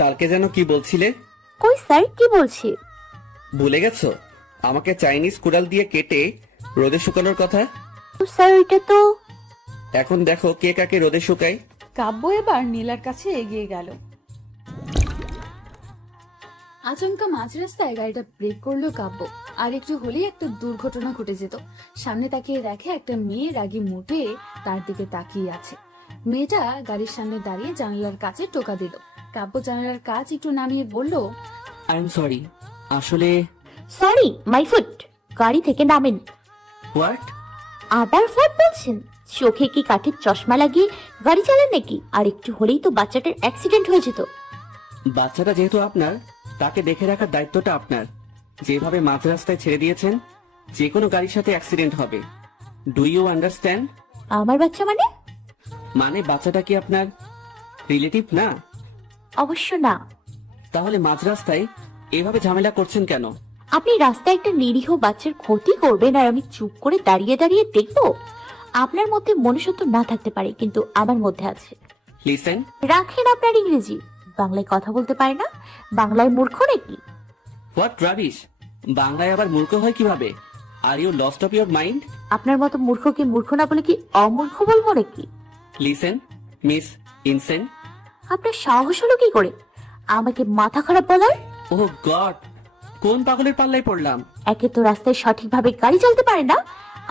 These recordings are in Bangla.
কালকে যেন কি বলছিলে? কই স্যার, কি বলছি? ভুলে গেছো? আমাকে চাইনিজ কুড়াল দিয়ে কেটে রোদে শুকানোর কথা। স্যার ওইটা তো। এখন দেখো কে কাকে রোদে শুকায়। কাব্য এবার নীলার কাছে এগিয়ে গেল। আচমকা মাঝ রাস্তায় গাড়িটা ব্রেক করলো কাব্য। আর একটু হলেই একটা দুর্ঘটনা ঘটে যেত। সামনে তাকিয়ে দেখে একটা মেয়ে রাগী মুটে তার দিকে তাকিয়ে আছে। মেয়েটা গাড়ির সামনে দাঁড়িয়ে জানালার কাছে টোকা দিল। কাব্য জানালার কাজ একটু নামিয়ে বলল, আই এম সরি, আসলে। Sorry my foot. গাড়ি থেকে নামেন। হোয়াট? আবার ফুট বলছেন? চোখে কি কাঠের চশমা লাগিয়ে গাড়ি চালান নাকি? আর একটু হলেই তো বাচ্চাটার অ্যাক্সিডেন্ট হয়ে যেত। বাচ্চাটা যেহেতু আপনার, তাকে দেখে রাখার দায়িত্বটা আপনার। যেভাবে মাঝ রাস্তায় ছেড়ে দিয়েছেন, যে কোনো গাড়ির সাথে অ্যাক্সিডেন্ট হবে। Do you understand? আমার বাচ্চা মানে? মানে বাচ্চাটা কি আপনার রিলেটিভ না? অবশ্য না। তাহলে মাঝ রাস্তায় এভাবে ঝামেলা করছেন কেন? আপনি রাস্তায় একটা নিরীহ বাচ্চার ক্ষতি করবেন আর আমি চুপ করে দাঁড়িয়ে দাঁড়িয়ে দেখবো? আপনার মধ্যে মনুষ্যত্ব না থাকতে পারে, কিন্তু আমার মধ্যে আছে। লিসেন। রাখেন আপনার ইংরেজি। বাংলায় কথা বলতে পারে না? বাংলায় মূর্খ নাকি? What rubbish! বাংলায় আবার মূর্খ হয় কিভাবে? Are you lost of your mind? আপনার মতো মূর্খকে মূর্খ না বলে কি অমূর্খ বলবো নাকি? Listen miss insane. আপনার সাহস হলো কি করে আমাকে মাথা খারাপ বলার? ও গড, কোন পাগলের পাল্লায় পড়লাম? একে তো রাস্তায় সঠিকভাবে গাড়ি চালাতে পারে না,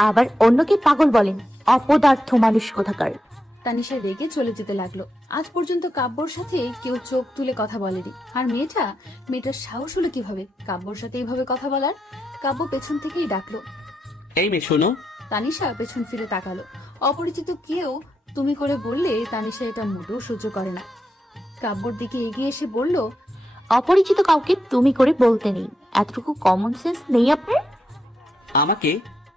আবার অন্যকে পাগল বলেন। অপদার্থ মানুষ কোথাকার। তানিশা রেগে চলে যেতে লাগলো। আজ পর্যন্ত কাব্যর সাথে কেউ চোখ তুলে কথা বলেনি। আর মেয়েটার সাহস হলো কিভাবে কাব্যর সাথে এইভাবে কথা বলার? কাব্য পেছন থেকেই ডাকলো, এই মেয়ে শোনো। তানিশা পেছন ফিরে তাকালো। অপরিচিত কেউ তুমি করে বললে তানিশা এটা মোটেও সহ্য করে না। কাব্যর দিকে এগিয়ে এসে বলল, অপরিচিত কাউকে তুমি করে বলতে নেই। এতটুকু কমন সেন্স নেই আপনার? আমাকে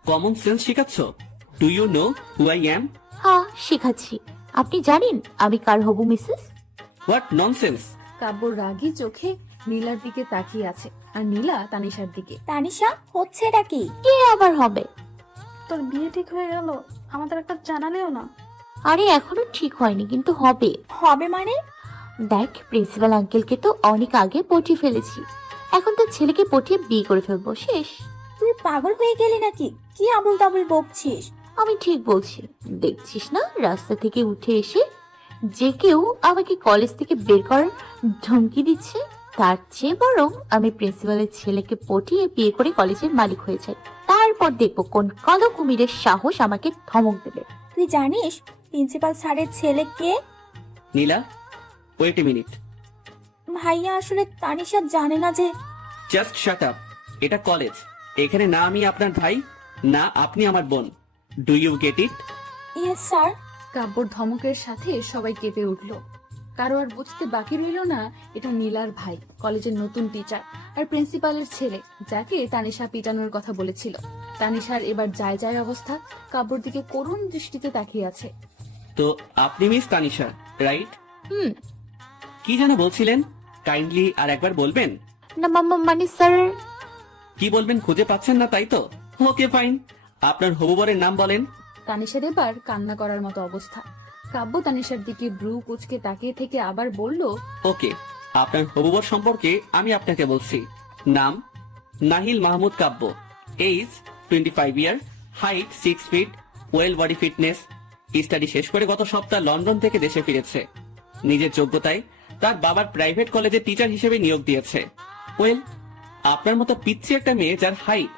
কমন সেন্স শেখাচ্ছ? Do you know who I am? হ্যাঁ, শিখাচ্ছি। আপনি জানেন আমি কার হবু মিসেস? What nonsense! কাব্যর রাগী চোখে নীলার দিকে তাকিয়ে আছে, আর নীলা তানিশার দিকে। তানিশা, হচ্ছে এটা কি? কে আবার হবে? তোর বিয়ে ঠিক হয়ে গেল, আমাদের একটা জানালেও না। আরে এখনো ঠিক হয়নি, কিন্তু হবে। হবে মানে? দেখ, প্রিন্সিপাল আঙ্কেলকে তো অনেক আগে পটিয়ে ফেলেছি। এখন তার ছেলেকে পটিয়ে বিয়ে করে ফেলবো, শেষ। তুই পাগল হয়ে গেলি নাকি? কি আবুল তাবুল বকছিস? আমি ঠিক বলছি। দেখছিস না রাস্তা থেকে উঠে এসে যে কেউ আমাকে কলেজ থেকে বের করার ধমকি দিচ্ছে? তার চেয়ে বরং আমি প্রিন্সিপালের ছেলেকে পটিয়ে বিয়ে করে কলেজের মালিক হয়ে যাই। তারপর দেখবো কোন কালো কুমিরের সাহস আমাকে ধমক দেবে। তুই জানিস প্রিন্সিপাল স্যারের ছেলে কে? নীলা, ওয়েট এ মিনিট। ভাইয়া আসলে তানিশা জানে না যে। Just shut up. এটা কলেজ। এখানে না আমি আপনার ভাই, না আপনি আমার বোন। Do you get it? Yes sir. কাব্যর ধমকের সাথে সবাই কেঁপে উঠলো। কারো আর বুঝতে বাকি রইল না এটা নীলার ভাই, কলেজের নতুন টিচার, আর প্রিন্সিপালের ছেলে, যাকে তানিশা পিটানোর কথা বলেছিল। তানিশার এবার যায় যায় অবস্থা। কাব্যর দিকে করুণ দৃষ্টিতে তাকিয়ে আছে। তো আপনি মিস তানিশা, রাইট? হুম। কি যেন বলছিলেন? কাইন্ডলি আর একবার বলবেন? না মানে স্যার। কি বলবেন খুঁজে পাচ্ছেন না, তাই তো? ওকে ফাইন, আপনার হবু বরের নাম বলেন। তানিশার এবার কান্না করার মতো অবস্থা। কাব্য তানিশার দিকে ব্রু কুচকে তাকিয়ে থেকে আবার বলল, ওকে, আপনার হবু বর সম্পর্কে আমি আপনাকে বলছি। নাম Nahil Mahmud Kabya. Age 25 year, height 6 feet, well body fitness. Study শেষ করে গত সপ্তাহ লন্ডন থেকে দেশে ফিরেছে। নিজের যোগ্যতায় তার বাবার প্রাইভেট কলেজে টিচার হিসেবে নিয়োগ দিয়েছে। ওয়েল, আপনার মতো পিচ্ছি একটা মেয়ে যার হাইট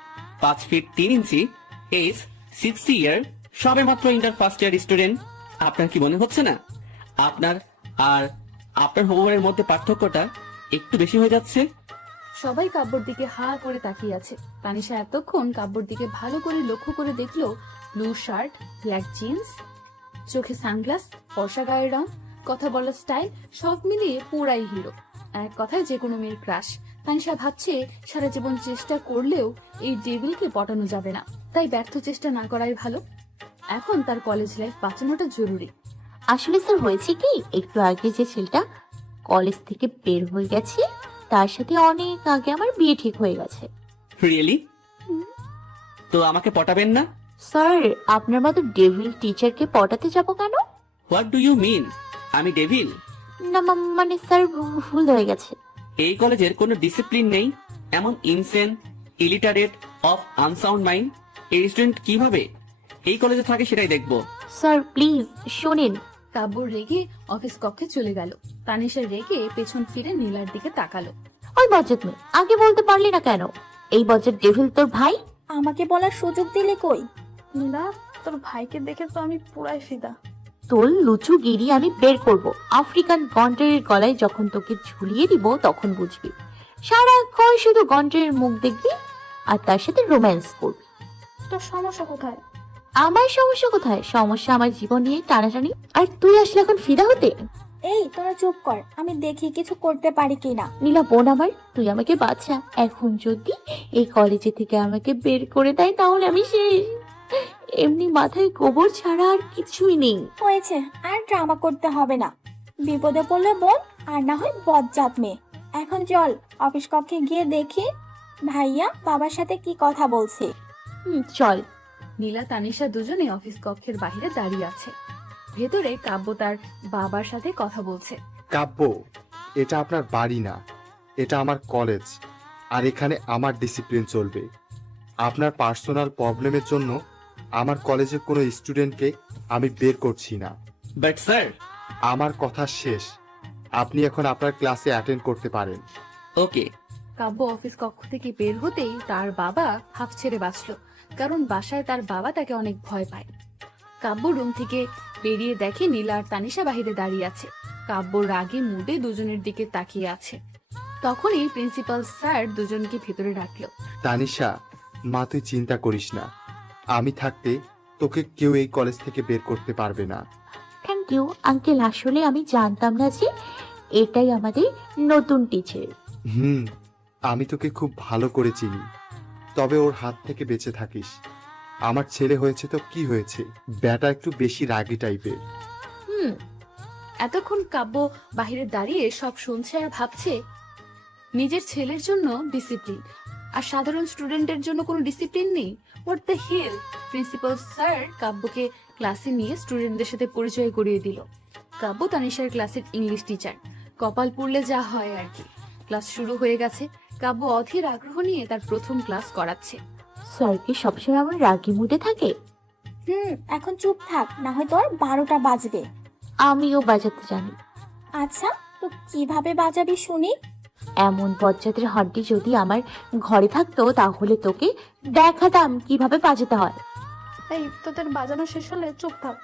5 ফিট 3 ইঞ্চি, এজ 60 ইয়ার, সবে মাত্র ইন্টার ফার্স্ট ইয়ার স্টুডেন্ট। আপনার কি মনে হচ্ছে না আপনার আর আপনার হবুবরের মধ্যে পার্থক্যটা একটু বেশি হয়ে যাচ্ছে? সবাই কাব্যর দিকে হা করে তাকিয়ে আছে। তানিশা এতক্ষণ কাব্যর দিকে ভালো করে লক্ষ্য করে দেখলো, ব্লু শার্ট, ব্ল্যাক জিন্স, চোখে সানগ্লাস, ফর্সা গায়ের রং, কথা বলার স্টাইল, সব মিলিয়ে পুরাই হিরো। এক কথায় যে কোনো মেয়ের ক্রাশ। তানিশা ভাবছে সারা জীবন চেষ্টা করলেও এই ডেভিলকে পটানো যাবে না, তাই ব্যর্থ চেষ্টা না করাই ভালো। এখন তার কলেজ লাইফ বাঁচানোটা জরুরি। আসলে স্যার হয়েছে কি, একটু আগে যে ছেলেটা কলেজ থেকে বের হয়ে গেছে তার সাথে অনেক আগে আমার বিয়ে ঠিক হয়ে গেছে। রিয়েলি? তো আমাকে পটাবেন না? স্যার, আপনার মতো ডেভিল টিচারকে পটাতে যাব কেন? What do you mean? আমি ডেভিল? না মানে স্যার ভুল হয়ে গেছে। এই কলেজের কোনো ডিসিপ্লিন নেই, এমন insane, illiterate, of unsound mind এই স্টুডেন্ট কিভাবে এই কলেজে থাকে সেটাই দেখবো। স্যার প্লিজ শোনেন। কাব্য রেগে অফিস কক্ষে চলে গেল। তানিশা রেগে পেছন ফিরে নীলার দিকে তাকালো। ওই বজ্জাত মেয়ে, আগে বলতে পারলি না কেন? এই বজ্জাত ডেভিল তোর ভাই? আমাকে বলার সুযোগ দিলে কই? নীলা, তোর ভাইকে দেখে তো আমি পুরাই ফিদা। তোর লুচু গিরি আমি বের করব। আফ্রিকান গন্ডারের গলায় যখন তোকে ঝুলিয়ে দিব তখন বুঝবি। সারাক্ষণ শুধু গন্ডারের মুখ দেখবি আর তার সাথে রোম্যান্স করবি। তোর সমস্যা কোথায়? আমার সমস্যা কোথায়? সমস্যা আমার জীবন নিয়ে টানাটানি, আর তুই আসলে এখন ফিদা হতে। এই তোরা চুপ কর, আমি দেখি কিছু করতে পারি কিনা। নীলা বোন আমার, তুই আমাকে বাঁচা। এখন যদি এই কলেজে থেকে আমাকে বের করে দেয় তাহলে আমি শেষ। এমনি মাথায় গোবর ছাড়া আর কিছুই নেই। হয়েছে, আর ড্রামা করতে হবে না। বিপদে পড়লে বোন, আর না হয় বজ্জাত মেয়ে। এখন চল অফিস কক্ষে গিয়ে দেখি ভাইয়া বাবার সাথে কি কথা বলছে। চল। নীলা তানিশা দুজনে অফিস কক্ষের বাইরে দাঁড়িয়ে আছে। ভেতরে কাব্য তার বাবার সাথে কথা বলছে। কাব্য, এটা আপনার বাড়ি না, এটা আমার কলেজ, আর এখানে আমার ডিসিপ্লিন চলবে। আপনার পার্সোনাল প্রবলেমের জন্য আমার কলেজের কোনো স্টুডেন্টকে আমি বের করছি না। But sir. আমার কথা শেষ, আপনি এখন আপনার ক্লাসে অ্যাটেন্ড করতে পারেন। ওকে। কাব্য অফিস কক্ষ থেকে বের হতেই তার বাবা হাঁফ ছেড়ে বাঁচল, কারণ বাসায় তার বাবা তাকে অনেক ভয় পায়। কাব্য রুম থেকে বেরিয়ে দেখে নীলা আর তানিশা বাহিরে দাঁড়িয়ে আছে। কাব্য রাগে মুডে দুজনের দিকে তাকিয়ে আছে। তখনই প্রিন্সিপাল স্যার দুজনকে ভেতরে ডাকলো। তানিশা, মা তুই চিন্তা করিস না, আমি থাকতে তোকে কেউ এই কলেজ থেকে বের করতে পারবে না। থ্যাংক ইউ আঙ্কেল, আসলে আমি জানতাম না যে এটাই আমাদের নতুন টিচার। আমি তোকে খুব ভালো করে চিনি, তবে ওর হাত থেকে বেঁচে থাকিস। আমার ছেলে হয়েছে তো কি হয়েছে, ব্যাটা একটু বেশি রাগী টাইপের। এতক্ষণ কাব্য বাহিরে দাঁড়িয়ে সব শুনছে আর ভাবছে নিজের ছেলের জন্য ডিসিপ্লিন, আর সাধারণ স্টুডেন্টের জন্য কোনো ডিসিপ্লিন নেই। What the hell. Principal sir কাব্যকে ক্লাসে নিয়ে স্টুডেন্টদের সাথে পরিচয় করিয়ে দিল। কাব্য তানিশার ক্লাসের ইংলিশ টিচার। কপাল পুড়লে যা হয় আর কি। ক্লাস শুরু হয়ে গেছে। কাব্য অধীর আগ্রহ নিয়ে তার প্রথম ক্লাস করাচ্ছে। স্যার কি সবসময় আমার রাগি মুডে থাকে? এখন চুপ থাক, না হয় তোর 12টা বাজবে। আমিও বাজাতে জানি। আচ্ছা, তো কিভাবে বাজাবি শুনি? এমন বজ্জাতের হাড্ডি যদি আমার ঘরে থাকতো তাহলে তোকে দেখাতাম কিভাবে বাজাতে হয়। এই তোদের বাজানো শেষ হলে চুপ থাক,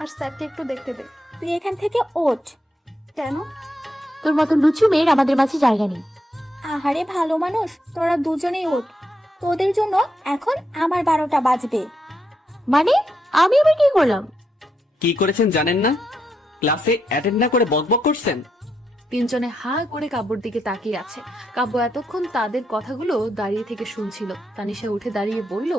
আর স্যারকে একটু দেখতে দে। তুই এখান থেকে ওঠ। কেন? তোর মতো লুচু মেয়ের আমাদের মাঝে জায়গা নেই। আহারে ভালো মানুষ, তোরা দুজনেই ওঠ। তোদের জন্য এখন আমার 12টা বাজবে। মানে আমি আবার কি করলাম? কি করেছেন জানেন না? ক্লাসে অ্যাটেন্ড না করে বকবক করছেন। তিনজনে হা করে কাব্যর দিকে তাকিয়ে আছে। কাব্য এতক্ষণ তাদের কথাগুলো দাঁড়িয়ে থেকে শুনছিল। তানিশা উঠে দাঁড়িয়ে বলল,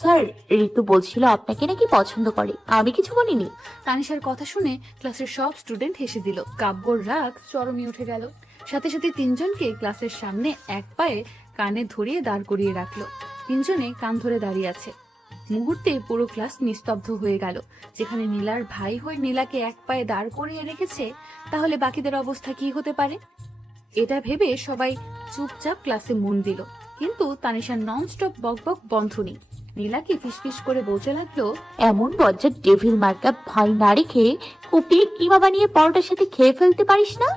স্যার ঋতু বলছিল আপনাকে নাকি পছন্দ করে, আমি কিছু বলিনি। তানিশার কথা শুনে ক্লাসের সব স্টুডেন্ট হেসে দিল। কাব্যর রাগ চরমে উঠে গেল। সাথে সাথে তিনজনকে ক্লাসের সামনে এক পায়ে কানে ধরিয়ে দাঁড় করিয়ে রাখলো। তিনজনে কান ধরে দাঁড়িয়ে আছে। মুহূর্তে পুরো ক্লাস নিস্তব্ধ হয়ে গেল। যেখানে নীলার ভাই হয়ে নীলাকে এক পায়ে দাঁড় করিয়ে রেখেছে, তাহলে বাকিদের অবস্থা কি হতে পারে? এটা ভেবে সবাই চুপচাপ ক্লাসে মন দিল। কিন্তু তানিশার নন স্টপ বকবক বন্ধ নেই। নীলাকে ফিসফিস করে বলতে লাগলো, এমন বজ্জাত ডেভিল মার্কা ভাই না রেখে কুপিয়ে কিমা বানিয়ে পরোটার সাথে খেয়ে ফেলতে পারিস না?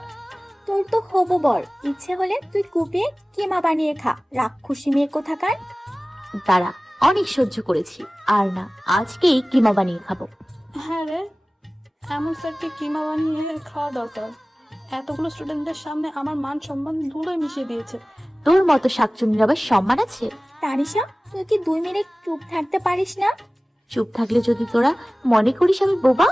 তোর তো হবু বর, ইচ্ছে হলে তুই কুপিয়ে কিমা বানিয়ে খা, রাক্ষসী মেয়ে কোথাকার। দাঁড়া, অনেক সহ্য করেছি, আর না, আজকেই কিমা বানিয়ে খাবো। হ্যাঁ রে, এমন স্যারকে কিমা বানিয়ে খাওয়া দরকার। এতগুলো স্টুডেন্টদের সামনে আমার মান সম্মান ধুলোয় মিশিয়ে দিয়েছে। তোর মতো শাকচুনির আবার সম্মান আছে? তানিশা, তুই কি 2 মিনিট চুপ থাকতে পারিস না? চুপ থাকলে যদি তোরা মনে করিস আমি বোবা।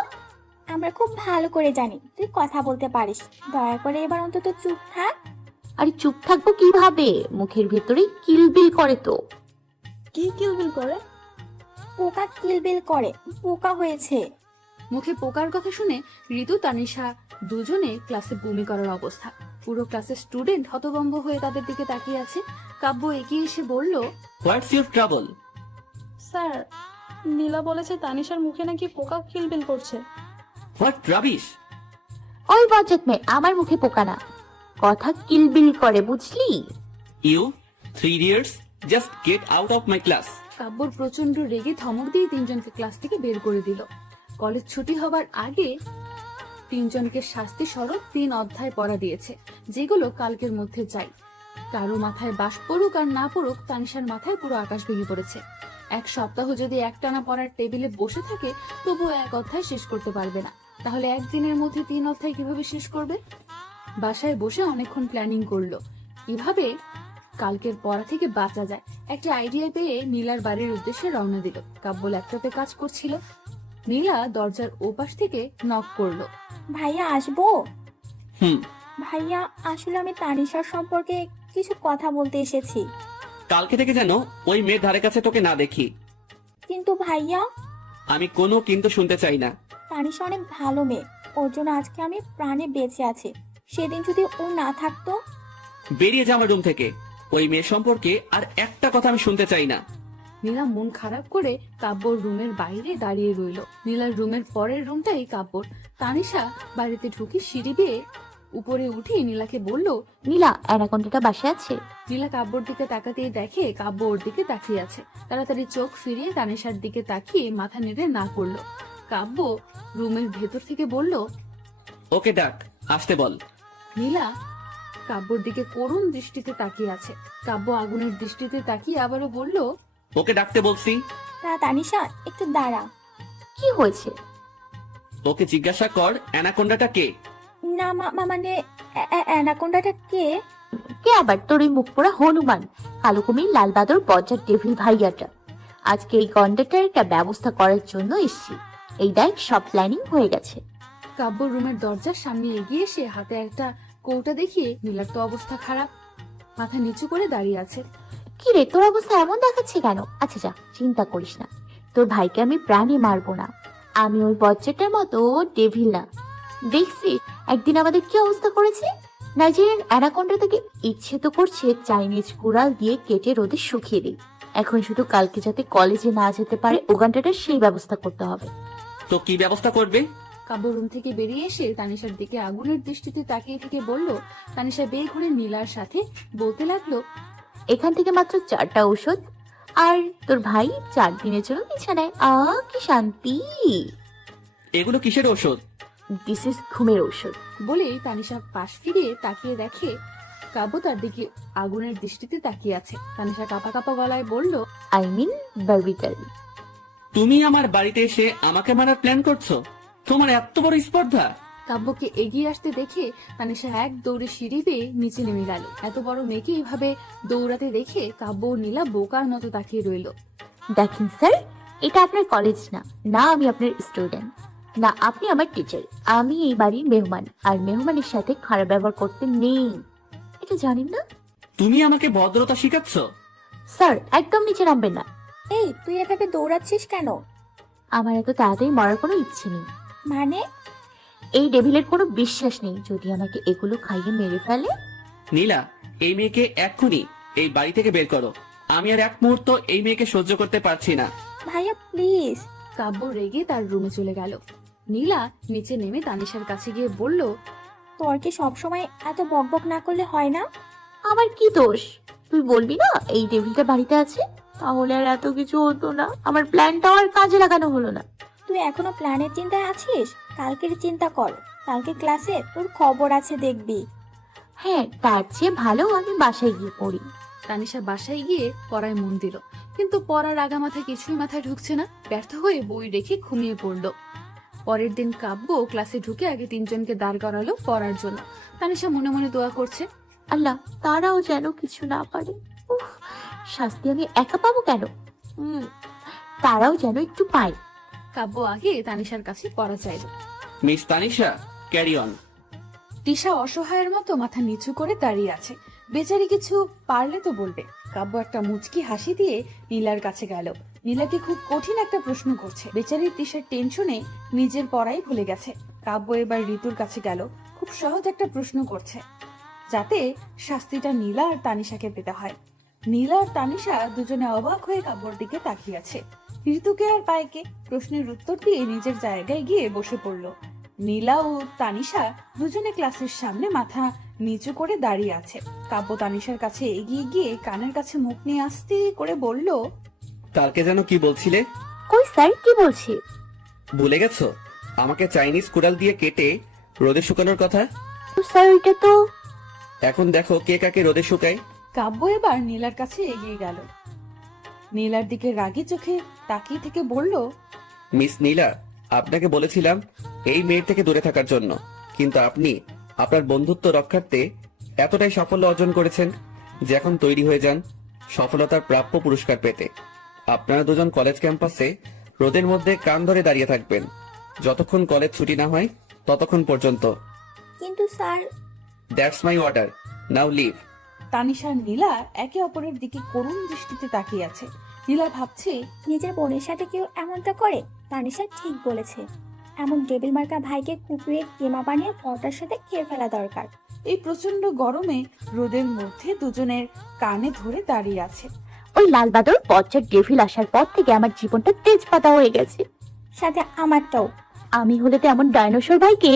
আমরা খুব ভালো করে জানি তুই কথা বলতে পারিস। দয়া করে এবার অন্তত চুপ থাক। আরে চুপ থাকবো কিভাবে? মুখের ভেতরে কিলবিল করে তো। কি কিলবিল করে? পোকা কিলবিল করে, পোকা হয়েছে। মুখে পোকার কথা শুনে ঋতু তানিশা দুজনে ক্লাসে বমি করার অবস্থা। পুরো ক্লাসের স্টুডেন্ট হতভম্ব হয়ে তাদের দিকে তাকিয়ে আছে। কাব্য এগিয়ে এসে বলল, হোয়াটস ইউর ট্রাবল? স্যার, নীলা বলেছে তানিশার মুখে নাকি পোকা কিলবিল করছে। What rubbish! ওই বজ্জাত মেয়ে আমার মুখে পোকা না, কথা কিলবিল করে বুঝলি। You 3 idiots, just get out of my class. কাব্যর প্রচন্ড রেগে ধমক দিয়ে তিনজনকে ক্লাস থেকে বের করে দিল। কলেজ ছুটি হবার আগে তিনজনকে শাস্তি স্বরূপ 3 অধ্যায় পড়া দিয়েছে, যেগুলো কালকের মধ্যে চাই। কারো মাথায় বাস পড়ুক আর না পড়ুক, তানিশার মাথায় পুরো আকাশ ভেঙে পড়েছে। 1 সপ্তাহ যদি একটানা পড়ার টেবিলে বসে থাকে তবুও 1 অধ্যায় শেষ করতে পারবে না, তাহলে একদিনের মধ্যে 3 অধ্যায় কিভাবে শেষ করবে? বাসায় বসে অনেকক্ষণ প্ল্যানিং করলো কিভাবে কালকের পড়া থেকে বাঁচা যায়। একটা আইডিয়া পেয়ে নীলার বাড়ির উদ্দেশ্যে রওনা দিল। কাব্য ল্যাপটপে কাজ করছিল। নীলা দরজার ওপাশ থেকে নক করলো। ভাইয়া আসবো? হুম। ভাইয়া আসলে আমি তানিশার সম্পর্কে কিছু কথা বলতে এসেছি। কালকে থেকে যেন ওই মেয়ের ধারে কাছে তোকে না দেখি। কিন্তু ভাইয়া, আমি কোনো কিন্তু শুনতে চাই না। তানিশা অনেক ভালো মেয়ে, ওর জন্য আজকে আমি প্রাণে বেঁচে আছি। সেদিন যদি ও না থাকতো। বেরিয়ে যা আমার রুম থেকে। ওই মেয়ের সম্পর্কে আর একটা কথা আমি শুনতে চাই না। নীলা মন খারাপ করে কাব্যর রুমের বাইরে দাঁড়িয়ে রইল। নীলার রুমের পরের রুমটাই কাব্যর। তানিশা বাড়িতে ঢুকে সিঁড়ি বেয়ে উপরে উঠে নীলাকে বলল। নীলা, অ্যানাকোন্ডাটা বাসায় আছে? নীলা কাব্যর দিকে তাকাতেই দেখে কাব্য ওর দিকে তাকিয়ে আছে। তাড়াতাড়ি চোখ ফিরিয়ে তানিশার দিকে তাকিয়ে মাথা নেড়ে না করলো। কাব্য রুমের ভেতর থেকে বলল। ওকে ডাক, আসতে বল। নীলা কাব্যর দিকে করুণ দৃষ্টিতে তাকিয়ে আছে। কাব্য আগুনের দৃষ্টিতে তাকিয়ে আবারও বলল। ওকে ডাকতে বলছি। তানিশা একটু দাঁড়া। কি হয়েছে? ওকে জিজ্ঞাসা কর অ্যানাকোন্ডাটা কে। না মানে অ্যানাকোন্ডাটা কে? কে আবার? তোর ওই মুখ পোড়া হনুমান, কালো কুমির, লাল বাদর, বজ্জাত ডেভিল ভাইয়াটা। আজকে এই কন্ডাক্টরের একটা ব্যবস্থা করার জন্য এসেছি। এই দেখ, সব প্ল্যানিং হয়ে গেছে। কাব্য রুমের দরজার সামনে এগিয়ে এসে হাতে একটা কৌটা দেখিয়ে, নীলার তো অবস্থা খারাপ, মাথা নিচু করে দাঁড়িয়ে আছে। কি রে, তোর অবস্থা এমন দেখাচ্ছে কেন? আচ্ছা যা, চিন্তা করিস না, তোর ভাইকে আমি প্রাণে মারবো না। আমি ওই বজ্জাতের মতো ডেভিল না। দেখছিস একদিন আমাদের কি অবস্থা করেছে? নাইজেরিয়ান অ্যানাকোন্ডা থেকে ইচ্ছে তো করছে চাইনিজ কুড়াল দিয়ে কেটে রোদে শুকিয়ে দিই। এখন শুধু কালকে যাতে কলেজে না যেতে পারে ওগানটাটা সেই ব্যবস্থা করতে হবে। তো কি ব্যবস্থা করবে? কাব্য রুম থেকে বেরিয়ে এসে তানিশার দিকে আগুনের দৃষ্টিতে তাকিয়ে থেকে বলল। তানিশা বের ঘুরে নীলার সাথে বলতে লাগলো। এখান থেকে মাত্র 4টা ঔষধ, আর তোর ভাই 4 দিনের জন্য বিছানায়। কি শান্তি! এগুলো কিসের ওষুধ? দিস ইজ ঘুমের ঔষধ। বলেই তানিশা পাশ ফিরিয়ে তাকিয়ে দেখে কাব্য তার দিকে আগুনের দৃষ্টিতে তাকিয়ে আছে। তানিশা কাঁপা কাঁপা গলায় বলল। আই মিন বারবিটাল। তুমি আমার বাড়িতে এসে আমাকে মারার প্ল্যান করছো? তোমার এত বড় স্পর্ধা! কাব্যকে এগিয়ে আসতে দেখে তানিশা এক দৌড়ে সিঁড়ি বেয়ে নিচে নেমে গেল। এত বড় মেয়েকে এভাবে দৌড়াতে দেখে কাব্য ও নীলা বোকার মতো তাকিয়ে রইল। দেখেন স্যার, এটা আপনার কলেজ না, না আমি আপনার স্টুডেন্ট, না আপনি আমার টিচার। আমি এই বাড়ির মেহমান, আর মেহমানের সাথে খারাপ ব্যবহার করতে নেই, এটা জানেন না? তুমি আমাকে ভদ্রতা শিখাচ্ছ? স্যার একদম নিচে নামবেন না। এই, তুই এভাবে দৌড়াচ্ছিস কেন? আমার এত তাড়াতাড়ি মরার কোনো ইচ্ছে নেই। মানে? এই ডেভিলের কোনো বিশ্বাস নেই, যদি আমাকে এগুলো খাইয়ে মেরে ফেলে। নীলা, এই মেয়েকে এক্ষুনি এই বাড়ি থেকে বের করো। আমি আর এক মুহূর্ত এই মেয়েকে সহ্য করতে পারছি না। ভাইয়া প্লিজ। কাব্য রেগে তার রুমে চলে গেল। নীলা নিচে নেমে তানিশার কাছে গিয়ে বলল। তোর কি সবসময় এত বকবক না করলে হয় না? আমার কি দোষ? তুই বলবি না এই ডেভিলটা বাড়িতে আছে, তাহলে আর এত কিছু হতো না। আমার প্ল্যানটাও আর কাজে লাগানো হলো না। তুই এখনো প্ল্যানের চিন্তায় আছিস? কালকের চিন্তা কর, কালকে ক্লাসে তোর খবর আছে দেখবি। হ্যাঁ, তার চেয়ে ভালো আমি বাসায় গিয়ে পড়ি। তানিশা বাসায় গিয়ে পড়ায় মন দিল, কিন্তু পড়ার আগা মাথায় কিছুই মাথায় ঢুকছে না। ব্যর্থ হয়ে বই রেখে ঘুমিয়ে পড়লো। পরের দিন কাব্য ক্লাসে ঢুকে আগে 3 জনকে দাঁড় করালো পড়ার জন্য। তানিশা মনে মনে দোয়া করছে, আল্লাহ তারাও যেন কিছু না পারে। উফ, শাস্তি আমি একা পাবো কেন? তারাও যেন একটু পায়। কাব্য আগে তানিশার কাছে পড়া চাইল। Miss Tanisha, carry on. Tisha অসহায়ের মতো মাথা নিচু করে দাঁড়িয়ে আছে। বেচারি কিছু পারলে তো বলবে। কাব্য একটা মুচকি হাসি দিয়ে নীলার কাছে গেল। নীলাকে খুব কঠিন একটা প্রশ্ন করছে। বেচারি তিশার টেনশনে নিজের পড়াই ভুলে গেছে। কাব্য এবার ঋতুর কাছে গেল। খুব সহজ একটা প্রশ্ন করছে, যাতে শাস্তিটা নীলা আর তানিশাকে পেতে হয়। নীলা আর তানিশা দুজনে অবাক হয়ে কাব্যর দিকে তাকিয়ে আছে। ঋতুকে আর পায়কে প্রশ্নের উত্তর দিয়ে নিজের জায়গায় গিয়ে বসে পড়ল। নীলা ও তানিশা দুজনে ক্লাসের সামনে মাথা নিচু করে দাঁড়িয়ে আছে। কাব্য তানিশার কাছে এগিয়ে গিয়ে কানের কাছে মুখ নিয়ে আস্তে করে বলল, কালকে যেন কি বলছিলে? কই স্যার, কি বলছি? ভুলে গেছো? আমাকে চাইনিজ কুড়াল দিয়ে কেটে রোদে শুকানোর কথা। স্যার এটা তো এখন দেখো কে কাকে রোদে শুকায়। কাব্য এবার নীলার কাছে এগিয়ে গেল। নীলার দিকে রাগী চোখে তাকিয়ে থেকে বলল, মিস নীলা, আপনাকে বলেছিলাম এই মেয়ের থেকে দূরে থাকার জন্য, কিন্তু আপনি আপনার বন্ধুত্ব রক্ষার্থে এতটাই সাফল্য অর্জন করেছেন যে এখন তৈরি হয়ে যান সফলতার প্রাপ্য পুরস্কার পেতে। আপনারা দুজন কলেজ ক্যাম্পাসে রোদের মধ্যে কান ধরে দাঁড়িয়ে থাকবেন যতক্ষণ কলেজ ছুটি না হয় ততক্ষণ পর্যন্ত। কিন্তু sir, that's my order, now leave. Tanisha আর নীলা একে অপরের দিকে করুণ দৃষ্টিতে তাকিয়ে আছে। নীলা ভাবছে, নিজের বোনের সাথে কেউ এমনটা করে? তানিশা ঠিক বলেছে, এমন টেবিল মার্কা ভাইকে কুপিয়ে কেমা বানিয়ে পরোটার সাথে খেয়ে ফেলা দরকার। এই প্রচন্ড গরমে রোদের মধ্যে দুজনের কানে ধরে দাঁড়িয়ে আছে। ওই লালবাদর বজ্জার ডেভিল আসার পর থেকে আমার জীবনটা তেজপাতা হয়ে গেছে। সাথে আমারটাও। আমি হলে তো এমন ডাইনোসর ভাইকে।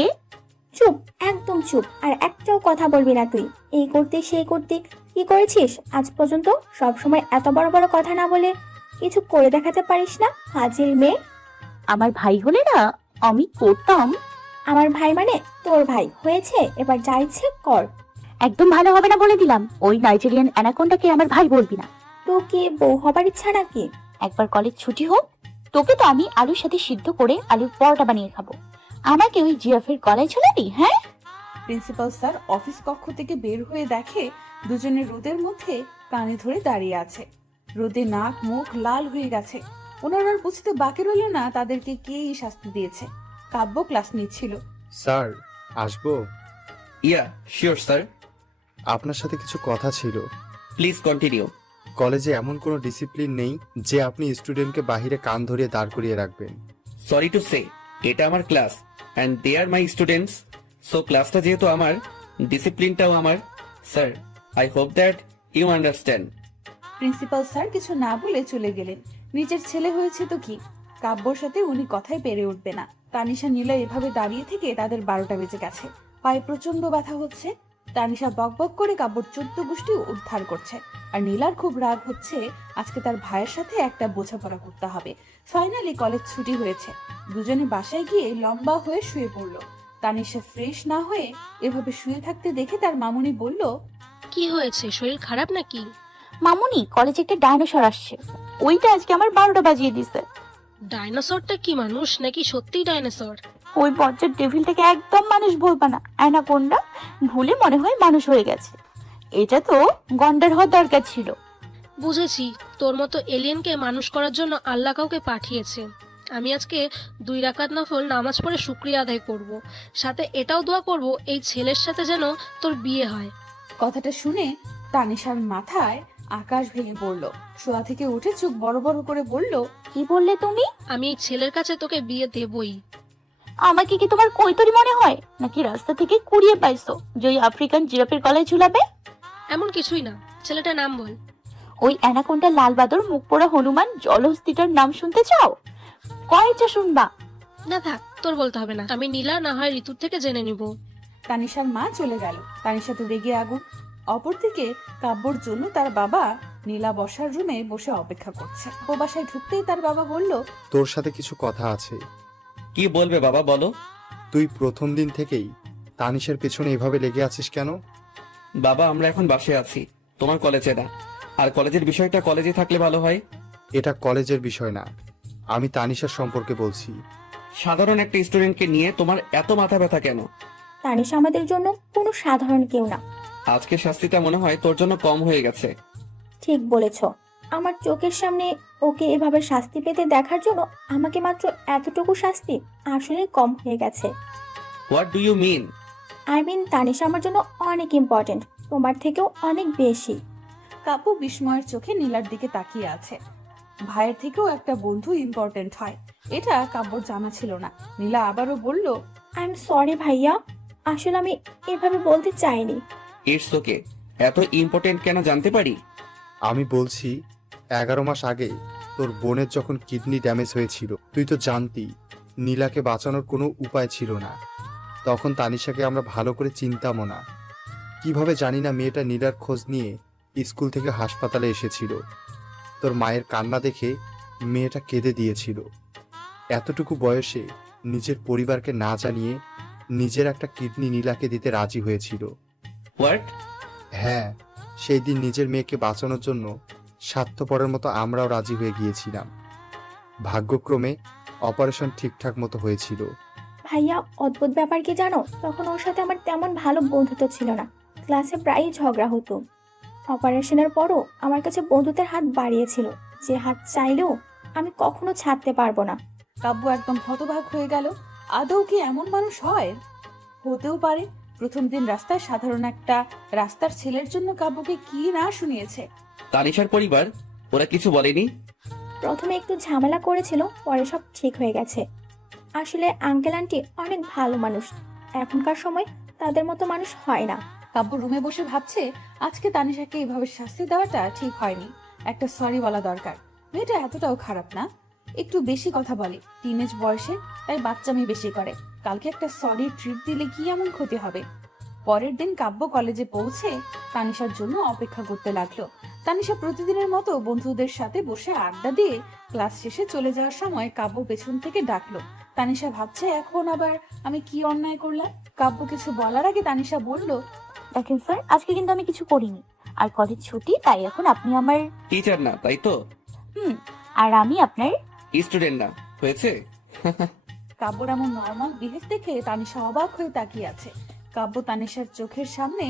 চুপ, একদম চুপ, আর একটাও কথা বলবি না তুই। এই করতে সেই করতে কি করেছিস আজ পর্যন্ত? সব সময় এত বড় বড় কথা না বলে কিছু করে দেখাতে পারিস না? হাজির মেয়ে। আমার ভাই হলে না আমি করতাম। আমার ভাই মানে তোর ভাই হয়েছে, এবার যা ইচ্ছে কর। একদম ভালো হবে না বলে দিলাম। ওই নাইজেরিয়ান অ্যানাকোন্ডাকে আমার ভাই বলবি না। তো কি বউ হবার ইচ্ছা নাকি? একবার কলেজ ছুটি হোক, তোকে তো আমি আলুর সাথে সিদ্ধ করে আলুর পরোটা বানিয়ে খাবো। আমাকে ওই জিরাফের গলায় ঝুলাবি? হ্যাঁ। প্রিন্সিপাল স্যার অফিস কক্ষ থেকে বের হয়ে দেখে দুজনে রোদের মধ্যে কানে ধরে দাঁড়িয়ে আছে। রোদে নাক মুখ লাল হয়ে গেছে। ওনার আর বুঝতে বাকি রইল না তাদেরকে কে এই শাস্তি দিয়েছে। কাব্য ক্লাস নিচ্ছিল। স্যার, আসবো? ইয়া শিওর স্যার, আপনার সাথে কিছু কথা ছিল। Please continue. কলেজে এমন কোনো ডিসিপ্লিন নেই যে আপনি স্টুডেন্টকে বাহিরে কান ধরিয়ে দাঁড় করিয়ে রাখবেন। সরি টু সে, এটা আমার class and they are my students, so ক্লাসটা যেহেতু আমার, ডিসিপ্লিনটাও আমার। Sir, I hope that you understand. Principal sir কিছু না বলে চলে গেলেন। নিজের ছেলে হয়েছে তো কি, কাব্যর সাথে উনি কথাই পেরে উঠবে না। তানিশা নীলা এভাবে দাঁড়িয়ে থেকে তাদের 12টা বেজে গেছে। পায়ে প্রচন্ড ব্যথা হচ্ছে। তানিশা বকবক করে কাব্যর 14 গোষ্ঠী উদ্ধার করছে। আর নীলার খুব রাগ হচ্ছে, আজকে তার ভাইয়ের সাথে একটা বোঝাপড়া করতে হবে। ফাইনালি কলেজ ছুটি হয়েছে। দুজনে বাসায় গিয়ে লম্বা হয়ে শুয়ে পড়লো। তানিশা ফ্রেশ না হয়ে এভাবে শুয়ে থাকতে দেখে তার মামুনি বলল, কি হয়েছে, শরীর খারাপ নাকি? মামুনি, কলেজে একটা ডাইনোসর আসছে, ওইটা আজকে আমার 12টা বাজিয়ে দিছে। ডাইনোসরটা কি মানুষ নাকি সত্যিই ডাইনোসর? ওই বজ্জার ডেভিলটাকে একদম মানুষ বলবা না, অ্যানাকোন্ডা। ভুলে মনে হয় মানুষ হয়ে গেছে। এটা তো গন্ডার হওয়ার দরকার ছিল। বুঝেছি, তোর মতো এলিয়েনকে মানুষ করার জন্য আল্লাহ কাউকে পাঠিয়েছে। আমি আজকে 2 রাকাত নফল নামাজ পড়ে শুকরিয়া আদায় করব, সাথে এটাও দোয়া করব এই ছেলের সাথে যেন তোর বিয়ে হয়। কথাটা শুনে তানিশার মাথায় আকাশ ভেঙে পড়লো। শোয়া থেকে উঠে চোখ বড় বড় করে বলল, কি বললে তুমি? আমি এই ছেলের কাছে তোকে বিয়ে দেবই। আমাকে কি তোমার কৈতরি মনে হয় নাকি রাস্তা থেকে কুড়িয়ে পাইছো যে ওই আফ্রিকান জিরাফের গলায় ঝুলাবে? এমন কিছুই না, ছেলেটার নাম বল। ওই অ্যানাকোন্ডা লালবাদর মুখ পোড়া হনুমান জলহস্তিটার নাম শুনতে চাও? কয়টা শুনবা? না থাক, তোর বলতে হবে না, আমি নীলা না হয় ঋতুর থেকে জেনে নিব। তানিশার মা চলে গেল। তানিশা তো রেগে আগুন। অপরদিকে কাব্যর জন্য তার বাবা নীলা বসার রুমে বসে অপেক্ষা করছে। ও বাসায় ঢুকতেই তার বাবা বলল, তোর সাথে কিছু কথা আছে। কি বলবে বাবা, বলো। তুই প্রথম দিন থেকেই তানিশের পেছনে এভাবে লেগে আছিস কেন? বাবা, আমরা এখন বাসায় আছি, তোমার কলেজে না। আর কলেজের বিষয়টা কলেজে থাকলে ভালো হয়। এটা কলেজের বিষয় না, আমি তানিশার সম্পর্কে বলছি। সাধারণ একটা স্টুডেন্টকে নিয়ে তোমার এত মাথা ব্যথা কেন? তানিশা আমাদের জন্য কোনো সাধারণ কেউ না। আজকে শাস্তিটা মনে হয় তোর জন্য কম হয়ে গেছে। ঠিক বলেছ। আমার চোখের সামনে ওকে এভাবে শাস্তি পেতে দেখার জন্য আমাকে মাত্র এতটুকু শাস্তি আসলে কম হয়ে গেছে। What do you mean? I mean, Tanisha আমার জন্য অনেক ইম্পর্টেন্ট, তোমার থেকেও অনেক বেশি। কাব্য বিস্ময়ের চোখে নীলার দিকে তাকিয়ে আছে। ভাইয়ের থেকেও একটা বন্ধু ইম্পর্টেন্ট হয়, এটা কাব্যর জানা ছিল না। নীলা আবারও বলল, আই এম সরি ভাইয়া, আসলে আমি এভাবে বলতে চাইনি। It's okay. এত ইম্পর্টেন্ট কেন জানতে পারি? আমি বলছি 11 মাস আগে তোর বোনের যখন কিডনি ড্যামেজ হয়েছিল, তুই তো জানতি নীলাকে বাঁচানোর কোনো উপায় ছিল না। তখন তানিশাকে আমরা ভালো করে চিনতামও না। কিভাবে জানি না মেয়েটা নীলার খোঁজ নিয়ে স্কুল থেকে হাসপাতালে এসেছিল। তোর মায়ের কান্না দেখে মেয়েটা কেঁদে দিয়েছিল। এতটুকু বয়সে নিজের পরিবারকে না জানিয়ে নিজের একটা কিডনি নীলাকে দিতে রাজি হয়েছিল। হোয়াট? হ্যাঁ, সেই দিন নিজের মেয়েকে বাঁচানোর জন্য স্বার্থপরের মতো আমরাও রাজি হয়ে গিয়েছিলাম। ভাগ্যক্রমে অপারেশন ঠিকঠাক মতো হয়েছিল। ভাইয়া, অদ্ভুত ব্যাপার কি জানো, তখন ওর সাথে আমার তেমন ভালো বন্ধুত্ব ছিল না। ক্লাসে প্রায়ই ঝগড়া হতো। অপারেশনের পরও আমার কাছে বন্ধুত্বের হাত বাড়িয়েছিল, যে হাত চাইলেও আমি কখনো ছাড়তে পারবো না। কাব্য একদম হতবাক হয়ে গেল। আদৌ কি এমন মানুষ হয়? হতেও পারে। প্রথম দিন রাস্তায় সাধারণ একটা রাস্তার ছেলের জন্য কাব্যকে কি না শুনিয়েছে। তানিশার পরিবার ওরা কিছু বলেনি? প্রথমে একটু ঝামেলা করেছিল, পরে সব ঠিক হয়ে গেছে। আসলে আঙ্কেল আন্টি অনেক ভালো মানুষ। এখনকার সময় তাদের মতো মানুষ হয় না। কাব্য রুমে বসে ভাবছে আজকে তানিশাকে এভাবে শাস্তি দেওয়াটা ঠিক হয়নি। একটা সরি বলা দরকার। মেয়েটা এতটাও খারাপ না, একটু বেশি কথা বলে, টিনেজ বয়সে, তাই বাচ্চামি বেশি করে। কালকে একটা সরি ট্রিট দিলে কি এমন ক্ষতি হবে? পরের দিন কাব্য কলেজে পৌঁছে তানিশার জন্য অপেক্ষা করতে লাগলো। তানিশা প্রতিদিনের মতো বন্ধুদের সাথে বসে আড্ডা দিয়ে ক্লাস শেষে চলে যাওয়ার সময় কাব্য পেছন থেকে ডাকলো। তানিশা ভাবছে এখন আবার আমি কি অন্যায় করলাম। কাব্য কিছু বলার আগে তানিশা বলল, দেখেন স্যার, আজকে কিন্তু আমি কিছু করিনি, আর কলেজ ছুটি, তাই এখন আপনি আমার টিচার না, তাই তো? আর আমি আপনার স্টুডেন্ট না, হয়েছে? কাব্যর এমন নর্মাল বিহেভ দেখে তানিশা অবাক হয়ে তাকিয়ে আছে। কাব্য তানিশার চোখের সামনে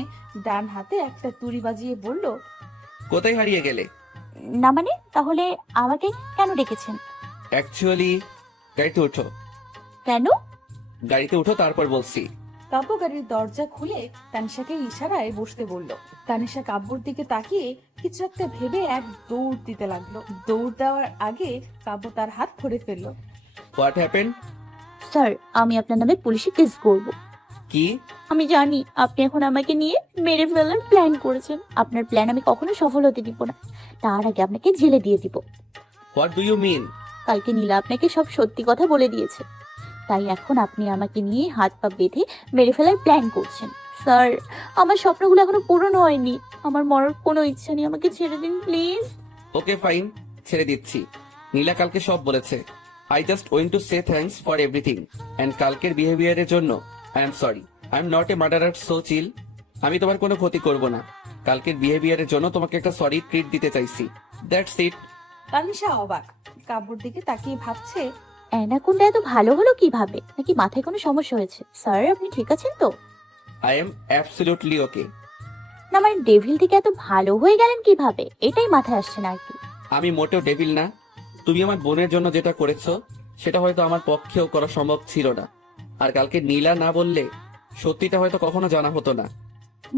ডান হাতে একটা তুড়ি বাজিয়ে বলল, কোথায় হারিয়ে গেলে? না মানে, তাহলে আমাকে কেন ডেকেছেন? অ্যাকচুয়ালি গাড়িতে উঠো। কেন? গাড়িতে উঠো, তারপর বলছি। কাব্য গাড়ির দরজা খুলে তানিশাকে ইশারায় বসতে বলল। তানিশা কাব্যর দিকে তাকিয়ে কিছু একটা ভেবে এক দৌড় দিতে লাগলো। দৌড় দেওয়ার আগে কাব্য তার হাত ধরে ফেললো। What happen? স্যার, আমি আপনার নামে পুলিশে কেস করব। কি? আমি জানি আপনি এখন আমাকে নিয়ে মেরে ফেলার প্ল্যান করেছেন। আপনার প্ল্যান আমি কখনো সফল হতে দিব না। তার আগে আপনাকে জেলে দিয়ে দিব। What do you mean? কালকে নীলা আপনাকে সব সত্যি কথা বলে দিয়েছে, তাই এখন আপনি আমাকে নিয়ে হাত পা বেঁধে মেরে ফেলার প্ল্যান করছেন। স্যার, আমার স্বপ্নগুলো এখনো পূরণ হয়নি। আমার মরার কোনো ইচ্ছা নেই, আমাকে ছেড়ে দিন প্লিজ। ওকে ফাইন, ছেড়ে দিচ্ছি। নীলা কালকে সব বলেছে। I just went to say thanks for everything and কালকের বিহেভিয়ারের জন্য I am sorry. I am not a murderer, so chill. আমি তোমার কোনো ক্ষতি করব না। কালকের বিহেভিয়ারের জন্য তোমাকে একটা সরি ট্রিট দিতে চাইছি, দ্যাটস ইট। তানিশা অবাক, কাব্যর দিকে তাকিয়ে ভাবছে, অ্যানাকোন্ডা এত ভালো হলো কিভাবে? নাকি মাথায় কোনো সমস্যা হয়েছে? স্যার, আপনি ঠিক আছেন তো? আই এম অ্যাবসলিউটলি ওকে। না মানে, ডেভিল থেকে এত ভালো হয়ে গেলেন কিভাবে, এটাই মাথায় আসছে না আর কি। আমি মোটেও ডেভিল না। তুমি আমার বোনের জন্য যেটা করেছো সেটা হয়তো আমার পক্ষেও করা সম্ভব ছিল না। আর কালকে নীলা না বললে সত্যিটা হয়তো কখনো জানা হতো না।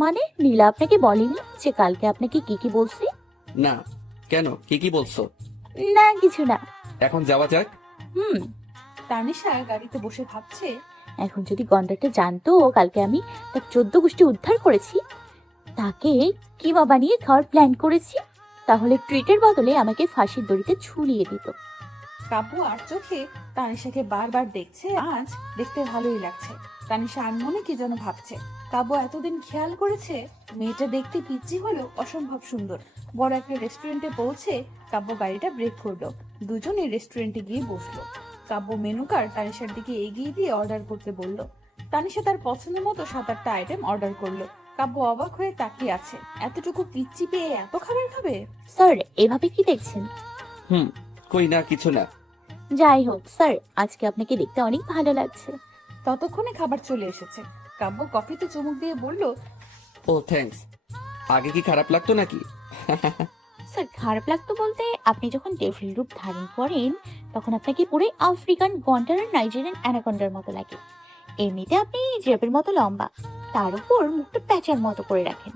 মানে, নীলা আপনাকে বলেনি যে কালকে আপনাকে কি কি বলছি? না। কেন, কি কি বলছো? না কিছু না। এখন যাওয়া যাক। তানিশা গাড়িতে বসে ভাবছে, এখন যদি গন্ডারটা জানতো কালকে আমি তার 14 গোষ্ঠী উদ্ধার করেছি, তাকে কিমা বানিয়ে খাওয়ার প্ল্যান করেছি, তাহলে ট্রিটের বদলে আমাকে ফাঁসির দড়িতে ঝুলিয়ে দিত। কাব্য আর চোখে তানিশাকে বারবার দেখছে। আজ দেখতে ভালোই লাগছে। তানিশা আনমনে কি যেন ভাবছে। কাব্য এতদিন খেয়াল করেছে মেয়েটা দেখতে পিচ্চি হলেও অসম্ভব সুন্দর। বড় একটা রেস্টুরেন্টে পৌঁছে কাব্য গাড়িটা ব্রেক করলো। দুজনে রেস্টুরেন্টে গিয়ে বসলো। কাব্য মেনু কার্ড তানিশার দিকে এগিয়ে দিয়ে অর্ডার করতে বলল। তানিশা তার পছন্দ মতো 7-8টা আইটেম অর্ডার করলো। কাব্য অবাক হয়ে তাকিয়ে আছে। এতটুকু পিচ্চি পেয়ে এত খাবার খাবে? স্যার, এভাবে কি দেখছেন? কই না, কিছু না। যাই হোক স্যার, আজকে আপনাকে দেখতে অনেক ভালো লাগছে। ততক্ষণে খাবার চলে এসেছে। কাব্য কফিতে চুমুক দিয়ে বলল, ও থ্যাঙ্কস। আগে কি খারাপ লাগতো নাকি? স্যার, খারাপ লাগতো বলতে, আপনি যখন ডেভিল রূপ ধারণ করেন তখন আপনাকে পুরো আফ্রিকান গন্ডার আর নাইজেরিয়ান অ্যানাকন্ডার মতো লাগে। এমনিতে আপনি জেবের মতো লম্বা, তার উপর মুখটা প্যাঁচার মতো করে রাখেন,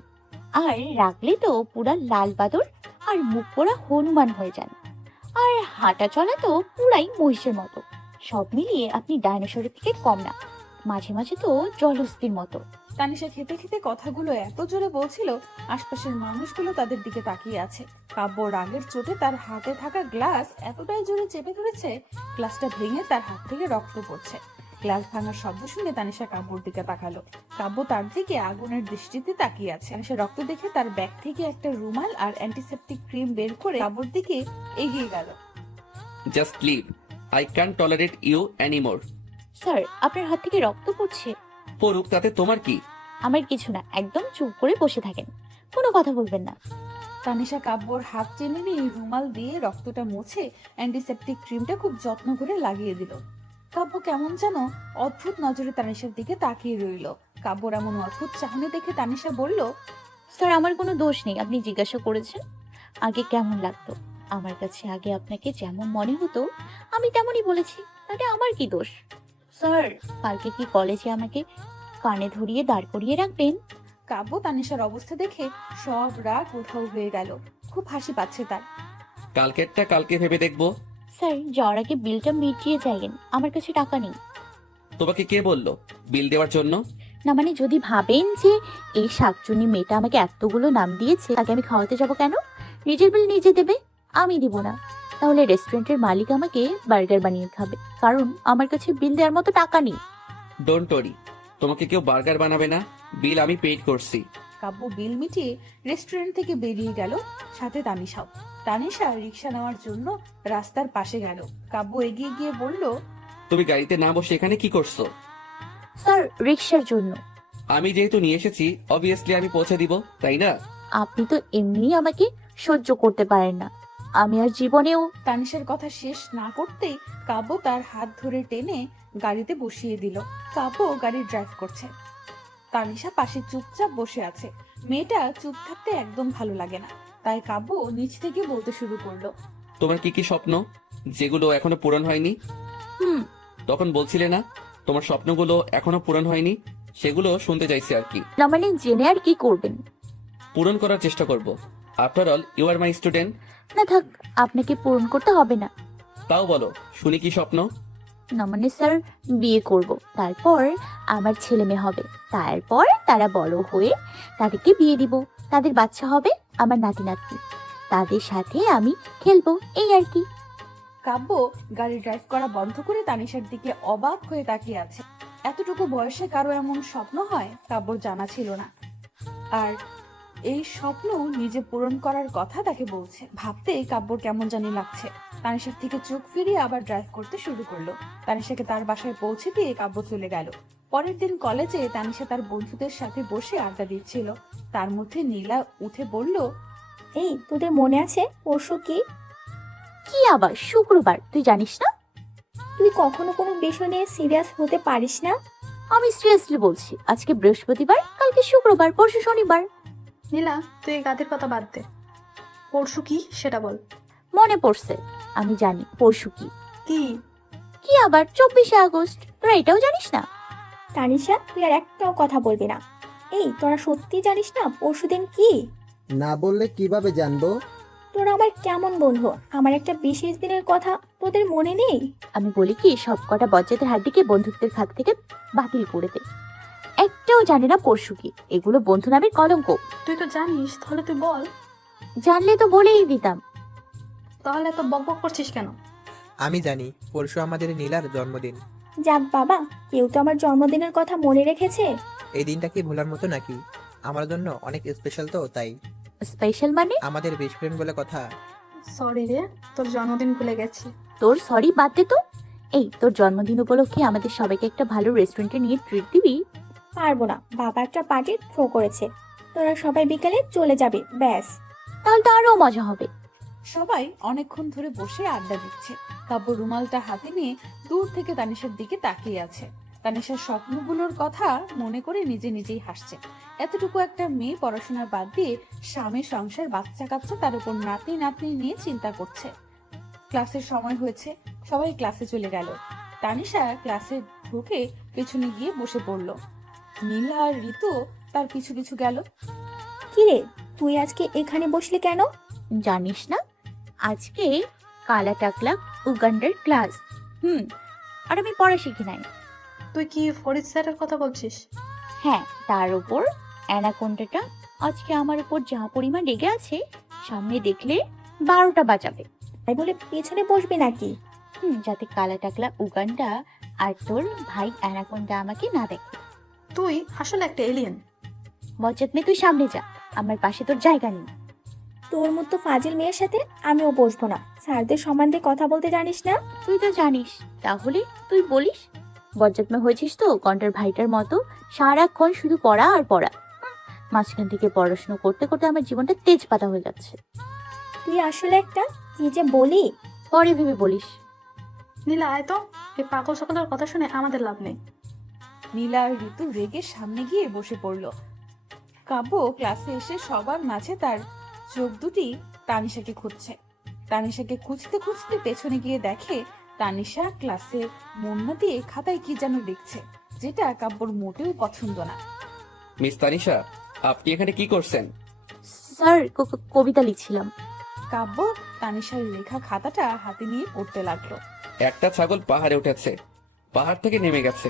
আর রাখলে তো পুরা লাল বাদর আর মুখ পোড়া হনুমান হয়ে যান। আর হাঁটা চলা তো পুরাই মহিষের মতো। সব মিলিয়ে আপনি ডাইনোসরের থেকে কম না, মাঝে মাঝে তো জলহস্তির মতো। তানিশা খেতে খেতে কথাগুলো এত জোরে বলছিল, আশপাশের মানুষগুলো তাদের দিকে তাকিয়ে আছে। কাব্য রাগের চোটে তার হাতে থাকা গ্লাস এতটাই জোরে চেপে ধরেছে, গ্লাসটা ভেঙে তার হাত থেকে রক্ত পড়ছে। গ্লাস ভাঙার শব্দ শুনে তানিশা কাব্যর দিকে তাকালো। কাব্য তার দিকে আগুনের দৃষ্টিতে তাকিয়ে আছে। তানিশা রক্ত দেখে তার ব্যাগ থেকে একটা রুমাল আর অ্যান্টিসেপটিক ক্রিম বের করে কাব্যর দিকে এগিয়ে গেল। Just leave, I can tolerate you anymore. Sir, আপনার হাত থেকে রক্ত পড়ছে। পড়ুক, তাতে তোমার কি? আমার কিছু না, একদম চুপ করে বসে থাকেন, কোনো কথা বলবেন না। তানিশা কাব্যর হাত টেনে নিয়ে রুমাল দিয়ে রক্তটা মুছে অ্যান্টিসেপটিক ক্রিমটা খুব যত্ন করে লাগিয়ে দিল। কাব্য কেমন যেন অদ্ভুত নজরে তানিশার দিকে তাকিয়ে রইল। কাব্যর এমন অদ্ভুত চাহনি দেখে তানিশা বলল, স্যার, আমার কোনো দোষ নেই, আপনি জিজ্ঞাসা করেছেন আগে কেমন লাগতো। আমার কাছে আগে আপনাকে যেমন মনে হতো আমি তেমনই বলেছি, তাতে আমার কি দোষ? স্যার, কালকে কি কলেজে আমাকে কানে ধরিয়ে দাঁড় করিয়ে রাখবেন? কাব্য তানিশার অবস্থা দেখে সব রাগ উধাও হয়ে গেল। খুব হাসি পাচ্ছে তার। কালকেরটা কালকে ভেবে দেখবো। স্যার, যাওয়ার আগে বিলটা মিটিয়ে যাইয়েন, আমার কাছে টাকা নেই। তোমাকে কে বললো বিল দেওয়ার জন্য? না মানে, যদি ভাবেন যে এই শাকচুনি মেয়েটা আমাকে এতগুলো নাম দিয়েছে, তাকে আমি খাওয়াতে যাব কেন? নিজের বিল নিজে দেবে, আমি দিব না। তাহলে রেস্টুরেন্টের মালিক আমাকে বার্গার বানিয়ে খাবে, কারণ আমার কাছে বিল দেওয়ার মতো টাকা নেই। ডোন্ট ওরি, তোমাকে কেউ বার্গার বানাবে না, বিল আমি পেইড করছি। কাব্য বিল মিটিয়ে রেস্টুরেন্ট থেকে বেরিয়ে গেল, সাথে তানিশাও। তানিশা রিক্সা নেওয়ার জন্য রাস্তার পাশে গেল। কাব্য এগিয়ে গিয়ে বলল, তুমি গাড়িতে না বসে এখানে কি করছো? স্যার, রিক্সার জন্য। আমি যেহেতু নিয়ে এসেছি, অবভিয়াসলি আমি পৌঁছে দিব, তাই না? আপনি তো এমনি আমাকে সহ্য করতে পারেন না, আমি আর জীবনেও। তানিশার কথা শেষ না করতেই কাব্য তার হাত ধরে টেনে গাড়িতে বসিয়ে দিল। কাব্য গাড়ি ড্রাইভ করছে, তানিশা পাশে চুপচাপ বসে আছে। মেয়েটা চুপ থাকতে একদম ভালো লাগে না, তাই কাব্য নিচ থেকে বলতে শুরু করলো, তোমার কি কি স্বপ্ন যেগুলো এখনো পূরণ হয়নি? হুম। তখন বলছিলে না তোমার স্বপ্নগুলো এখনো পূরণ হয়নি, সেগুলো শুনতে চাইছি আর কি। না মানে, জেনে আর কি করবেন? পূরণ করার চেষ্টা করব। After all you are my student. না থাক, আপনাকে পূরণ করতে হবে না। তাও বলো, শুনি কি স্বপ্ন? না মানে স্যার, বিয়ে করব, তারপর আমার ছেলে মেয়ে হবে, তারপর তারা বড় হয়ে তাদেরকে বিয়ে দিব, তাদের বাচ্চা হবে, আমার নাতি নাতনি, তাদের সাথে আমি খেলবো, এই আর কি। কাব্য গাড়ি ড্রাইভ করা বন্ধ করে তানিশার দিকে অবাক হয়ে তাকিয়ে আছে। এতটুকু বয়সে কারো এমন স্বপ্ন হয় কাব্যর জানা ছিল না, আর এই স্বপ্ন নিজে পূরণ করার কথা তাকে বলছে। ভাবতেই কাব্যর কেমন জানি লাগছে। তানিশার থেকে চোখ ফিরিয়ে আবার ড্রাইভ করতে শুরু করলো। তানিশাকে তার বাসায় পৌঁছে দিয়ে কাব্য চলে গেল। পরের দিন কলেজে তানিশা তার বন্ধুদের সাথে বসে আড্ডা দিচ্ছিল। তার মধ্যে নীলা উঠে বলল, এই, তোদের মনে আছে পরশু কি? কি আবার শুক্রবার, তুই জানিস না? তুই কখনো কোনো বিষয় নিয়ে সিরিয়াস হতে পারিস না? আমি সিরিয়াসলি বলছি, আজকে বৃহস্পতিবার, কালকে শুক্রবার, পরশু শনিবার। নীলা, তুই এই গাধের কথা বাদ দে। পরশু কি সেটা বল। মনে পড়ছে, আমি জানি পরশু কি। কি? কি আবার 24শে আগস্ট, তোরা এটাও জানিস না? তানিশা, তুই আর একটাও কথা বলবি না। এই, তোরা সত্যি জানিস না পরশুদিন কি? না বললে কিভাবে জানবো? তোরা আমার কেমন বন্ধু, আমার একটা বিশেষ দিনের কথা তোদের মনে নেই? আমি বলি কি, সব কটা বজ্জাতের হাত দিকে বন্ধুত্বের খাত থেকে বাতিল করে দে। একটাও জানে না পরশু কি, এগুলো বন্ধু নামের কলঙ্ক। তুই তো জানিস, তাহলে তুই বল। জানলে তো বলেই দিতাম। তাহলে এত বকবক করছিস কেন? আমি জানি পরশু আমাদের নীলার জন্মদিন। যাক বাবা, কেউ তো আমার জন্মদিনের কথা মনে রেখেছে। এই দিনটা কি ভোলার মতো নাকি? আমার জন্য অনেক স্পেশাল, তো তাই। স্পেশাল মানে? আমাদের বেস্ট ফ্রেন্ড বলে কথা। সরি রে, তোর জন্মদিন ভুলে গেছি। তোর সরি বাদ দে তো। এই, তোর জন্মদিন উপলক্ষে আমাদের সবাইকে একটা ভালো রেস্টুরেন্টে নিয়ে ট্রিট দিবি? পারবো না, বাবা একটা পার্টি থ্রো করেছে। তোরা সবাই বিকালে চলে যাবে, ব্যাস। তাহলে তো আরো মজা হবে। সবাই অনেকক্ষণ ধরে বসে আড্ডা দিচ্ছে। কাব্য রুমালটা হাতে নিয়ে দূর থেকে তানিশার দিকে তাকিয়ে আছে। তানিশার স্বপ্নগুলোর কথা মনে করে নিজে নিজেই হাসছে। এতটুকু একটা মেয়ে পড়াশোনা বাদ দিয়ে স্বামী, সংসার, বাচ্চা কাচ্চা, তার উপর নাতি নাতনি নিয়ে চিন্তা করছে। ক্লাসের সময় হয়েছে, সবাই ক্লাসে চলে গেল। তানিশা ক্লাসে ঢুকে পেছনে গিয়ে বসে পড়ল। নীলা আর ঋতু তার পিছু পিছু গেল। কিরে, তুই আজকে এখানে বসলি কেন? জানিস না, আজকে কালা টাকলা উগান্ডার ক্লাস। আর আমি পড়া শিখি নাই। তুই কি ফরিদ স্যারের কথা বলছিস? হ্যাঁ, তার উপর অ্যানাকোন্ডাটা আজকে আমার উপর যা পরিমাণ রেগে আছে, সামনে দেখলে 12টা বাজাবে। তাই বলে পেছনে বসবি নাকি? যাতে কালা টাকলা উগান্ডা আর তোর ভাই অ্যানাকোন্ডা আমাকে না দেখে। তুই আসলে একটা এলিয়েন। বজ্জাত মেয়ে, তুই সামনে যা, আমার পাশে তোর জায়গা নেই। তোর মতো ফাজিল মেয়ের সাথে আমিও বসবো না। স্যারদের সম্মান দিয়ে কথা বলতে জানিস না? তুই তো জানিস, তাহলে তুই বলিস। বজ্জাত মেয়ে হয়েছিস তো কন্টার ভাইটার মতো, সারাক্ষণ শুধু পড়া আর পড়া। মাঝখান থেকে পড়াশোনা করতে করতে আমার জীবনটা তেজপাতা হয়ে যাচ্ছে। তুই আসলে একটা কি যে বলি। পরে ভেবে বলিস। নীলা আয় তো, এই পাগল সকলের কথা শুনে আমাদের লাভ নেই। নীলা আর ঋতু রেগে সামনে গিয়ে বসে পড়ল। কাব্য ক্লাসে এসে সবার মাঝে তার চোখ দুটি তানিশাকে খুঁজছে। তানিশাকে খুঁজতে খুঁজতে পেছনে গিয়ে দেখে তানিশা ক্লাসে মন না দিয়ে খাতায় কি যেন লিখছে, যেটা কাব্যর মোটেও পছন্দ না। মিস তানিশা, আপনি এখানে কি করছেন? স্যার, কবিতা লিখছিলাম। কাব্য তানিশার লেখা খাতাটা হাতে নিয়ে পড়তে লাগলো। একটা ছাগল পাহাড়ে উঠেছে, পাহাড় থেকে নেমে গেছে,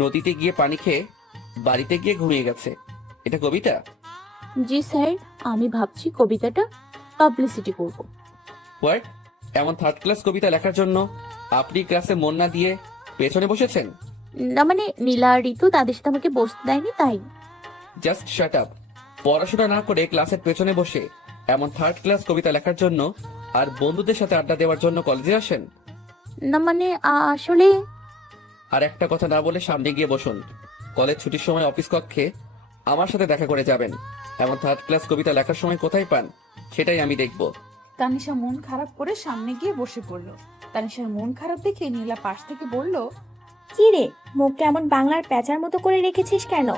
নদীতে গিয়ে পানি খেয়ে বাড়িতে গিয়ে ঘুমিয়ে গেছে। এটা কবিতা? জি স্যার, আমি ভাবছি কবিতাটা পাবলিসিটি করব। হোয়াট? এমন থার্ড ক্লাস কবিতা লেখার জন্য আপনি ক্লাসে মন না দিয়ে পেছনে বসেছেন? না মানে নীলা আর ঋতু তাদের সাথে আমাকে বসতে দেয়নি তাই। Just shut up. পড়াশোনা না করে ক্লাসের পেছনে বসে এমন থার্ড ক্লাস কবিতা লেখার জন্য আর বন্ধুদের সাথে আড্ডা দেওয়ার জন্য কলেজে আসেন? না মানে আসলে আর একটা কথা না বলে সামনে গিয়ে বসুন। কলেজ ছুটির সময় অফিস কক্ষে আমার সাথে দেখা করে যাবেন। এমন থার্ড ক্লাস কবিতা লেখার সময় কোথায় পান সেটাই আমি দেখব। তানিশা মন খারাপ করে সামনে গিয়ে বসে পড়ল। তানিশার মন খারাপ দেখে নীলা পাশ থেকে বলল, কি রে, মুখটা এমন বাংলার প্যাঁচার মতো করে রেখেছিস কেন?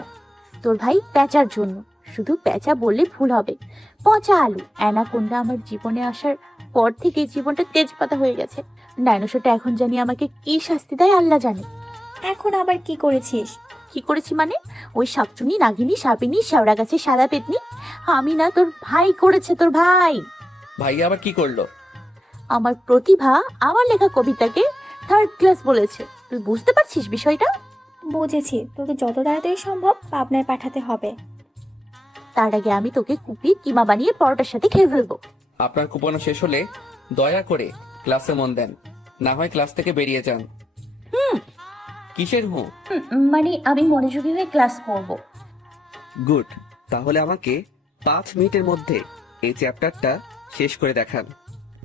তোর ভাই প্যাঁচার জন্য। শুধু প্যাঁচা বললে ভুল হবে, পচা আলু। অ্যানাকোন্ডা আমার জীবনে আসার পর থেকে জীবনটা তেজপাতা হয়ে গেছে। ডাইনোসরটা এখন জানি আমাকে কি শাস্তি দেয় আল্লাহ জানে। এখন আবার কি করেছিস? কি করেছি মানে? ওই শাকচুনি, নাগিনী, সাপিনী, শেওড়া গাছে সাদা পেতনি, আমি না, তোর ভাই করেছে, তোর ভাই। ভাইয়া আবার কি করলো? আমার প্রতিভা আমার লেখা কবিতাকে থার্ড ক্লাস বলেছে। তুই বুঝতে পারছিস বিষয়টা? বুঝেছি, তোকে যত তাড়াতাড়ি সম্ভব পাবনায় পাঠাতে হবে। তার আগে আমি তোকে কুপিয়ে কিমা বানিয়ে পরোটার সাথে খেয়ে ফেলবো। আপনার কুপন শেষ হলে দয়া করে ক্লাসে মন দেন, না হয় ক্লাস থেকে বেরিয়ে যান। কিসের হু? মানে আমি মনোযোগী হয়ে ক্লাস করব। গুড। তাহলে আমাকে 5 মিনিটের মধ্যে এই চ্যাপ্টারটা শেষ করে দেখান।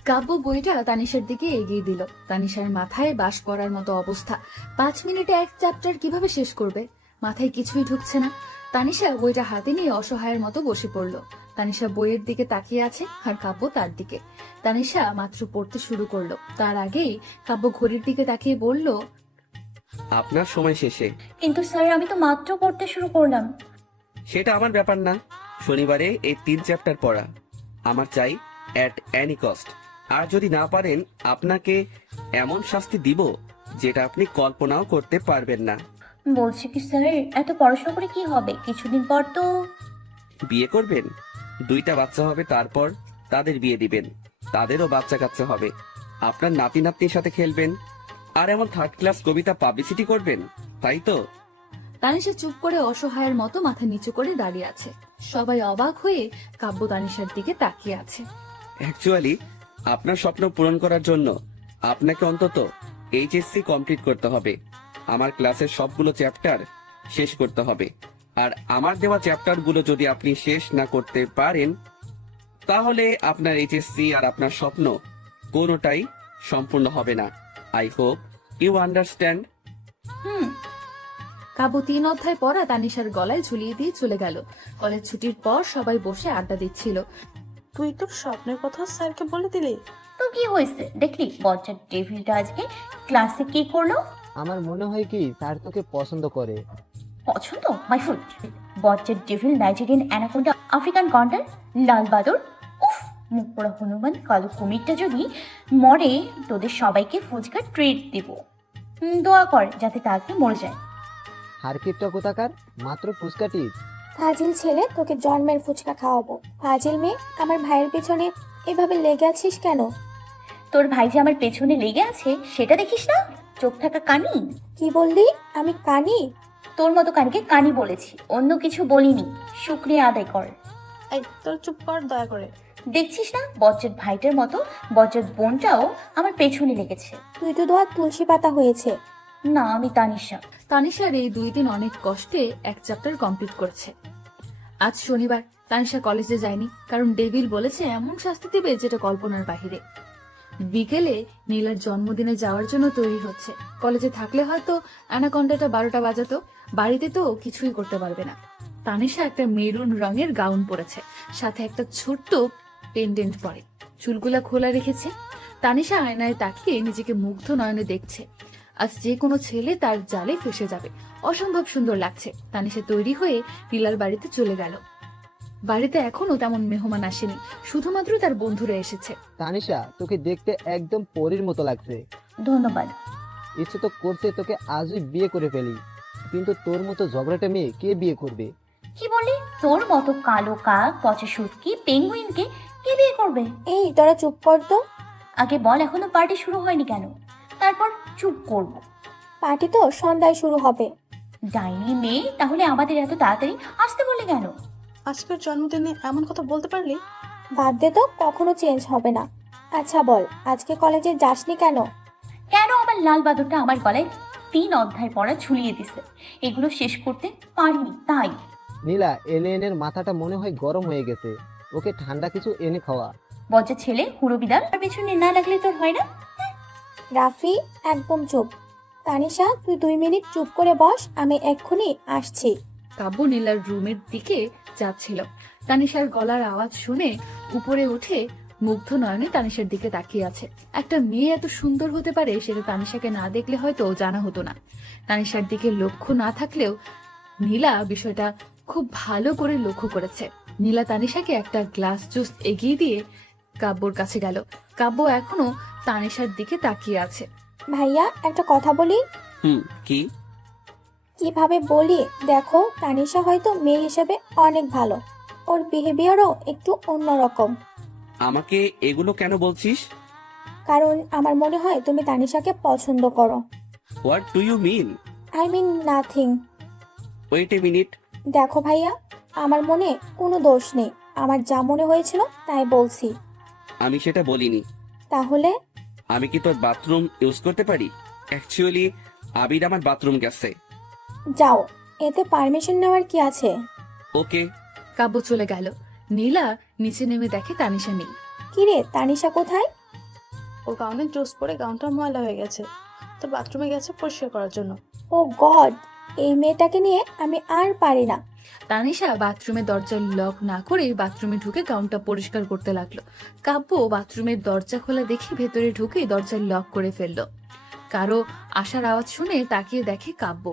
কাব্য বইটা তানিশার দিকে এগিয়ে দিল। তানিশার মাথায় বাস করার মতো অবস্থা। 5 মিনিটে এক চ্যাপ্টার কিভাবে শেষ করবে? মাথায় কিছুই ঢুকছে না। তানিশা বইটা হাতে নিয়ে অসহায়ের মতো বসে পড়ল। তানিশা বইয়ের দিকে তাকিয়ে আছে আর কাব্য তার দিকে। তানিশা মাত্র পড়তে শুরু করলো, তার আগেই কাব্য ঘড়ির দিকে তাকিয়ে বলল, আপনার সময় শেষে। কিন্তু স্যার, আমি তো মাত্র পড়তে শুরু করলাম। সেটা আমার ব্যাপার না। শনিবারে এই 3 চ্যাপ্টার পড়া আমার চাই অ্যাট এনি কস্ট। আর যদি না পারেন আপনাকে এমন শাস্তি দিব যেটা আপনি কল্পনাও করতে পারবেন না। বলছি কি স্যার, এত পড়াশোনা করে কি হবে? কিছুদিন পর তো বিয়ে করবেন, 2টা বাচ্চা হবে, তারপর তাদের বিয়ে দিবেন, তাদেরও বাচ্চা কাচ্চা হবে, আপনার নাতি নাতনির সাথে খেলবেন, আর এমন থার্ড ক্লাস কবিতা পাবলিসিটি করবেন, তাই তো? তানিশা চুপ করে অসহায়ের মতো মাথা নিচু করে দাঁড়িয়ে আছে। সবাই অবাক হয়ে কাব্য তানিশার দিকে তাকিয়ে আছে। অ্যাকচুয়ালি আপনার স্বপ্ন পূরণ করার জন্য আপনাকে অন্তত এইচএসসি কমপ্লিট করতে হবে, আমার ক্লাসের সবগুলো চ্যাপ্টার শেষ করতে হবে। আর আমার দেওয়া চ্যাপ্টারগুলো যদি আপনি শেষ না করতে পারেন তাহলে আপনার এইচএসসি আর আপনার স্বপ্ন কোনোটাই সম্পূর্ণ হবে না। I hope you understand. Kabya 3 অধ্যায় পড়া তানিশার গলায় ঝুলিয়ে দিয়ে চলে গেল। কলেজ ছুটির পর সবাই বসে আড্ডা দিচ্ছিল। তুই তোর স্বপ্নের কথা স্যারকে বলে দিলি? তো কি হয়েছে দেখলি? বজ্জাত ডেভিলটা আজকে ক্লাসে কি করলো? আমার মনে হয় কি স্যার তোকে পছন্দ করে। পছন্দ? My food. বজ্জাত ডেভিল, নাইজেরিয়ান অ্যানাকোন্ডা, আফ্রিকান কন্ডার, লাল বাদর, উফ, মুখ পোড়া হনুমান, কালো কুমিরটা যদি মরে তোদের সবাইকে ফুচকা ট্রিট দিব। দোয়া কর যাতে তাকে মরে যায়। হারকিপটা কোথাকার, মাত্র ফুচকাটি। ফাজিল ছেলে, তোকে জন্মের ফুচকা খাওয়াবো। ফাজিল মেয়ে, আমার ভাইয়ের পেছনে এভাবে লেগে আছিস কেন? তোর ভাই যে আমার পেছনে লেগে আছে সেটা দেখিস না? চোখ থাকা কানি। কি বললি? আমি কানি? তোর মতো কানকে কানি বলেছি, অন্য কিছু বলিনি। শুক্রিয়া আদায় কর। এই তোর চুপ কর দয়া করে। দেখছিস না, বজ্জত ভাইটার মতো বজ্জত বোনটাও আমার পেছনে লেগেছে। তুই তো ধোয়া তুলসী পাতা হয়েছে। না, আমি তানিশা। তানিশার এই 2 দিন অনেক কষ্টে এক চ্যাপ্টার কমপ্লিট করেছে। আজ শনিবার, তানিশা কলেজে যায়নি, কারণ ডেভিল বলেছে এমন শাস্তি দেবে যেটা কল্পনার বাহিরে। বিকেলে নীলার জন্মদিনে যাওয়ার জন্য তৈরি হচ্ছে। কলেজে থাকলে হয়তো অ্যানাকন্ডাটা 12টা বাজাতো, বাড়িতে তো কিছুই করতে পারবে না। তানিশা একটা মেরুন রঙের গাউন পরেছে, সাথে একটা ছোট্ট পেন্ডেন্ট পরে, চুলগুলা খোলা রেখেছে। তানিশা আয়নায় তাকিয়ে নিজেকে মুগ্ধ নয়নে দেখছে। আজ যে কোনো ছেলে তার জালে ফেসে যাবে, অসম্ভব সুন্দর লাগছে। তানিশা তৈরি হয়ে নীলার বাড়িতে চলে গেল। বাড়িতে এখনো তেমন মেহমান আসেনি, শুধুমাত্র তার বন্ধুরা এসেছে। তানিশা, তোকে দেখতে একদম পরীর মতো লাগছে। ধন্যবাদ। ইচ্ছে তো করছে তোকে আজই বিয়ে করে ফেলি, কিন্তু তোর মতো ঝগড়াটা মেয়ে কে বিয়ে করবে? কি বলি? তোর মতো কালো কাক, পচা সুটকি, পেঙ্গুইনকে কে বিয়ে করবে? এই তোরা চুপ কর তো। আগে বল, এখনো পার্টি শুরু হয়নি কেন? তারপর চুপ করব। পার্টি তো সন্ধ্যায় শুরু হবে। ডাইনি মেয়ে, তাহলে আমাদের এত তাড়াতাড়ি আসতে বলে কেন? আজকের জন্মদিনে এমন কথা বলতে পারলি? বাদ দে তো, কখনো চেঞ্জ হবে না। আচ্ছা বল, আজকে কলেজে যাসনি কেন? কেন আমার লাল বাদরটা আমার গলায় 3 অধ্যায় পড়া ঝুলিয়ে দিছে, এগুলো শেষ করতে পারিনি তাই। নীলা, এলিয়েনের মাথাটা মনে হয় গরম হয়ে গেছে, ওকে ঠান্ডা কিছু এনে খাওয়া। বজ্জা ছেলে, হুড়ো বিড়াল, আর পেছনে না লাগলে তোর হয় না? রাফি, একদম চুপ। তানিশা, তুই 2 মিনিট চুপ করে বস, আমি এক্ষুনি আসছি। কাব্য নীলার রুমের দিকে যাচ্ছিল। তানিশার গলার আওয়াজ শুনে উপরে উঠে মুগ্ধ নয়নে তানিশার দিকে তাকিয়ে আছে। একটা মেয়ে এত সুন্দর হতে পারে সেটা তানিশাকে না দেখলে হয়তো জানা হতো না। তানিশার দিকে লক্ষ্য না থাকলেও নীলা বিষয়টা খুব ভালো করে লক্ষ্য করেছে। নীলা তানিশাকে একটা গ্লাস জুস এগিয়ে দিয়ে কাব্যর কাছে গেল। কাব্য এখনো তানিশার দিকে তাকিয়ে আছে। ভাইয়া, একটা কথা বলি। কি? কিভাবে বলি, দেখো, তানিশা হয়তো মেয়ে হিসেবে অনেক ভালো, ওর বিহেভিয়ারও একটু অন্যরকম। আমাকে এগুলো কেন বলছিস? কারণ আমার মনে হয় তুমি তানিশাকে পছন্দ করো। What do you mean? I mean nothing. Wait a minute. দেখো ভাইয়া, আমার মনে কোনো দোষ নেই, আমার যা মনে হয়েছিল তাই বলছি। আমি সেটা বলিনি। তাহলে? আমি কি তোর বাথরুম ইউজ করতে পারি? অ্যাকচুয়ালি আবির আমার বাথরুম গেছে। যাও, এতে পারমিশন নেওয়ার কি আছে? ওকে। কাব্য চলে গেল। নীলা নিচে নেমে দেখে তানিশা নেই। কিরে, তানিশা কোথায়? ওর গাউনের জুস পরে গাউনটা ময়লা হয়ে গেছে, তো বাথরুমে গেছে পরিষ্কার করার জন্য। ও গড, এই মেয়েটাকে নিয়ে আমি আর পারি না। তানিশা বাথরুমের দরজা লক না করে বাথরুমে ঢুকে গাউনটা পরিষ্কার করতে লাগলো। কাব্য বাথরুমের দরজা খোলা দেখে ভেতরে ঢুকে দরজা লক করে ফেললো। কারো আসার আওয়াজ শুনে তাকিয়ে দেখে কাব্য।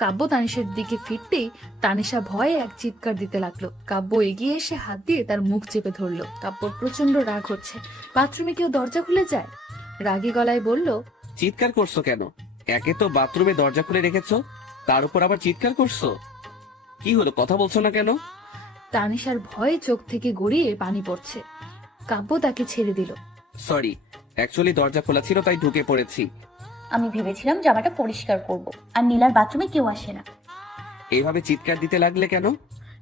কাব্য তানিশার দিকে ফিরতেই তানিশা ভয়ে এক চিৎকার দিতে লাগলো। কাব্য এগিয়ে এসে হাত দিয়ে তার মুখ চেপে ধরলো। কাব্যর প্রচন্ড রাগ হচ্ছে। বাথরুমে কেউ দরজা খুলে যায়? রাগী গলায় বলল, চিৎকার করছো কেন? একে তো বাথরুমে দরজা খুলে রেখেছো, তার উপর আবার চিৎকার করছো। কি হলো, কথা বলছো না কেন? তানিশার ভয়ে চোখ থেকে গড়িয়ে পানি পড়ছে। কাব্য তাকে ছেড়ে দিল। সরি, অ্যাকচুয়ালি দরজা খোলা ছিল তাই ঢুকে পড়েছি। আমি ভেবেছিলাম জামাটা পরিষ্কার করব, আর নীলার বাথরুমে কেউ আসে না। এইভাবে চিৎকার দিতে লাগলে কেন?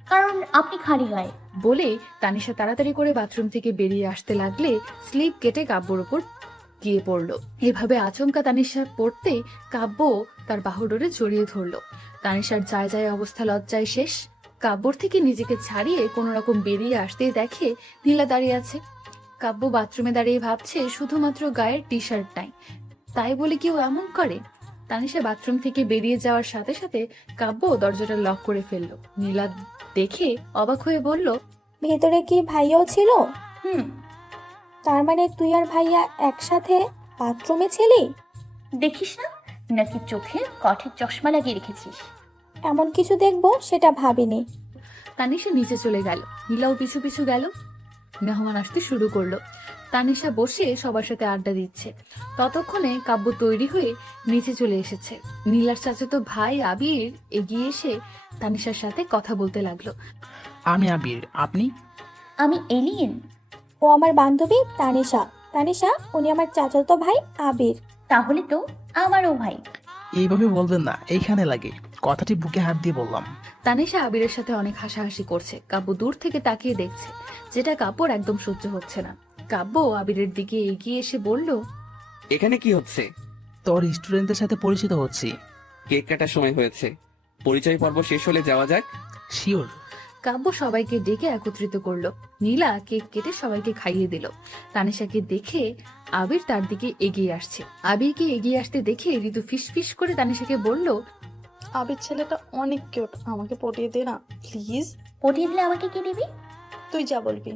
কারণ আপনি খালি গায়ে। বলে তানিশা তাড়াতাড়ি করে বাথরুম থেকে বেরিয়ে আসতে লাগলে স্লিপ কেটে কাব্যর উপর গিয়ে পড়লো। এভাবে আচমকা তানিশার পড়তে কাব্য তার বাহুডোরে জড়িয়ে ধরলো। তানিশার যায় যায় অবস্থা লজ্জায় শেষ। কাব্যর থেকে নিজেকে ছাড়িয়ে কোনো রকম বেরিয়ে আসতেই দেখে নীলা দাঁড়িয়ে আছে। কাব্য বাথরুমে দাঁড়িয়ে ভাবছে শুধুমাত্র গায়ের টি শার্ট নাই, তাই বলে কেউ এমন করে? তানিশা বাথরুম থেকে বেরিয়ে যাওয়ার সাথে সাথে কাব্য দরজাটা লক করে ফেললো। নীলা দেখে অবাক হয়ে বলল, ভেতরে কি ভাইয়াও ছিল? হুম। তার মানে তুই আর ভাইয়া একসাথে বাথরুমে ছিলি? দেখিস না, নাকি চোখে কাঠের চশমা লাগিয়ে রেখেছিস? এমন কিছু দেখবো সেটা ভাবিনি। তানিশা নিচে চলে গেল। নীলাও পিছু পিছু গেল। মেহমান আসতে শুরু করলো। তানিশা বসে সবার সাথে আড্ডা দিচ্ছে। ততক্ষণে কাব্য তৈরি হয়ে নিচে চলে এসেছে। নীলার চাচাতো ভাই আবির এগিয়ে এসে তানিশার সাথে কথা বলতে লাগলো। আমি আবির, আপনি? আমি এলিয়েন। ও আমার বান্ধবী তানিশা। তানিশা, উনি আমার চাচাতো ভাই আবির। তাহলে তো আমারও ভাই। এইভাবে বলবেন না, এইখানে লাগে। কথাটি বুকে হাত দিয়ে বললাম। তানিশা আবিরের সাথে অনেক হাসাহাসি করছে। কাব্য দূর থেকে তাকিয়ে দেখছে, যেটা কাব্যর একদম সহ্য হচ্ছে না। কাব্য আবিরের দিকে এগিয়ে এসে বলল, এখানে কি হচ্ছে? তোর স্টুডেন্টদের সাথে পরিচিত হচ্ছি। কেক কাটার সময় হয়েছে, পরিচয় পর্ব শেষ হলে যাওয়া যাক। শিওর। কাব্য সবাইকে ডেকে একত্রিত করলো। নীলা কেক কেটে সবাইকে খাইয়ে দিল। তানিশাকে দেখে আবির তার দিকে এগিয়ে আসছে। আবিরকে এগিয়ে আসতে দেখে ঋতু ফিস করে তানিশাকে বলল, আবির ছেলেটা অনেক কিউট, আমাকে পটিয়ে দে না প্লিজ। পটিয়ে দিলে আমাকে কি দিবি? তুই যা বলবি।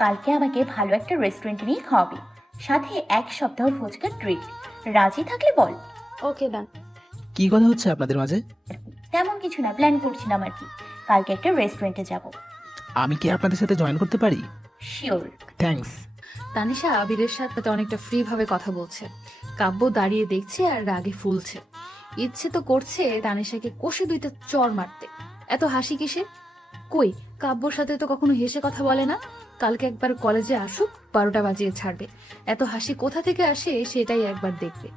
কালকে আমাকে ভালো একটা রেস্টুরেন্টে নিয়ে খাওয়াবি, সাথে 1 সপ্তাহ ফুচকা ট্রিট। রাজি থাকলে বল। ওকে ডান। কি কথা হচ্ছে আপনাদের মাঝে? তেমন কিছু না, প্ল্যান করছিলাম আর কি। কালকে একটা রেস্টুরেন্টে যাব। আমি কি আপনাদের সাথে জয়েন করতে পারি? শিওর। থ্যাঙ্কস। তানিশা আবিরের সাথে অনেকটা ফ্রি ভাবে কথা বলছে। কাব্য দাঁড়িয়ে দেখছে আর রাগে ফুলছে। ইচ্ছে তো করছে তানিশাকে কষে 2টা চড় মারতে। এত হাসি কিসে? কই, কাব্যর সাথে তো কখনো হেসে কথা বলে না। কালকে একবার কলেজে আসুক, 12টা বাজিয়ে ছাড়বে। এত হাসি কোথা থেকে আসে সেটাই একবার দেখবে।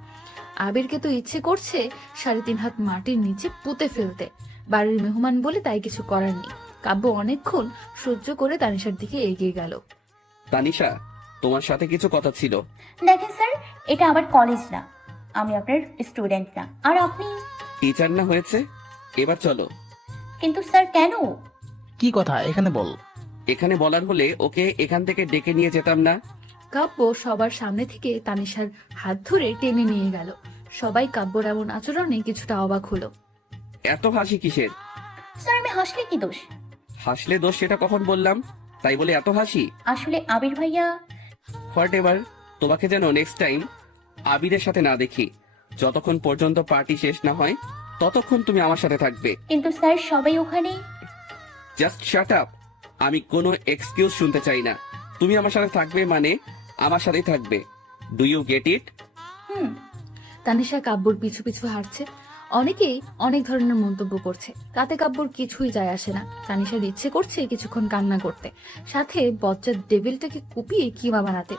আবিরকে তো ইচ্ছে করছে 3.5 হাত মাটির নিচে পুঁতে ফেলতে। বাড়ির মেহমান বলে তাই কিছু করার নেই। কাব্য অনেকক্ষণ সহ্য করে তানিশার দিকে এগিয়ে গেল। তানিশা, তোমার সাথে কিছু কথা ছিল। দেখেন স্যার, এটা আমার কলেজ না, আমি আপনার স্টুডেন্ট না। আর আপনি? টিচার না হয়েছে, এবার চলো। কিন্তু স্যার কেন? কি কথা এখানে বল। এখানে বলার হলে ওকে এখান থেকে ডেকে নিয়ে যেতাম না? কাব্য সবার সামনে থেকে তানিশার হাত ধরে টেনে নিয়ে গেল। সবাই কাব্যর এমন আচরণে কিছুটা অবাক হলো। এত হাসি কিসের? স্যার আমি হাসলে কি দোষ? হাসলে দোষ সেটা কখন বললাম? তাই বলে এত হাসি? আসলে আবির ভাইয়া। হোয়াট এভার, তোমাকে যেন নেক্সট টাইম আবিরের সাথে না দেখি। যতক্ষণ পর্যন্ত পার্টি শেষ না হয় ততক্ষণ তুমি আমার সাথে থাকবে। কিন্তু স্যার সবাই ওখানে। Just shut up. আমি কোনো এক্সকিউজ শুনতে চাই না। তুমি আমার সাথে থাকবে মানে আমার সাথেই থাকবে। Do you get it? Hmm. Tanisha কাব্যর পিছু পিছু হাঁটছে। অনেকেই অনেক ধরনের মন্তব্য করছে, তাতে কাব্যর কিছুই যায় আসে না। তানিশার ইচ্ছে করছে কিছুক্ষণ কান্না করতে, সাথে বজ্জার ডেভিলটাকে কুপিয়ে কিমা বানাতে।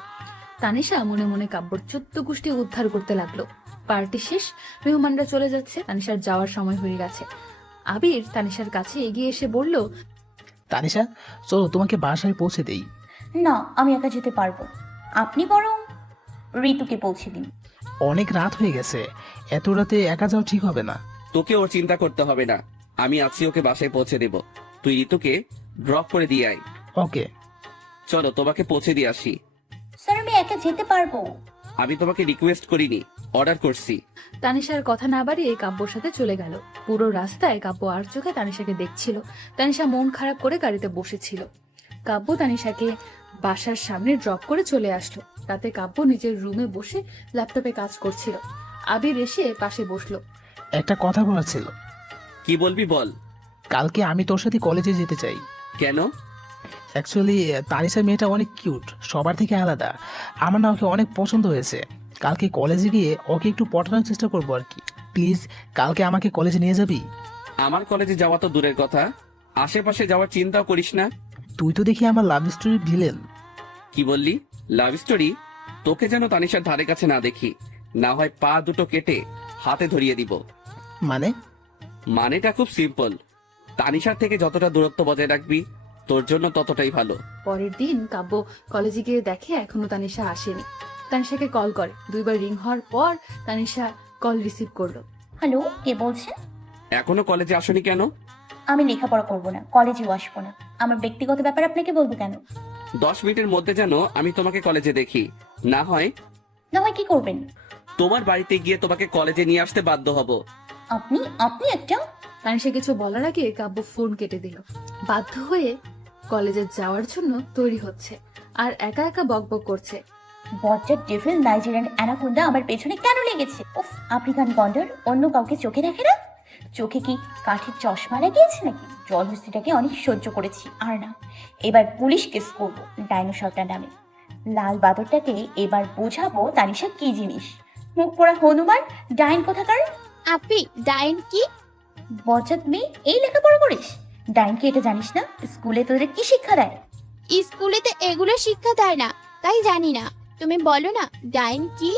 তানিশা মনে মনে কাব্যর 14 গোষ্ঠী উদ্ধার করতে লাগলো। পার্টি শেষ, মেহমানরা চলে যাচ্ছে, তানিশার যাওয়ার সময় হয়ে গেছে। আবির তানিশার কাছে এগিয়ে এসে বলল, তানিশা, চলো তোমাকে বাসায় পৌঁছে দেই। না, আমি একা যেতে পারবো। আপনি বরং ঋতুকে পৌঁছে দিন। অনেক রাত হয়ে গেছে, এত রাতে একা যাওয়া ঠিক হবে না। তোকে ওর চিন্তা করতে হবে না, আমি আছি, ওকে বাসায় পৌঁছে দেব। তুই ঋতুকে ড্রপ করে দিয়ে আয়। ওকে। চলো তোমাকে পৌঁছে দিয়ে আসি। স্যার আমি একা যেতে পারবো। আমি তোমাকে রিকোয়েস্ট করিনি, অর্ডার করছি। তানিশার কথা না বাড়িয়ে কাব্যর সাথে চলে গেল। পুরো রাস্তায় কাব্য আর চোখে তানিশাকে দেখছিল। তানিশা মন খারাপ করে গাড়িতে বসেছিল। কাব্য তানিশাকে বাসার সামনে ড্রপ করে চলে আসলো। তাতে কাব্য নিজের রুমে বসে ল্যাপটপে কাজ করছিল। আবির এসে পাশে বসলো। একটা কথা বলার ছিল। কি বলবি বল। কালকে আমি তোর সাথে কলেজে যেতে চাই। কেন? অ্যাকচুয়ালি তানিশা মেয়েটা অনেক কিউট, সবার থেকে আলাদা। আমার না ওকে অনেক পছন্দ হয়েছে। কালকে কলেজে গিয়ে ওকে একটু পটানোর চেষ্টা করবো আর কি। প্লিজ কালকে আমাকে কলেজে নিয়ে যাবি? আমার কলেজে যাওয়া তো দূরের কথা, আশেপাশে যাওয়ার চিন্তাও করিস না। তুই তো দেখি আমার লাভ স্টোরি ভিলেন। কি বললি? Love story? তোকে যেন তানিশার ধারে কাছে না দেখি, না হয় পা দুটো কেটে হাতে ধরিয়ে দিব। মানে? মানেটা খুব সিম্পল। তানিশার থেকে যতটা দূরত্ব বজায় রাখবি তোর জন্য ততটাই ভালো। পরের দিন কাব্য কলেজে গিয়ে দেখে এখনো তানিশা আসেনি। তানিশাকে কল করে। 2 বার রিং হওয়ার পর তানিশা কল রিসিভ করলো। হ্যালো, কে বলছেন? এখনো কলেজে আসনি কেন? আমি লেখাপড়া করবো না, কলেজেও আসবো না। আমার ব্যক্তিগত ব্যাপার আপনাকে বলবো কেন? 10 মিনিটের মধ্যে যেন আমি তোমাকে কলেজে দেখি, না হয় কি করবেন? তোমার বাড়িতে গিয়ে তোমাকে কলেজে নিয়ে আসতে বাধ্য হব। আপনি আপনি একটা। তানিশা কিছু বলার আগে কাব্য ফোন কেটে দিল। বাধ্য হয়ে কলেজে যাওয়ার জন্য তৈরি হচ্ছে, আর একা একা বকবক করছে। বজ্জার ডেভিল নাইজেরিয়ান অ্যানাকোন্ডা আমার পেছনে কেন লেগেছে? উফ, আফ্রিকান গন্ডার অন্য কাউকে চোখে দেখে না? চোখে কি কাঠের চশমা লাগিয়েছে নাকি? জলহস্তিটাকে অনেক সহ্য করেছি, আর না। এবার পুলিশ কেস করবো ডাইনোসরটার নামে। লাল বাদরটাকে এবার বোঝাবো তানিশা কি জিনিস। মুখ পোড়া হনুমান ডাইন কোথাকার। আপনি ডাইন কি? বজ্জাত মেয়ে, এই লেখাপড়া করিস? ডাইন কি এটা জানিস না? স্কুলে তোদের কি শিক্ষা দেয়? স্কুলেতে এগুলো শিক্ষা দেয় না, তাই জানি না। তুমি বলো না ডাইন কি?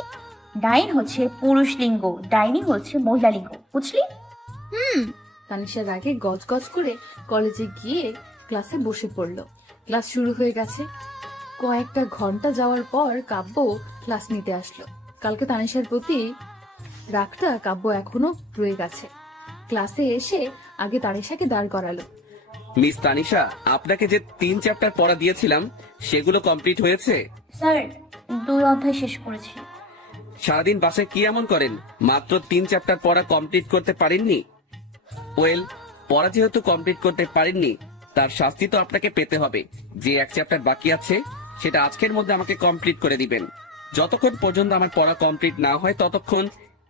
ডাইন হচ্ছে পুরুষ লিঙ্গ, ডাইনি হচ্ছে মহিলা লিঙ্গ, বুঝলি? হুম। তানিশার আগে গজগজ করে কলেজে গিয়ে ক্লাসে বসে পড়ল। ক্লাস শুরু হয়ে গেছে। কয়েকটা ঘন্টা যাওয়ার পর কাব্য ক্লাস নিতে আসলো। কালকে তানিশার প্রতি রাগটা কাব্য এখনো রয়ে গেছে। ক্লাসে এসে আগে তানিশাকে দাঁড় করালো। মিস তানিশা, আপনাকে যে 3 চ্যাপ্টার পড়া দিয়েছিলাম সেগুলো কমপ্লিট হয়েছে? স্যার 2 অধ্যায় শেষ করেছি। সারাদিন বাসায় কি এমন করেন মাত্র 3 চ্যাপ্টার পড়া কমপ্লিট করতে পারেননি? ওয়েল, পড়া যেহেতু কমপ্লিট করতে পারেননি তার শাস্তি তো আপনাকে পেতে হবে। যে 1 চ্যাপ্টার বাকি আছে সেটা আজকের মধ্যে আমাকে কমপ্লিট করে দিবেন। যতক্ষণ পর্যন্ত আমার পড়া কমপ্লিট না হয় ততক্ষণ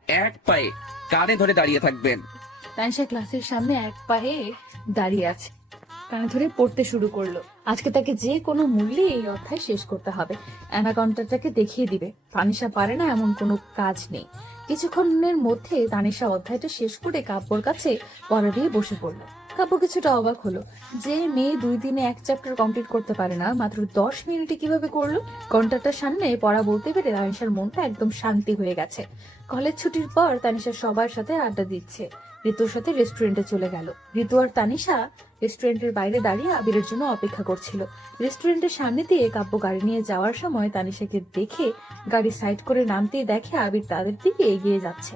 এক পায়ে কানে ধরে দাঁড়িয়ে থাকবেন। তানিশা ক্লাসের সামনে এক পায়ে দাঁড়িয়ে আছে, কানে ধরে পড়তে শুরু করলো। আজকে তাকে যে কোনো মূল্যে এই অধ্যায় শেষ করতে হবে। অ্যানাকন্ডাটাকে দেখিয়ে দিবে তানিশা পারে না এমন কোনো কাজ নেই। কিছুক্ষণের মধ্যে তানিশা অধ্যায়টা শেষ করে কাব্যর কাছে পড়া দিয়ে বসে পড়লো। কাব্য কিছুটা অবাক হলো, যে মেয়ে 2 দিনে 1 চ্যাপ্টার কমপ্লিট করতে পারে না মাত্র 10 মিনিটে কিভাবে করলো। ঘন্টাটার সামনে পড়া বলতে পেরে তানিশার মনটা একদম শান্তি হয়ে গেছে। কলেজ ছুটির পর তানিশা সবার সাথে আড্ডা দিচ্ছে। ঋতুর সাথে রেস্টুরেন্টে চলে গেল। ঋতু আর তানিশা রেস্টুরেন্টের বাইরে দাঁড়িয়ে আবিরের জন্য অপেক্ষা করছিল। রেস্টুরেন্টের সামনে দিয়ে কাব্য গাড়ি নিয়ে যাওয়ার সময় তানিশাকে দেখে গাড়ি সাইড করে নামতেই দেখে আবির তাদের দিকে এগিয়ে যাচ্ছে।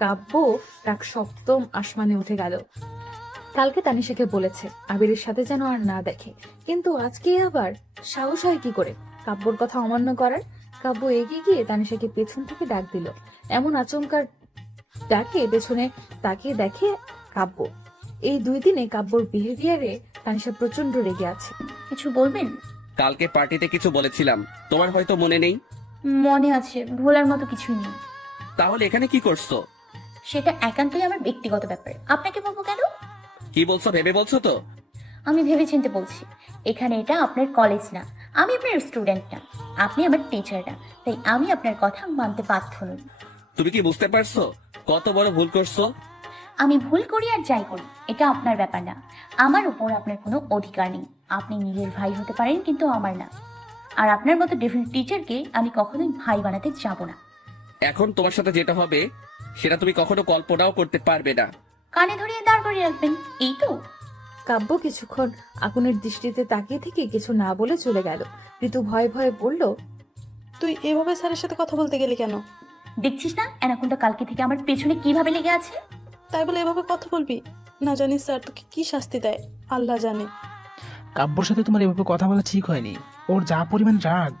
কাব্য রাগ সপ্তম আসমানে উঠে গেল। কালকে তানিশাকে বলেছে আবিরের সাথে যেন আর না দেখে, কিন্তু আজকে আবার সাহস হয় কি করে কাব্যর কথা অমান্য করার। কাব্য এগিয়ে গিয়ে তানিশাকে পেছন থেকে ডাক দিল। এমন আচমকার ডাকে পেছনে তাকিয়ে দেখে কাব্য। এই 2 দিনে কাব্যর বিহেভিয়ারে তানিশা প্রচন্ড রেগে আছে। কিছু বলবেন? কালকে পার্টিতে কিছু বলেছিলাম, তোমার হয়তো মনে নেই। মনে আছে, ভোলার মতো কিছুই নেই। তাহলে এখানে কি করছো? সেটা একান্তই আমার ব্যক্তিগত ব্যাপার, আপনাকে বলবো কেন? কি বলছো ভেবে বলছো তো? আমি ভেবেচিন্তে বলছি। এখানে এটা আপনার কলেজ না, আমি আপনার স্টুডেন্ট না, আপনি আমার টিচার না, তাই আমি আপনার কথা মানতে বাধ্য নই। তুমি কি বুঝতে পারছো কত বড় ভুল করছো? আমি ভুল করি আর যাই করি এটা আপনার ব্যাপার না, আমার উপর আপনার কোনো অধিকার নেই। আপনি নীলের ভাই হতে পারেন কিন্তু আমার না, আর আপনার মতো ডিফারেন্ট টিচারকে আমি কখনোই ভাই বানাতে যাব না। এখন তোমার সাথে যেটা হবে সেটা তুমি কখনো কল্পনাও করতে পারবে না। কানে ধরিয়ে দাঁড় করিয়ে রাখবেন, এই তো? কাব্য কিছুক্ষণ আগুনের দৃষ্টিতে তাকিয়ে থেকে কিছু না বলে চলে গেল। ঋতু ভয়ে ভয়ে বলল, তুই এভাবে স্যারের সাথে কথা বলতে গেলি কেন? দেখছিস না অ্যানাকোন্ডা কালকে থেকে আমার পেছনে কিভাবে লেগে আছে? তাই বলে এভাবে কথা বলবি? না জানি স্যার তোকে কি শাস্তি দেয়, আল্লাহ জানে। কাব্যর সাথে তোমার এভাবে কথা বলা ঠিক হয়নি। ওর যা পরিমাণ রাগ।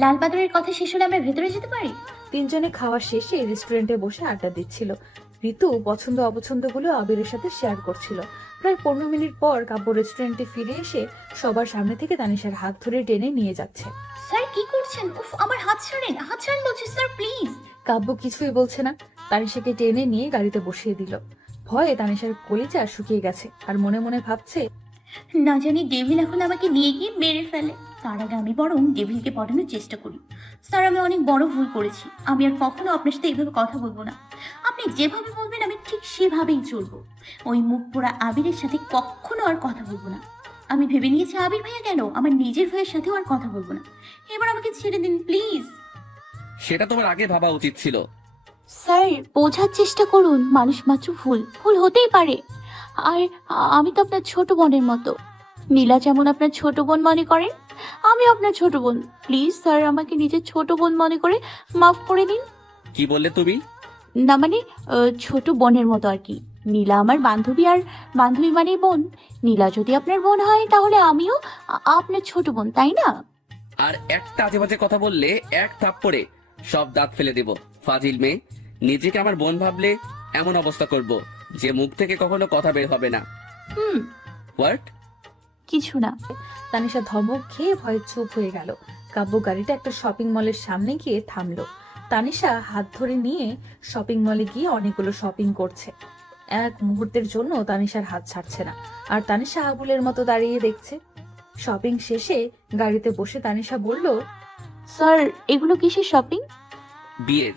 লাল বাদরের কথা শেষ হলে আমরা ভেতরে যেতে পারি। 3 জনে খাওয়া শেষে রেস্টুরেন্টে বসে আড্ডা দিচ্ছিল। ঋতু পছন্দ অপছন্দগুলো আবিরের সাথে শেয়ার করছিল। প্রায় 15 মিনিট পর কাব্য রেস্টুরেন্টে ফিরে এসে সবার সামনে থেকে তানিশার হাত ধরে টেনে নিয়ে যাচ্ছে। স্যার কি করছেন? উফ, আমার হাত ছাড়েন বলছি স্যার, প্লিজ। কাব্য কিছুই বলছে না, তানিশাকে টেনে নিয়ে গাড়িতে বসিয়ে দিল। ভয়ে তানিশার কলিজা শুকিয়ে গেছে আর মনে মনে ভাবছে, না জানি ডেভিল এখন আমাকে নিয়ে গিয়ে মেরে ফেলে, তার আগে আমি বরং ডেভিলকে পটানোর চেষ্টা করি। স্যার আমি অনেক বড় ভুল করেছি, আমি আর কখনো আপনার সাথে এইভাবে কথা বলবো না। আপনি যেভাবে বলবেন আমি ঠিক সেভাবেই চলবো। ওই মুখ পোড়া আবিরের সাথে কখনো আর কথা বলবো না। আমি ভেবে নিয়েছি আবির ভাইয়া কেন আমার নিজের ভাইয়ের সাথেও আর কথা বলবো না। এবার আমাকে ছেড়ে দিন প্লিজ। সেটা তোমার আগে ভাবা উচিত ছিল। স্যার বোঝার চেষ্টা করুন, মানুষ মাত্র ভুল হতেই পারে। আর আমি তো আপনার ছোট বোনের মতো। নীলা যেমন আপনার ছোট বোন মনে করেন, আমি আপনার ছোট বোন। প্লিজ স্যার আমাকে নিজের ছোট বোন মনে করে মাফ করে দিন। কি বললে তুমি? না মানে ছোট বোনের মতো আর কি। নীলা আমার বান্ধবী, আর বান্ধবী মানে বোন। নীলা যদি আপনার বোন হয় তাহলে আমিও আপনার ছোট বোন, তাই না? আর একটা আজে বাজে কথা বললে এক থাপ্পড়ে সব দাঁত ফেলে দেব। ফাজিল মেয়ে, নিজেকে আমার বোন ভাবলে এমন অবস্থা করব যে মুখ থেকে কখনো কথা বের হবে না। হোয়াট? কিছু না। তানিশা ধমক খেয়ে ভয়ে চুপ হয়ে গেল। কাব্য গাড়িটা একটা শপিং মলের সামনে গিয়ে থামলো। তানিশা হাত ধরে নিয়ে শপিং মলে গিয়ে অনেকগুলো শপিং করছে। এক মুহূর্তের জন্য তানিশার হাত ছাড়ছে না, আর তানিশা আবুলের মতো দাঁড়িয়ে দেখছে। শপিং শেষে গাড়িতে বসে তানিশা বলল, স্যার এগুলো কিসের শপিং? বিয়ের।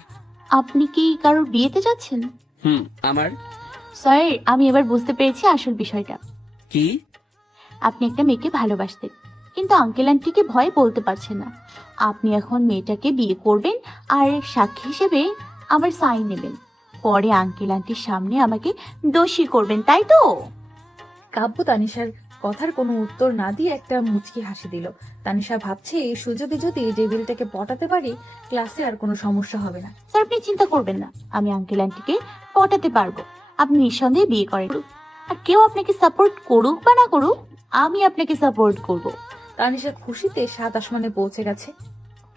আপনি কি কারোর বিয়েতে যাচ্ছেন? আমার। স্যার আমি এবার বুঝতে পেরেছি আসল বিষয়টা। কি? আপনি একটা মেয়েকে ভালোবাসতেন, কিন্তু আঙ্কেল আন্টিকে ভয় বলতে পারছেন না। আপনি এখন মেয়েটাকে বিয়ে করবেন আর সাক্ষী হিসেবে আমার সাইন নেবেন। পরে আঙ্কেল আন্টির সামনে আমাকে দোষী করবেন, তাই তো? কাব্য তানিশার কথার কোনো উত্তর না দিয়ে একটা মুচকি হাসি দিল। তানিশা ভাবছে এই সুযোগে যদি ডেভিলটাকে পটাতে পারি, ক্লাসে আর কোনো সমস্যা হবে না। স্যার আপনি চিন্তা করবেন না, আমি আঙ্কেল আন্টিকে পটাতে পারবো। আপনি নিঃসন্দেহে বিয়ে করেন, আর কেউ আপনাকে সাপোর্ট করুক বা না করুক, আমি আপনাকে সাপোর্ট করব। তানিশা খুশিতে সাত আসমানে পৌঁছে গেছে।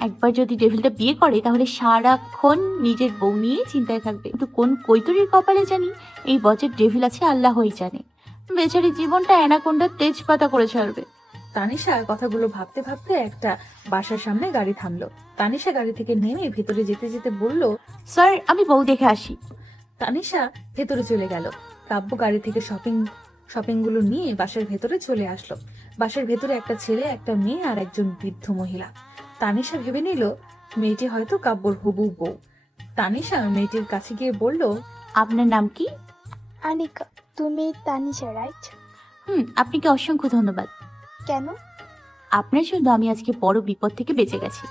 একবার যদি ডেভিলটা বিয়ে করে তাহলে সারাক্ষণ নিজের বউ নিয়ে চিন্তায় থাকবে। কিন্তু কোন কৈতরীর কপালে জানি এই বছর ডেভিল আছে আল্লাহই জানে। বেচারি জীবনটা অ্যানাকোন্ডার তেজপাতা করে ছাড়বে। তানিশা কথাগুলো ভাবতে ভাবতে একটা বাসার সামনে গাড়ি থামলো। তানিশা গাড়ি থেকে নেমে ভেতরে যেতে যেতে বলল, স্যার আমি বউ দেখে আসি। তানিশা ভেতরে চলে গেল। কাব্য গাড়ি থেকে শপিং গুলো নিয়ে বাসার ভেতরে চলে আসলো। বাসার ভেতরে একটা ছেলে, একটা মেয়ে আর একজন বৃদ্ধ মহিলা। তানিশা ভেবে নিল মেয়েটি হয়তো কাব্যর হবু বউ। তানিশা মেয়েটির কাছে গিয়ে বলল, আপনার নাম কি? আনিকা, তুমি তানিশা রাইট? আপনাকে অসংখ্য ধন্যবাদ। কেন? আপনার জন্য আমি আজকে বড় বিপদ থেকে বেঁচে গেছি।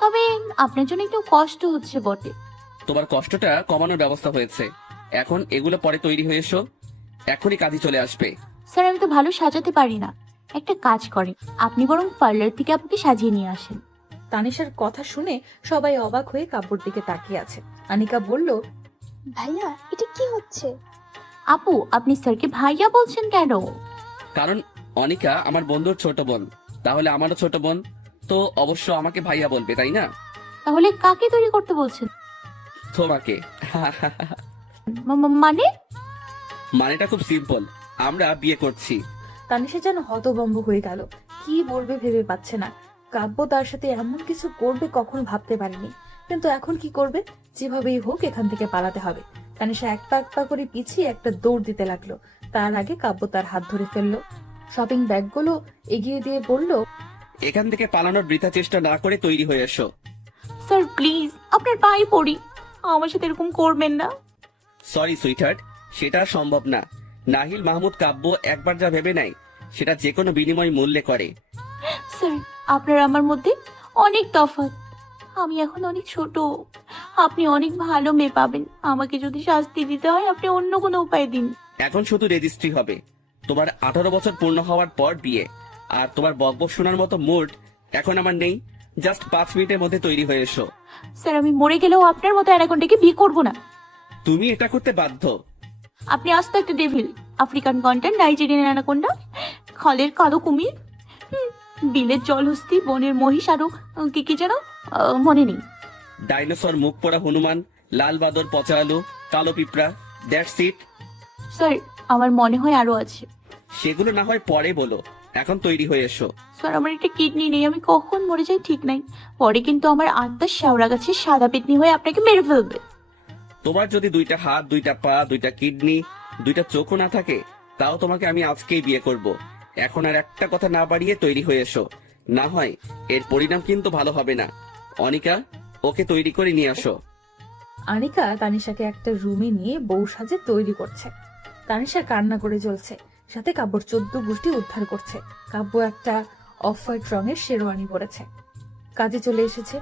তবে আপনার জন্য একটু কষ্ট হচ্ছে বটে। তোমার কষ্টটা কমানোর ব্যবস্থা হয়েছে। এখন এগুলো পরে তৈরি হয়ে এসো, এখনই কাজে চলে আসবে। স্যার আমি তো ভালো সাজাতে পারি না। একটা কাজ করেন, আপনি বরং পার্লার থেকে আপনাকে সাজিয়ে নিয়ে আসেন। তানিশার কথা শুনে সবাই অবাক হয়ে কাব্যর দিকে তাকিয়ে আছে। আনিকা বলল, ভাইয়া এটা কি হচ্ছে? আপু আপনি স্যারকে ভাইয়া বলছেন কেন? কারণ অনিকা আমার বন্ধুর ছোট বোন, তাহলে আমারও ছোট বোন, তো অবশ্য আমাকে ভাইয়া বলবে, তাই না? তাহলে কাকে তৈরি করতে বলছেন? তোমাকে। মানে? মানেটা খুব সিম্পল, আমরা বিয়ে করছি। তানিশা যেন হতভম্ব হয়ে গেল। কি বলবে ভেবে পাচ্ছে না। কাব্য তার সাথে এমন কিছু করবে কখনো ভাবতে পারেনি। কিন্তু এখন কি করবে? যেভাবেই হোক এখান থেকে পালাতে হবে। তানিশা এক পা এক পা করে পিছিয়ে একটা দৌড় দিতে লাগলো। তার আগে কাব্য তার হাত ধরে ফেললো, শপিং ব্যাগগুলো এগিয়ে দিয়ে বলল, এখান থেকে পালানোর বৃথা চেষ্টা না করে তৈরি হয়ে এসো। স্যার প্লিজ আপনার পায়ে পড়ি, আমার সাথে এরকম করবেন না। সরি সুইটহার্ট, সেটা সম্ভব না। নাহিল মাহমুদ কাব্য একবার যা ভেবে নেয় সেটা যে কোনো বিনিময় মূল্যে করে। স্যার আপনার আমার মধ্যে অনেক তফাৎ। আমি এখন অনেক ছোট, আপনি অনেক ভালো মেয়ে পাবেন। আমাকে যদি শাস্তি দিতে হয় আপনি অন্য কোনো উপায় দিন। এখন শুধু রেজিস্ট্রি হবে, তোমার 18 বছর পূর্ণ হওয়ার পর বিয়ে। আর তোমার বকবক শোনার মতো মুড এখন আমার নেই। জাস্ট 5 মিনিটের মধ্যে তৈরি হয়ে এসো। স্যার আমি মরে গেলেও আপনার মতো অ্যানাকোন্ডাকে বিয়ে করবো না। তুমি এটা করতে বাধ্য। আপনি আস্ত একটা devil, African content, Nigerian anaconda, খলের কালো কুমির, বিলের জলহস্তি, বনের মহিষ, আরো কি কি যেন মনে নেই। ডাইনোসর, মুখ পোড়া হনুমান, লাল বাদর, পচা আলু, কালো পিঁপড়া, দ্যাটস ইট। স্যার আমার মনে হয় আরো আছে। সেগুলো না হয় পরে বলো, এখন তৈরি হয়ে এসো। স্যার আমার একটা কিডনি নেই, আমি কখন মরে যাই ঠিক নাই। পরে কিন্তু আমার আত্মার শেওড়া গাছে সাদা পেতনি হয়ে আপনাকে মেরে ফেলবে। তোমার যদি 2টা হাত, 2টা পা, 2টা কিডনি, 2টা চোখও না থাকে, তাও তোমাকে আমি আজকেই বিয়ে করব। এখন আর একটা কথা না বাড়িয়ে তৈরি হয়ে এসো, না হয় এর পরিণাম কিন্তু ভালো হবে না। অনিকা, ওকে তৈরি করে নিয়ে আসো। আনিকা তানিশাকে একটা রুমে নিয়ে বউ সাজে তৈরি করছে। তানিশা কান্না করে চলছে, সাথে কাব্যর 14 গোষ্ঠী উদ্ধার করছে। কাব্য একটা অফ হোয়াইট রঙের শেরওয়ানি পরেছে, কাজে চলে এসেছে।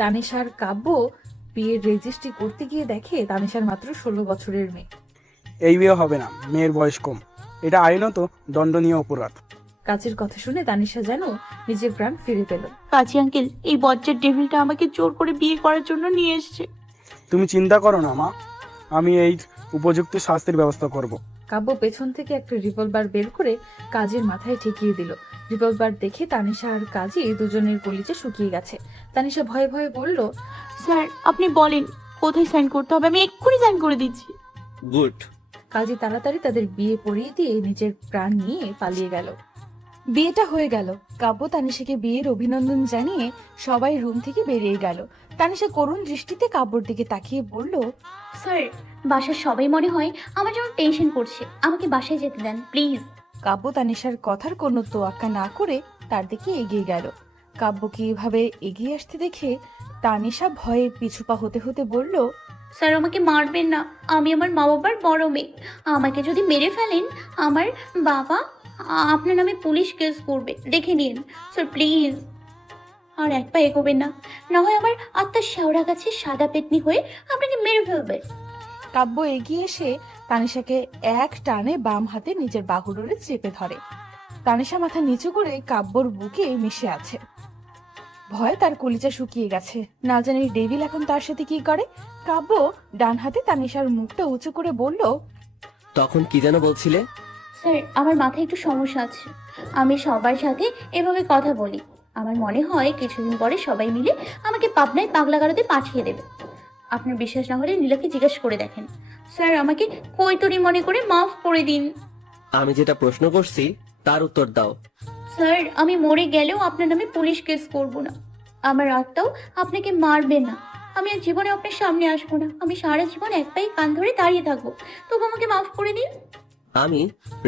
তানিশার কাব্য বিয়ের রেজিস্ট্রি করতে গিয়ে দেখে তানিশার মাত্র 16 বছরের মেয়ে। এই বিয়ে হবে না, মেয়ের বয়স কম, এটা আইনত দণ্ডনীয় অপরাধ। কাজের কথা শুনে তানিশা যেন নিজের প্রাণ ফিরে পেল। কাজী আঙ্কেল এই বজ্জার ডেভিলটা আমাকে জোর করে বিয়ে করার জন্য নিয়ে এসেছে। তুমি চিন্তা করো না মা, আমি এই উপযুক্ত শাস্তির ব্যবস্থা করব। কাব্য পেছন থেকে একটা রিভলভার বের করে কাজের মাথায় ঠেকিয়ে দিল। রিভলভার দেখে তানিশা আর কাজী দুজনের কলিজা শুকিয়ে গেছে। তানিশা ভয়ে ভয়ে বলল, স্যার আপনি বলেন কোথায় সাইন করতে হবে, আমি এক্ষুনি সাইন করে দিচ্ছি। গুড। কাজী তাড়াতাড়ি তাদের বিয়ে পড়িয়ে দিয়ে নিজের প্রাণ নিয়ে পালিয়ে গেল। বিয়েটা হয়ে গেল। কাব্য তানিশাকে বিয়ের অভিনন্দন জানিয়ে সবাই রুম থেকে বেরিয়ে গেল। তানিশা করুণ দৃষ্টিতে কাব্যর দিকে তাকিয়ে বলল, স্যার বাসার সবাই মনে হয় আমার জন্য টেনশন করছে, আমাকে বাসায় যেতে দেন প্লিজ। কাব্য তানিশার কথার কোনো তোয়াক্কা না করে তার দিকে এগিয়ে গেল। কাব্যকে এভাবে এগিয়ে আসতে দেখে তানিশা ভয়ে পিছুপা হতে হতে বলল, স্যার আমাকে মারবেন না, আমি আমার মা বাবার বড় মেয়ে। আমাকে যদি মেরে ফেলেন আমার বাবা আপনার নামে পুলিশ কেস করবে, দেখে নিন স্যার প্লিজ। আর এক পা এগোবেন না, না হয় আমার আত্মার শেওড়া গাছে সাদা পেতনি হয়ে আপনাকে মেরে ফেলবে। কাব্য এগিয়ে এসে তানিশাকে এক টানে বাম হাতে নিজের বাহুডোরে চেপে ধরে। তানিশা মাথা নিচু করে কাব্যর বুকে মিশে আছে। ভয়ে তার কলিজা শুকিয়ে গেছে। না জানি ডেভিল এখন তার সাথে কি করে। কাব্য ডান হাতে তানিশার মুখটা উঁচু করে বলল, তখন কি যেন বলছিলে? স্যার, আমার মাথায় একটু সমস্যা আছে। আমি সবার সাথে এভাবে কথা বলি। আমার মনে হয় কিছুদিন পরে সবাই মিলে আমাকে পাবনায় পাগলাগারদে পাঠিয়ে দেবে। আপনার বিশ্বাস না হলে নীলাকে জিজ্ঞেস করে দেখেন। স্যার, আমাকে কৈতরি মনে করে মাফ করে দিন। আমি যেটা প্রশ্ন করছি তার উত্তর দাও। স্যার, আমি মরে গেলেও আপনার নামে পুলিশ কেস করব না। আমার আত্মাও আপনাকে মারবে না। আমি আর জীবনে আপনার সামনে আসবো না। আমি সারা জীবন এক পায়ে কান ধরে দাঁড়িয়ে থাকবো। তবু আমাকে মাফ করে দিন। আমি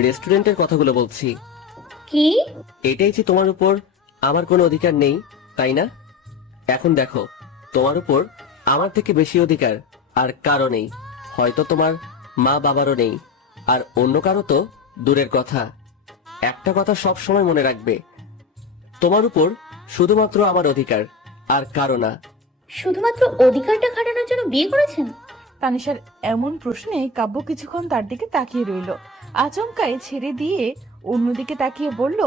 রেস্টুরেন্টের কথাগুলো বলছি। কি? এটাই যে তোমার উপর আমার কোনো অধিকার নেই, তাই না? এখন দেখো, তোমার উপর আমার থেকে বেশি অধিকার আর কারো নেই। হয়তো তোমার মা বাবারও নেই, আর অন্য কারো তো দূরের কথা। একটা কথা সব সময় মনে রাখবে, তোমার উপর শুধুমাত্র আমার অধিকার আর কারো না। শুধুমাত্র অধিকারটা খাটানোর জন্য বিয়ে করেছেন? তানিশার এমন প্রশ্নে কাব্য কিছুক্ষণ তার দিকে তাকিয়ে রইল। আচমকাই ছেড়ে দিয়ে অন্যদিকে তাকিয়ে বলল,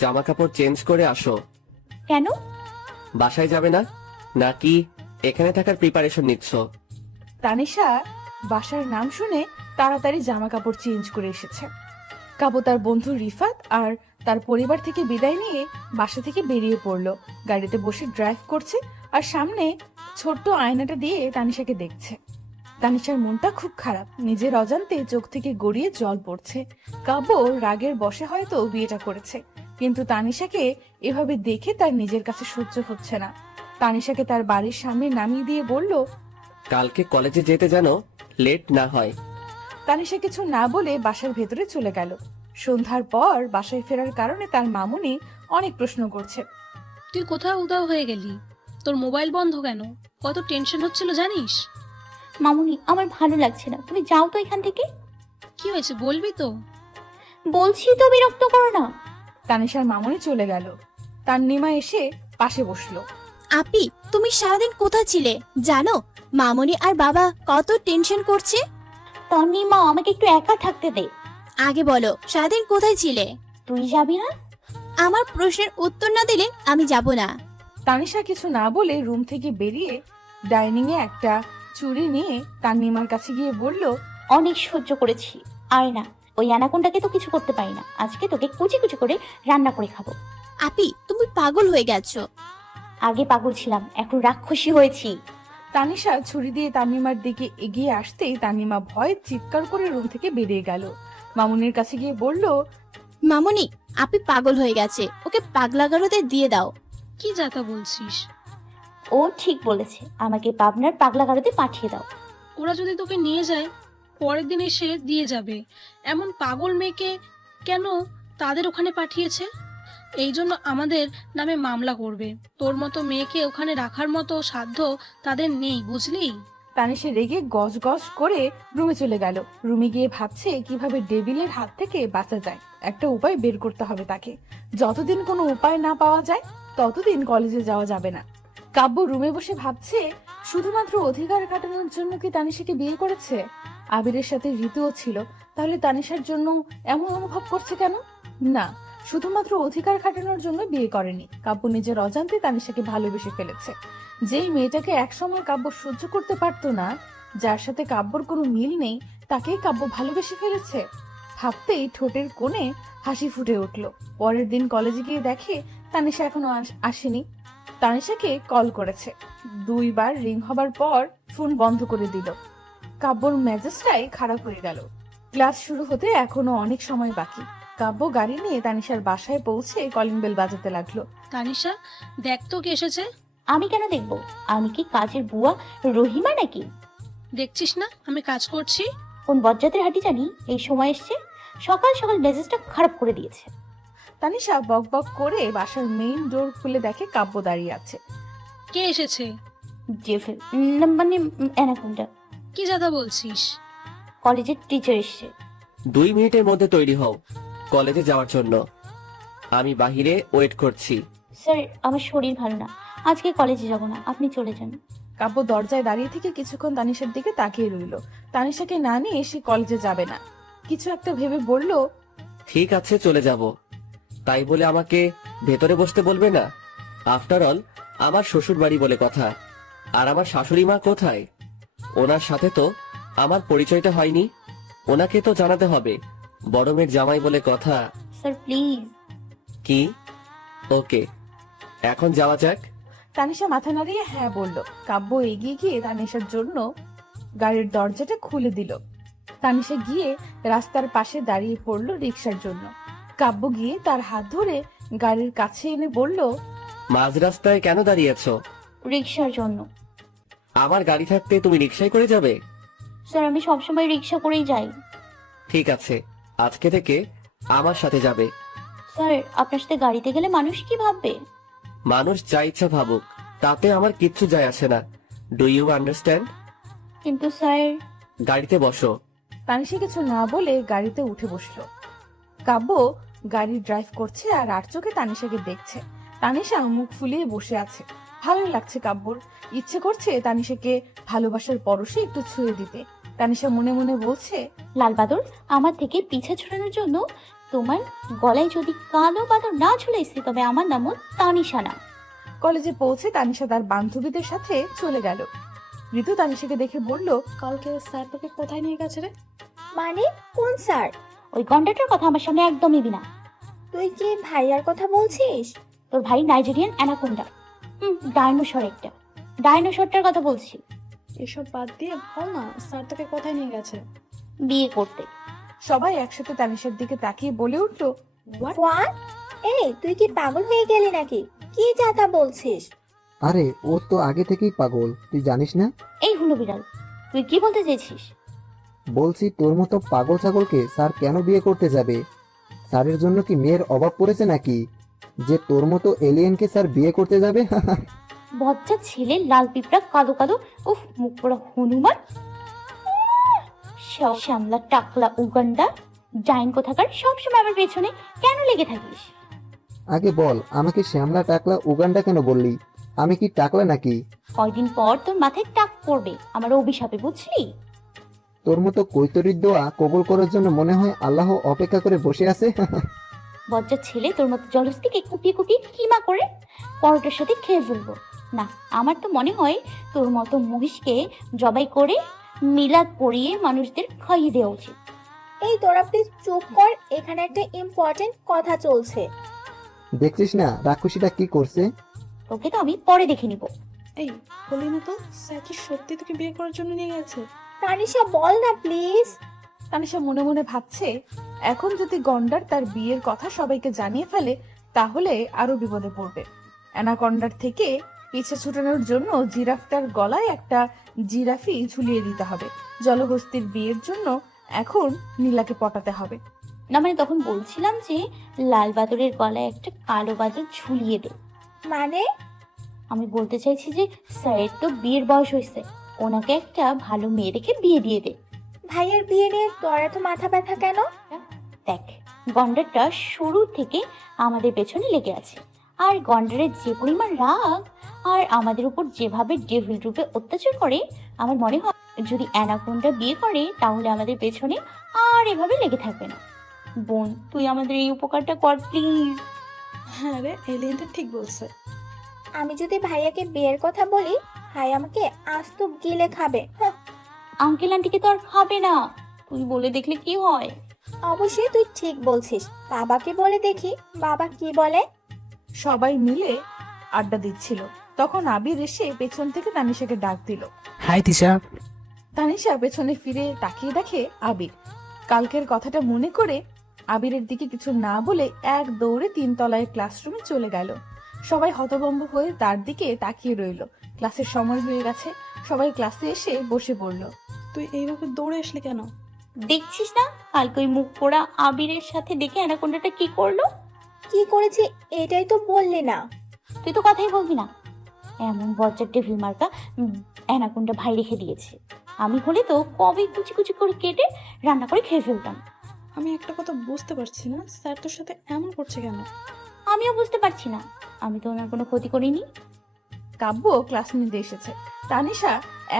জামা কাপড় চেঞ্জ করে আসো। কেন? বাসায় যাবে না নাকি এখানে থাকার প্রিপারেশন নিচ্ছ? তানিশা বাসার নাম শুনে তাড়াতাড়ি জামা কাপড় চেঞ্জ করে এসেছে। কাব্য তার বন্ধু রিফাত আর তার পরিবার থেকে বিদায় নিয়ে বাসা থেকে বেরিয়ে পড়লো। গাড়িতে বসে ড্রাইভ করছে আর সামনে ছোট্ট আয়নাটা দিয়ে তানিশাকে দেখছে। তানিশার মনটা খুব খারাপ। নিজের অজান্তে চোখ থেকে গড়িয়ে জল পড়ছে। কাব্য রাগের বশে হয়তো বিয়েটা করেছে, কিন্তু তানিশাকে এভাবে দেখে তার নিজের কাছে সহ্য হচ্ছে না। তানিশাকে তার বাড়ির সামনে নামিয়ে দিয়ে বলল, কালকে কলেজে যেতে যেন লেট না হয়। তানিশা কিছু না বলে বাসার ভেতরে চলে গেল। সন্ধ্যার পর বাসায় ফেরার কারণে তার মামুনি অনেক প্রশ্ন করছে। তুই কোথাও উধাও হয়ে গেলি? তোর মোবাইল বন্ধ কেন? কত টেনশন হচ্ছিল জানিস? মামুনি, আমার ভালো লাগছে না, তুমি যাও তো এখান থেকে। কি হয়েছে বলবি তো? বলছি তো, বিরক্ত করো না। তানিশার মামুনি চলে গেল। তার নিমা এসে পাশে বসলো। আপি, তুমি সারাদিন কোথায় ছিলে জানো? মামনি আর বাবা কত টেনশন করছে। তন্নিমা, আমাকে একটু একা থাকতে দে। আগে বলো, সারাদিন কোথায় ছিলে? তুই যাবি না? আমার প্রশ্নের উত্তর না দিলে আমি যাব না। তানিশা কিছু না বলে রুম থেকে বেরিয়ে ডাইনিং এ একটা চুড়ি নিয়ে তান্নিমার কাছে গিয়ে বলল, অনেক সহ্য করেছি, আর না। ওই অ্যানাকোন্ডাকে তো কিছু করতে পারি না। আজকে তোকে কুচি কুচি করে রান্না করে খাবো। আপি, তুমি পাগল হয়ে গেছো। আগে পাগল ছিলাম, এখন রাক্ষসী হয়েছি। তানিশা ছুরি দিয়ে তামিমার দিকে এগিয়ে আসতেই তামিমা ভয়ে চিৎকার করে রুম থেকে বেরিয়ে গেল। মামুনির কাছে গিয়ে বলল, মামনি, আপি পাগল হয়ে গেছে, ওকে পাগলাগারোতে দিয়ে দাও। কি যাতা বলছিস? ও ঠিক বলেছে, আমাকে পাবনার পাগলাগারদে পাঠিয়ে দাও। ওরা যদি তোকে নিয়ে যায়, পরের দিন এসে দিয়ে যাবে। এমন পাগল মেয়েকে কেন তাদের ওখানে পাঠিয়েছে? এই জন্য আমাদের নামে মামলা করবে। তোর মতো মেয়েকে ওখানে রাখার মতো সাধ্য তাদের নেই, বুঝলি? তানিশা রেগে গজ গজ করে রুমে চলে গেল। রুমে গিয়ে ভাবছে কিভাবে ডেভিলের হাত থেকে বাঁচা যায়। একটা উপায় বের করতে হবে তাকে। যতদিন কোনো উপায় না পাওয়া যায় ততদিন কলেজে যাওয়া যাবে না। কাব্য রুমে বসে ভাবছে, শুধুমাত্র অধিকার কাটানোর জন্য কি তানিশাকে বিয়ে করেছে? আবিরের সাথে ঋতুও ছিল, তাহলে তানিশার জন্য এমন অনুভব করছে কেন? না, শুধুমাত্র অধিকার খাটানোর জন্য বিয়ে করেনি। কাব্য নিজের অজান্তে তানিশাকে ভালোবেসে ফেলেছে। যেই মেয়েটাকে একসময় কাব্য সহ্য করতে পারতো না, যার সাথে কাব্যর কোনো মিল নেই, তাকেই কাব্য ভালোবেসে ফেলেছে। ভাবতেই ঠোঁটের কোণে হাসি ফুটে উঠল। পরের দিন কলেজে গিয়ে দেখে তানিশা এখনো আসেনি। তানিশাকে কল করেছে, 2 বার রিং হবার পর ফোন বন্ধ করে দিল। কাব্যর মেজাজটাই খারাপ হয়ে গেল। ক্লাস শুরু হতে এখনো অনেক সময় বাকি। কাব্য গাড়ি নিয়ে তানিশার বাসায় পৌঁছে কলিং বেল বাজাতে লাগলো। তানিশা, দেখ তো কে এসেছে। আমি কেন দেখবো? আমি কি কাজের বুয়া রহিমা নাকি? দেখছিস না আমি কাজ করছি? কোন বজ্জাতের হাঁটি জানি এই সময় এসছে। সকাল সকাল মেজাজটা খারাপ করে দিয়েছে। তানিশা বক বক করে বাসার মেইন ডোর খুলে দেখে কাব্য দাঁড়িয়ে আছে। কে এসেছে? জেফেল, মানে অ্যানাকোন্ডা। কি যাতা বলছিস? কলেজের টিচার এসছে। 2 মিনিটের মধ্যে তৈরি হও কলেজে যাওয়ার জন্য। আমি বাহিরে ওয়েট করছি। স্যার, আমার শরীর ভালো না, আজকে কলেজে যাব না, আপনি চলে যান। কাব্য দরজায় দাঁড়িয়ে থেকে কিছুক্ষণ তানিশার দিকে তাকিয়ে রইল। তানিশাকে না নিয়ে সে কলেজে যাবে না। কিছু একটা ভেবে বলল, ঠিক আছে চলে যাব, তাই বলে আমাকে ভেতরে বসতে বলবে না? আফটার অল আমার শ্বশুর বাড়ি বলে কথা। আর আমার শাশুড়ি মা কোথায়? ওনার সাথে তো আমার পরিচয়টা হয়নি, ওনাকে তো জানাতে হবে। বড় মেয়ের জামাই বলে কথা। Sir please. কি? ওকে, এখন যাওয়া যাক। তানিশা মাথা নাড়িয়ে হ্যাঁ বলল। কাব্য এগিয়ে গিয়ে তানিশার জন্য গাড়ির দরজাটা খুলে দিল। তানিশা গিয়ে রাস্তার পাশে দাঁড়িয়ে পড়ল রিক্সার জন্য। কাব্য গিয়ে তার হাত ধরে গাড়ির কাছে এনে বলল, মাঝ রাস্তায় কেন দাঁড়িয়েছো? রিক্সার জন্য। আমার গাড়ি থাকতে তুমি রিক্সায় করে যাবে? স্যার আমি সবসময় রিক্সা করেই যাই। ঠিক আছে, আজকে থেকে আমার সাথে যাবে। স্যার আপনার সাথে গাড়িতে গেলে মানুষ কি ভাববে? মানুষ যা ইচ্ছা ভাবুক, তাতে আমার কিচ্ছু যায় আসে না। Do you understand? কিন্তু স্যার। গাড়িতে বসো। তানিশা কিছু না বলে গাড়িতে উঠে বসলো। কাব্য গাড়ি ড্রাইভ করছে আর আর চোখে তানিশাকে দেখছে। তানিশা মুখ ফুলিয়ে বসে আছে। ভালো লাগছে কাব্যর। ইচ্ছে করছে তানিশাকে ভালোবাসার পরশে একটু ছুঁয়ে দিতে। তানিশা মনে মনে বলছে, লাল বাদর আমার থেকে পিছা ছড়ানোর জন্য তোমার গলায় যদি কালো বাদর না ঝুলাইছি তবে আমার নামও তানিশা না। কলেজে পৌঁছে তানিশা তার বান্ধবীদের সাথে চলে গেল। ঋতু তানিশাকে দেখে বলল, কালকে স্যার তোকে কোথায় নিয়ে গেছে রে? মানে কোন স্যার? ওই কন্ডাক্টর কথা আমার সামনে একদমই দিবি না। তুই কি ভাইয়ার কথা বলছিস? তোর ভাই নাইজেরিয়ান অ্যানাকোন্ডা। ডাইনোসর একটা। ডাইনোসরটার কথা বলছি। এসব বাদ দিয়ে বল না, স্যার তোকে কোথায় নিয়ে গেছে? বিয়ে করতে। সবাই একসাথে তানিশার দিকে তাকিয়ে বলে উঠল, হোয়াট? এই তুই কি পাগল হয়ে গেলি নাকি? কি যাতা বলছিস? আরে ও তো আগে থেকেই পাগল, তুই জানিস না? এই হুলো বিড়াল, তুই কি বলতে চাইছিস? বলছি তোর মতো পাগল ছাগলকে স্যার কেন বিয়ে করতে যাবে? স্যারের জন্য কি মেয়ের অভাব পড়েছে নাকি যে তোর মতো এলিয়েনকে স্যার বিয়ে করতে যাবে? বজ্জা ছেলে, লাল পিঁপড়া, কালো কালো, উফ মুখ পোড়া হনুমান, শ্যামলা টাকলা উগান্ডা, জাইন কোথাকার, সবসময় আমার পেছনে কেন লেগে থাকিস? আগে বল, আমাকে শ্যামলা টাকলা উগান্ডা কেন বললি? আমি কি টাকলা নাকি? কয়দিন পর তোর মাথায় টাক পড়বে আমার অভিশাপে, বুঝলি? তোর মতো কৈতরির দোয়া কবুল করার জন্য মনে হয় আল্লাহ অপেক্ষা করে বসে আছে। বজ্জা ছেলে, তোর মতো জলস্তিকে কুপিয়ে কুপিয়ে কিমা করে পরোটার সাথে খেয়ে ফেলবো না। আমার তো মনে হয় তোর মতো মহিষকে জবাই করে মিলাদ পরিয়ে মানুষদের খাইয়ে দেওয়া উচিত। এই তোরা প্লিজ চুপ কর, এখানে একটা ইম্পর্টেন্ট কথা চলছে। দেখছিস না রাক্ষসীটা কি করছে? তোকে তো আমি পরে দেখে নিব। এই বলি না তো, স্যার কি সত্যি তোকে বিয়ে করার জন্য নিয়ে গেছে? তানিশা বল না প্লিজ। তানিশা মনে মনে ভাবছে, এখন যদি গন্ডার তার বিয়ের কথা সবাইকে জানিয়ে ফেলে তাহলে আরো বিপদে পড়বে। অ্যানাকন্ডার থেকে পিছে ছুটানোর জন্য জিরাফটার গলায় একটা জিরাফি ঝুলিয়ে দিতে হবে। জলহস্তির বিয়ের জন্য এখন নীলাকে পটাতে হবে। না মানে তখন বলছিলাম যে লাল বাদরের গলায় একটা কালো বাদর ঝুলিয়ে দে। মানে? আমি বলতে চাইছি যে স্যারের তো বিয়ের বয়স হয়েছে, ওনাকে একটা ভালো মেয়ে রেখে বিয়ে দিয়ে দে। ভাইয়ের বিয়ে নিয়ে তোর এত মাথা ব্যথা কেন? দেখ, গন্ডারটা শুরু থেকে আমাদের পেছনে লেগে আছে, আর গন্ডারের যে পরিমাণ রাগ আর আমাদের উপর যেভাবে ডেভিল রূপে অত্যাচার করে, আমার মনে হয় যদি অ্যানাকোন্ডা বিয়ে করে তাহলে আমাদের পেছনে আর এভাবে লেগে থাকবে না। বোন, তুই আমাদের এই উপকারটা কর প্লিজ। হ্যাঁ রে, এলিয়েনটা ঠিক বলছে। আমি যদি ভাইয়াকে বিয়ের কথা বলি, ভাই আমাকে আস্ত গিলে খাবে। আঙ্কেল আন্টিকে তো আর খাবে না, তুই বলে দেখলে কি হয়? অবশ্যই তুই ঠিক বলছিস, বাবাকে বলে দেখি বাবা কি বলে। সবাই মিলে আড্ডা দিচ্ছিল, তখন আবির এসে পেছন থেকে তানিশাকে ডাক দিল। হাই তিশা। তানিশা পেছনে ফিরে তাকিয়ে দেখে আবির। কালকের কথাটা মনে করে আবিরের দিকে কিছু না বলে এক দৌড়ে 3 তলায় ক্লাসরুমে চলে গেল। সবাই হতভম্ব হয়ে তার দিকে তাকিয়ে রইল। ক্লাসের সময় হয়ে গেছে, সবাই ক্লাসে এসে বসে পড়ল। তুই এইভাবে দৌড়ে আসলি কেন? দেখছিস না কালকে ওই মুখ পোড়া আবিরের সাথে দেখে অ্যানাকোন্ডাটা কি করলো? কি করেছে এটাই তো বললি না। তুই তো কথাই বলবি না। এমন বজ্জার ডেভিল মার্কা অ্যানাকোন্ডা ভাই রেখে দিয়েছে। আমি হলে তো কবে কুচি কুচি করে কেটে রান্না করে খেয়ে ফেলতাম। আমি একটা কথা বুঝতে পারছি না, স্যার তোর সাথে এমন করছে কেন? আমিও বুঝতে পারছি না, আমি তো ওনার কোনো ক্ষতি করিনি। কাব্য ক্লাস নিতে এসেছে। তানিশা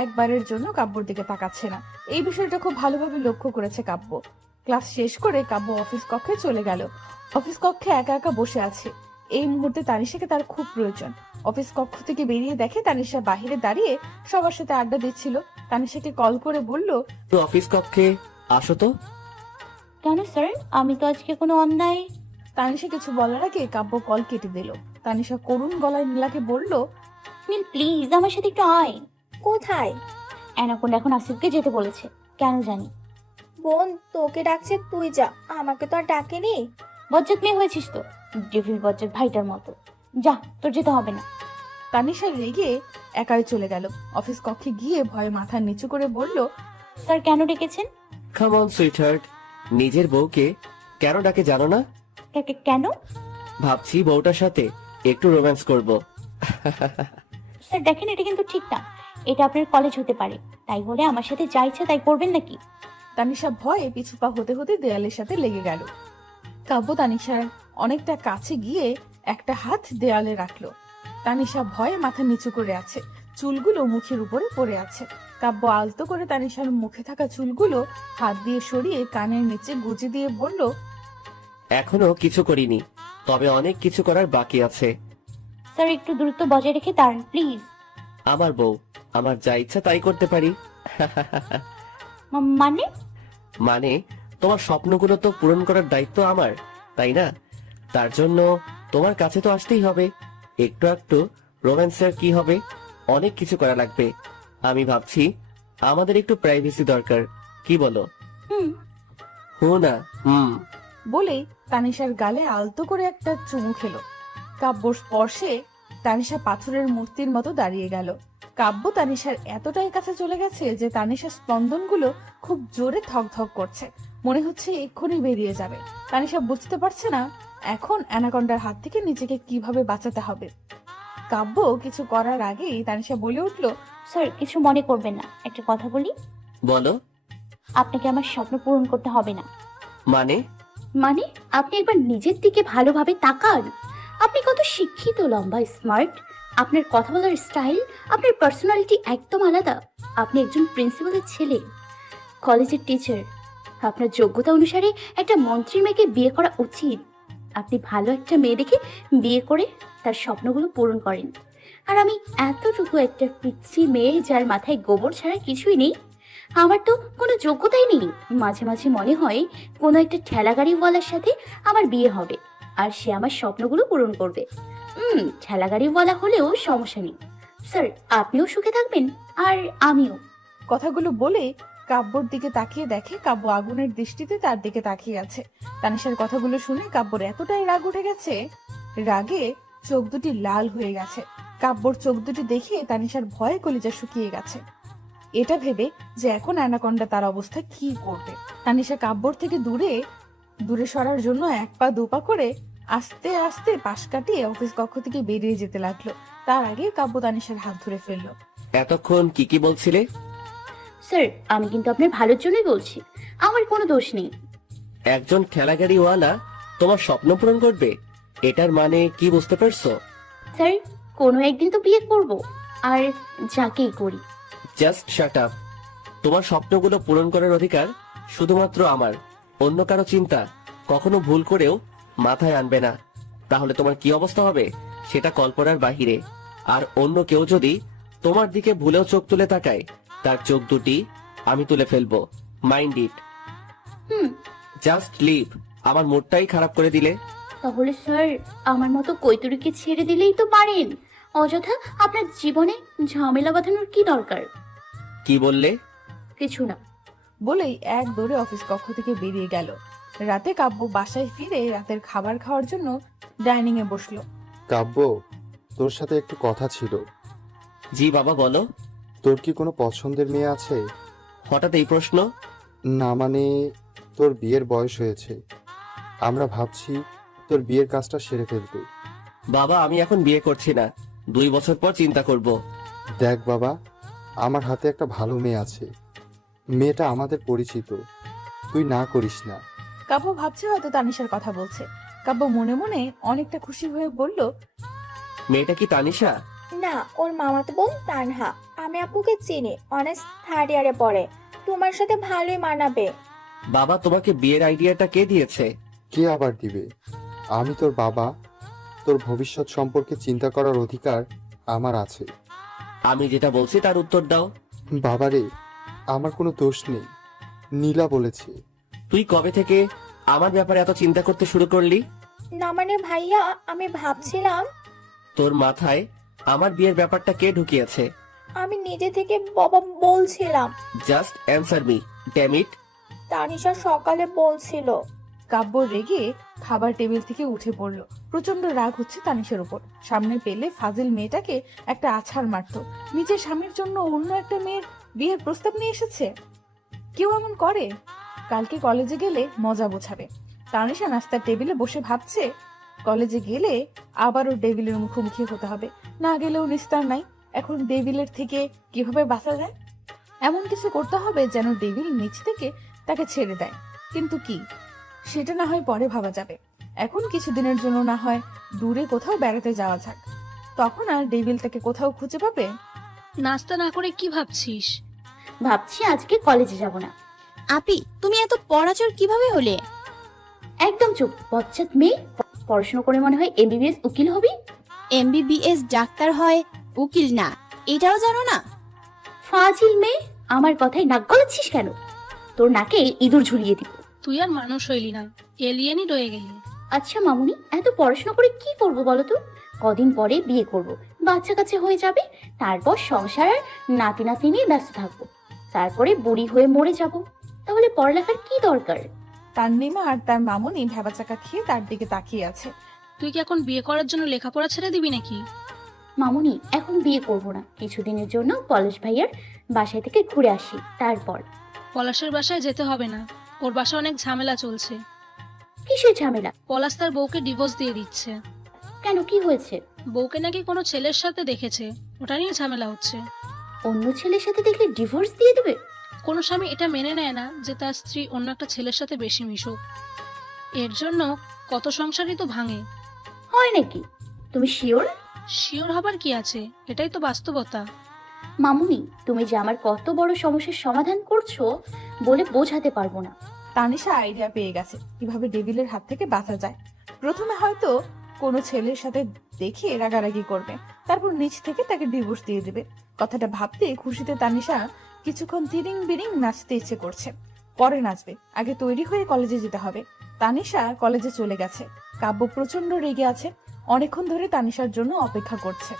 একবারের জন্য কাব্যর দিকে তাকাচ্ছে না। এই বিষয়টা খুব ভালোভাবে লক্ষ্য করেছে কাব্য। ক্লাস শেষ করে কাব্য অফিস কক্ষে চলে গেল। অফিস কক্ষে একা একা বসে আছে। এই মুহূর্তে তানিশাকে তার খুব প্রয়োজন। অফিস কক্ষ থেকে বেরিয়ে দেখে তানিশা বাহিরে দাঁড়িয়ে সবার সাথে আড্ডা দিচ্ছিল। তানিশাকে কল করে বলল, তো অফিস কক্ষে আসো তো। কেন স্যার? আমি তো আজকে কোনো অন্যায়। তানিশা কিছু বলার আগে কাব্য কল কেটে দিল। তানিশা করুণ গলায় নীলাকে বলল, নীল প্লিজ আমার সাথে একটু আয়। কোথায়? অ্যানাকোন্ডা এখন আসিফকে যেতে বলেছে, কেন জানি। বোন তোকে ডাকছে, তুই যা, আমাকে তো আর ডাকেনি। বজ্জাত মেয়ে হয়েছিস তো, ডেভিল বজ্জাত ভাইটার মতো। যা, তোর যেতে হবে না। তানিশা রেগে একাই চলে গেল। অফিস কক্ষে গিয়ে ভয়ে মাথা নিচু করে বলল, স্যার কেন ডেকেছেন? কাম অন সুইটহার্ট, নিজের বউকে কেন ডাকে জানো না? কেন? ভাবছি বউটার সাথে একটু রোম্যান্স করব। স্যার দেখেন, এটা কিন্তু ঠিক না। এটা আপনার কলেজ হতে পারে, তাই বলে আমার সাথে যা ইচ্ছা তাই করবেন নাকি? তানিশা ভয়ে পিছু পা হতে হতে দেয়ালের সাথে লেগে গেল। কাব্য তানিশার অনেকটা কাছে গিয়ে একটা হাত দেয়ালে রাখলো। তানিশা ভয়ে মাথা নিচু করে আছে, চুলগুলো মুখের উপরে পড়ে আছে। কাব্য আলতো করে তানিশার মুখে থাকা চুলগুলো হাত দিয়ে সরিয়ে কানের নিচে গুজে দিয়ে বলল, এখনো কিছু করিনি, তবে অনেক কিছু করার বাকি আছে। স্যার একটু দূরত্ব বজায় রেখে দাঁড়ান প্লিজ। আমার বউ, আমার যা ইচ্ছা তাই করতে পারি। মানে? মানে তোমার স্বপ্নগুলো তো পূরণ করার দায়িত্ব আমার, তাই না? তার জন্য তোমার কাছে তো আসতেই হবে। একটু একটু রোম্যান্সের কি হবে, অনেক কিছু করা লাগবে। আমি ভাবছি আমাদের একটু প্রাইভেসি দরকার, কি বলো? না বলেই তানিশার গালে আলতো করে একটা চুমু খেলো। কাব্যর স্পর্শে তানিশা পাথরের মূর্তির মতো দাঁড়িয়ে গেল। কাব্য তানিশার এতটাই কাছে চলে গেছে যে তানিশার স্পন্দনগুলো খুব জোরে থক থক করছে, মনে হচ্ছে এক্ষুনি বেরিয়ে যাবে। তানিশা বুঝতে পারছে না এখন অ্যানাকন্ডার হাত থেকে নিজেকে কিভাবে বাঁচাতে হবে। কাব্য কিছু করার আগেই তানিশা বলে উঠল, স্যার কিছু মনে করবেন না, একটা কথা বলি। বলো। আপনাকে আমার স্বপ্ন পূরণ করতে হবে না। মানে? মানে আপনি একবার নিজের দিকে ভালোভাবে তাকান। আপনি কত শিক্ষিত, লম্বা, স্মার্ট। আপনার কথা বলার স্টাইল, আপনার পার্সোনালিটি একদম আলাদা। আপনি একজন প্রিন্সিপালের ছেলে, কলেজের টিচার। আপনার যোগ্যতা অনুসারে একটা মন্ত্রীর মেয়েকে বিয়ে করা উচিত। আপনি ভালো একটা মেয়ে দেখে বিয়ে করে তার স্বপ্নগুলো পূরণ করেন। আর আমি এতটুকু একটা পিচ্ছি মেয়ে যার মাথায় গোবর ছাড়া কিছুই নেই। আমার তো কোনো যোগ্যতাই নেই। মাঝে মাঝে মনে হয় কোনো একটা ঠেলাগাড়িওয়ালার সাথে আমার বিয়ে হবে আর সে আমার স্বপ্নগুলো পূরণ করবে। ঠেলাগাড়িওয়ালা হলেও সমস্যা নেই স্যার, আপনিও সুখে থাকবেন আর আমিও। কথাগুলো বলে কাব্যর দিকে তাকিয়ে দেখে কাব্য আগুনের দৃষ্টিতে তার দিকে তাকিয়ে আছে। তানিশার কথাগুলো শুনে কাব্যর এতটাই রাগ উঠে গেছে, রাগে চোখ দুটি লাল হয়ে গেছে। কাব্যর চোখ দুটি দেখে তানিশার ভয়ে কলিজা শুকিয়ে গেছে। এটা ভেবে যে এখন অ্যানাকন্ডা তার অবস্থা কি করবে। তানিশা কাব্যর থেকে দূরে দূরে সরার জন্য এক পা দু পা করে আস্তে আস্তে পাশ কাটিয়ে অফিস কক্ষ থেকে বেরিয়ে যেতে লাগলো। তার আগে কাব্য তানিশার হাত ধরে ফেললো। এতক্ষণ কি বলছিলে? স্যার আমি কিন্তু আপনার ভালোর জন্যই বলছি, আমার কোনো দোষ নেই। একজন ঠেলাগাড়িওয়ালা তোমার স্বপ্ন পূরণ করবে, এটার মানে কি বুঝতে পারছো? স্যার কোনো একদিন তো বিয়ে করব, আর যাকেই করি। Just shut up. তোমার স্বপ্নগুলো পূরণ করার অধিকার শুধুমাত্র আমার, অন্য কারো চিন্তা কখনো ভুল করেও মাথায় আনবে না। তাহলে তোমার কি অবস্থা হবে সেটা কল্পনার বাহিরে। আর অন্য কেউ যদি তোমার দিকে ভুলেও চোখ তুলে তাকায়, তার চোখ দুটি আমি তুলে ফেলবো। Mind it. Just leave. আমার মুডটাই খারাপ করে দিলে। তাহলে স্যার আমার মতো কৈতুরীকে ছেড়ে দিলেই তো পারেন। অযথা আপনার জীবনে ঝামেলা বাঁধানোর কি দরকার? কি বললে? কিছু না। বলেই এক দৌড়ে অফিস কক্ষ থেকে বেরিয়ে গেল। রাতে কাব্য বাসায় ফিরে রাতের খাবার খাওয়ার জন্য ডাইনিং এ বসলো। কাব্য, তোর সাথে একটু কথা ছিল। জি বাবা বলো। তোর কি কোনো পছন্দের মেয়ে আছে? হঠাৎ এই প্রশ্ন? না মানে তোর বিয়ের বয়স হয়েছে, আমরা ভাবছি তোর বিয়ের কাজটা সেরে ফেলতে। বাবা আমি এখন বিয়ে করছি না, 2 বছর পর চিন্তা করব। দেখ বাবা, আমার হাতে একটা ভালো মেয়ে আছে, মেয়েটা আমাদের পরিচিত, তুই না করিস না। কাব্য ভাবছে হয়তো তানিশার কথা বলছে। কাব্য মনে মনে অনেকটা খুশি হয়ে বলল, মেয়েটা কি তানিশা? না, না, ওর মামাতো বোন তানহা। আমি আপুকে চিনি, অনেস্ট থার্ড ইয়ারে পড়ে। তোমার সাথে ভালোই মানাবে। বাবা, তোমাকে বিয়ের আইডিয়াটা কে দিয়েছে? কে আবার দিবে? আমি তোর বাবা। তোর ভবিষ্যৎ সম্পর্কে চিন্তা করার অধিকার আমার আছে। আমি যেটা বলছি তার উত্তর দাও। বাবারে, আমার কোনো দোষ নেই, নীলা বলেছে। তুই কবে থেকে আমার ব্যাপারে এত চিন্তা করতে শুরু করলি? না মানে ভাইয়া, আমি ভাবছিলাম। তোর মাথায় আমার বিয়ের ব্যাপারটা কে ঢুকিয়েছে? আমি নিজে থেকে বাবা বলছিলাম। Just answer me, damn it. Tanisha সকালে বলছিল। কাব্য রেগে খাবার টেবিল থেকে উঠে পড়লো। প্রচন্ড রাগ হচ্ছে তানিশার উপর। সামনে পেলে ফাজিল মেয়েটাকে একটা আছাড় মারতো। নিজের স্বামীর জন্য অন্য একটা মেয়ের বিয়ের প্রস্তাব নিয়ে এসেছে। কেউ এমন করে? কালকে কলেজে গেলে মজা বোঝাবে। তানিশা নাস্তার টেবিলে বসে ভাবছে, কলেজে গেলে আবারও ডেভিলের মুখোমুখি হতে হবে। না গেলেও নিস্তার নাই। এখন ডেভিলের থেকে কিভাবে বাঁচা যায়? এমন কিছু করতে হবে যেন ডেভিল নিচ থেকে তাকে ছেড়ে দেয়। কিন্তু কি, সেটা না হয় পরে ভাবা যাবে। এখন কিছুদিনের জন্য না হয় দূরে কোথাও বেড়াতে যাওয়া যাক, তখন আর ডেভিল তাকে কোথাও খুঁজে পাবে। নাস্তা না করে কি ভাবছিস? ভাবছি আজকে কলেজে যাব না। আপি, তুমি এত পড়াচর কিভাবে হলে? একদম চুপ, বচ্চাত মেয়ে। পড়াশোনা করে মনে হয় এমবিবিএস উকিল হবি। এমবিবিএস ডাক্তার হয়, উকিল না, এটাও জানো না? ফাজিল মেয়ে, আমার কথায় নাক গলাচ্ছিস কেন? তোর নাকে ইঁদুর ঝুলিয়ে দিব। তুই আর মানুষ হইলি না, এলিয়েনই রয়ে গেলি। আচ্ছা মামুনি, এত পড়াশোনা করে কি করব বলো তো? কদিন পরে বিয়ে করব, বাচ্চা কাছে হয়ে যাবে, তারপর সংসার আর নাতি নাতি নিয়ে ব্যস্ত থাকবো, তারপরে বুড়ি হয়ে মরে যাব। তাহলে পড়ালেখার কি দরকার? তান্নিমা আর তার মামুনি ভেবাচাকা খেয়ে তার দিকে তাকিয়ে আছে। তুই কি এখন বিয়ে করার জন্য লেখাপড়া ছেড়ে দিবি নাকি? মামুনি, এখন বিয়ে করব না, কিছুদিনের জন্য পলাশ ভাইয়ার বাসায় থেকে ঘুরে আসি, তারপর। পলাশের বাসায় যেতে হবে না, ওর বাসায় অনেক ঝামেলা চলছে। কিসের ঝামেলা? পলাশ তার বউকে ডিভোর্স দিয়ে দিচ্ছে। কেন, কি হয়েছে? বউকে নাকি কোনো ছেলের সাথে দেখেছে, ওটা নিয়ে ঝামেলা হচ্ছে। অন্য ছেলের সাথে দেখলে ডিভোর্স দিয়ে দেবে? কোনো স্বামী এটা মেনে নেয় না যে তার স্ত্রী অন্য একটা ছেলের সাথে বেশি মিশুক। এর জন্য কত সংসারই তো ভাঙে। হয় নাকি? তুমি শিওর? শিওর হবার কি আছে, এটাই তো বাস্তবতা। মামুনি, তুমি যে আমার কত বড় সমস্যার সমাধান করছো বলে বোঝাতে পারবো না। তানিশা আইডিয়া পেয়ে গেছে কিভাবে ডেভিলের হাত থেকে বাঁচা যায়। প্রথমে হয়তো কোনো ছেলের সাথে দেখে রাগারাগি করবে, তারপর নিচ থেকে তাকে ডিভোর্স দিয়ে দেবে। কথাটা ভাবতে খুশিতে তানিশা কিছুক্ষণ তিরিং বিরিং নাচতে ইচ্ছে করছে। পরে নাচবে, আগে তৈরি হয়ে কলেজে যেতে হবে। তানিশা কলেজে চলে গেছে। কাব্য প্রচন্ড রেগে আছে, অনেকক্ষণ ধরে তানিশার জন্য অপেক্ষা করছে।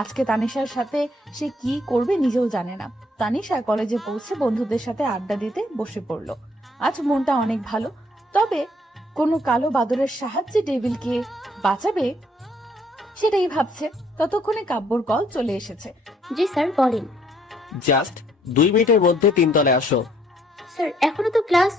আজকে তানিশার সাথে সে কি করবে নিজেও জানে না। তানিশা কলেজে পৌঁছে বন্ধুদের সাথে আড্ডা দিতে বসে পড়লো। আজ মনটা অনেক ভালো, তবে কোনো কালো বাদরের সাহায্যে ডেভিলকে বাঁচাবে সেটাই ভাবছে। ততক্ষণে কাব্যর কল চলে এসেছে। জি স্যার, বলেন। জাস্ট 2 মিনিটের মধ্যে 3 তলায় আসো। স্যার, এখনো তো ক্লাস।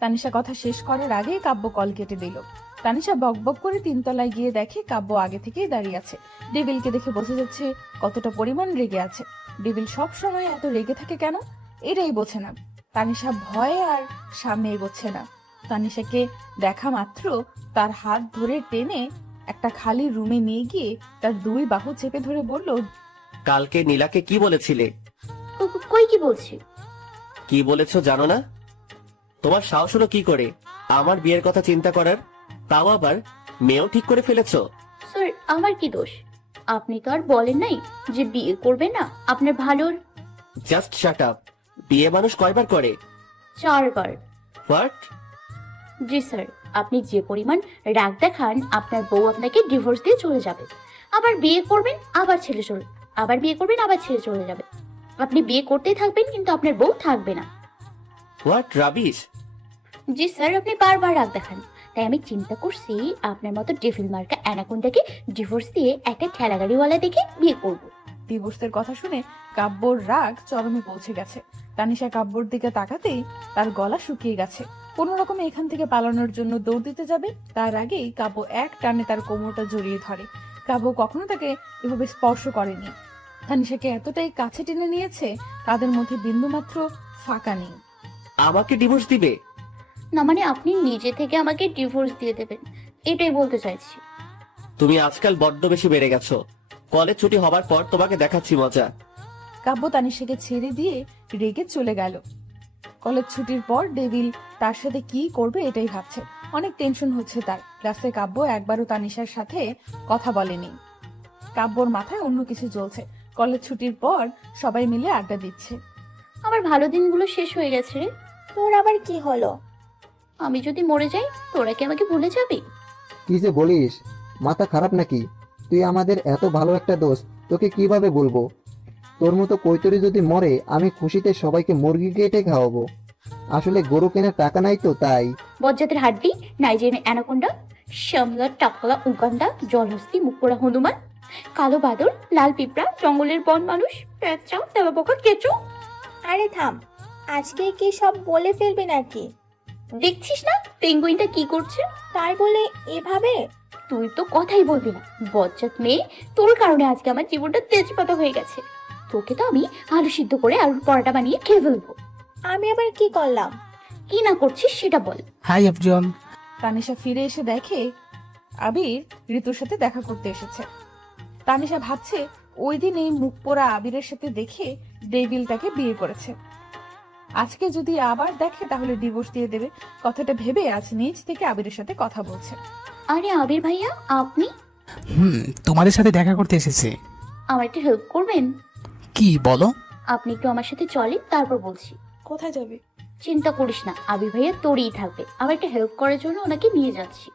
তানিশা কথা শেষ করার আগেই কাব্য কল কেটে দিল। তানিশা বকবক করে 3 তলায় গিয়ে দেখে কাব্য আগে থেকেই দাঁড়িয়ে আছে। ডেভিলকে দেখে বোঝা যাচ্ছে কতটা পরিমাণ রেগে আছে। ডেভিল সব সময় এত রেগে থাকে কেন, এটাই বোঝে না। তানিশা ভয়ে আর সামনে এগোচ্ছে না। তানিশাকে দেখা মাত্র তার হাত ধরে টেনে একটা খালি রুমে নিয়ে গিয়ে তার 2 বাহু চেপে ধরে বলল, কালকে নীলাকে কি বলেছিলে? কই কি বলছি? কি বলেছো জানো না? তোমার সাহস হলো কি করে আমার বিয়ের কথা চিন্তা করার? তাও আবার মেয়েও ঠিক করে ফেলেছো। স্যার, আমার কি দোষ? আপনি তো আর বলেন নাই যে বিয়ে করবেন না, আপনার ভালোর। Just shut up. বিয়ে মানুষ কয়বার করে? 4 বার। হোয়াট? জি স্যার, আপনি যে পরিমাণ রাগ দেখান, আপনার বউ আপনাকে ডিভোর্স দিয়ে চলে যাবে। আবার বিয়ে করবেন, আবার ছেড়ে চলে, আবার বিয়ে করবেন, আবার ছেড়ে চলে যাবে। আপনি বিয়ে করতেই থাকবেন, কিন্তু আপনার বউ থাকবে না। What rubbish! জি স্যার, আপনি বারবার রাগ দেখান, তাই আমি চিন্তা করছি আপনার মতো ডেভিল মার্কা অ্যানাকোন্ডাকে ডিভোর্স দিয়ে একটা ঠেলাগাড়িওয়ালা দেখে বিয়ে করব। ডিভোর্সের কথা শুনে কাব্যর রাগ চরমে পৌঁছে গেছে। তানিশা কাব্যর দিকে তাকাতেই তার গলা শুকিয়ে গেছে। কোনো রকমে এখান থেকে পালানোর জন্য দৌড় দিতে যাবে, তার আগেই কাব্য এক টানে তার কোমরটা জড়িয়ে ধরে। কাব্য কখনো তাকে এভাবে স্পর্শ করেনি। তানিশাকে এতটাই কাছে টেনে নিয়েছে, তাদের মধ্যে বিন্দুমাত্র ফাঁকা নেই। আমাকে ডিভোর্স দিবে? না মানে আপনি নিজে থেকে আমাকে ডিভোর্স দিয়ে দেবেন, এটাই বলতে চাইছি। তুমি আজকাল বড্ড বেশি বেড়ে গেছো। কলেজ ছুটি হবার পর তোমাকে দেখাচ্ছি মজা। কাব্য তানিশাকে ছেড়ে দিয়ে রেগে চলে গেল। কলেজ ছুটির পর ডেভিল তার সাথে কি করবে এটাই ভাবছে। অনেক টেনশন হচ্ছে তার। ক্লাসে কাব্য একবারও তানিশার সাথে কথা বলেনি। কাব্যর মাথায় অন্য কিছু চলছে। কলেজ ছুটির পর সবাই মিলে আড্ডা দিচ্ছে। আমার ভালো দিনগুলো শেষ হয়ে গেছে রে। তোর আবার কি হলো? আমি যদি মরে যাই তোরা কি আমাকে ভুলে যাবি? কি যে বলিস, মাথা খারাপ নাকি? তুই আমাদের এত ভালো একটা দোস্ত, তোকে কিভাবে বলবো? তোর মতো কৈতরি যদি মরে আমি খুশিতে সবাইকে মুরগি কেটে খাওয়াবো। আসলে গরু কেনার টাকা নাই তো তাই। বজ্জাতের হাড্ডি, নাইজেরিয়ান অ্যানাকোন্ডা, শ্যামলা টাকলা উগান্ডা, জলহস্তি, মুখপোড়া হনুমান, কালো বাদর, লাল পিঁপড়া, জঙ্গলের বন মানুষ, পেঁচা, তেলাপোকা, কেঁচো। আরে থাম, আজকে কি সব বলে ফেলবি নাকি? দেখছিস না পেঙ্গুইনটা কি করছে? তাই বলে এভাবে? তুই তো কথাই বলবি না। বজ্জাত মেয়ে, তোর কারণে আজকে আমার জীবনটা তেজপাতা হয়ে গেছে। তোকে তো আমি আলু সিদ্ধ করে আলুর পরোটা বানিয়ে খেয়ে ফেলবো। আমি আবার কি করলাম? কি না করছিস সেটা বল। হাই আফজন। তানিশা ফিরে এসে দেখে আবির ঋতুর সাথে দেখা করতে এসেছে। তানিশা ভাবছে ওই দিন এই মুখ পোড়া আবিরের সাথে দেখে ডেভিল তাকে বিয়ে করেছে। আজকে যদি আবার দেখে তাহলে ডিভোর্স দিয়ে দেবে। কথাটা ভেবে আজ নিজ থেকে আবিরের সাথে কথা বলছে। আরে আবির ভাইয়া, আপনি? তোমাদের সাথে দেখা করতে এসেছে। আমার একটু হেল্প করবেন? কি বলো? আপনি একটু আমার সাথে চলেন, তারপর বলছি। কোথায় যাবে? চিন্তা করিস না, আবির ভাইয়া তোরই থাকবে। আমার একটা হেল্প করার জন্য ওনাকে নিয়ে যাচ্ছি।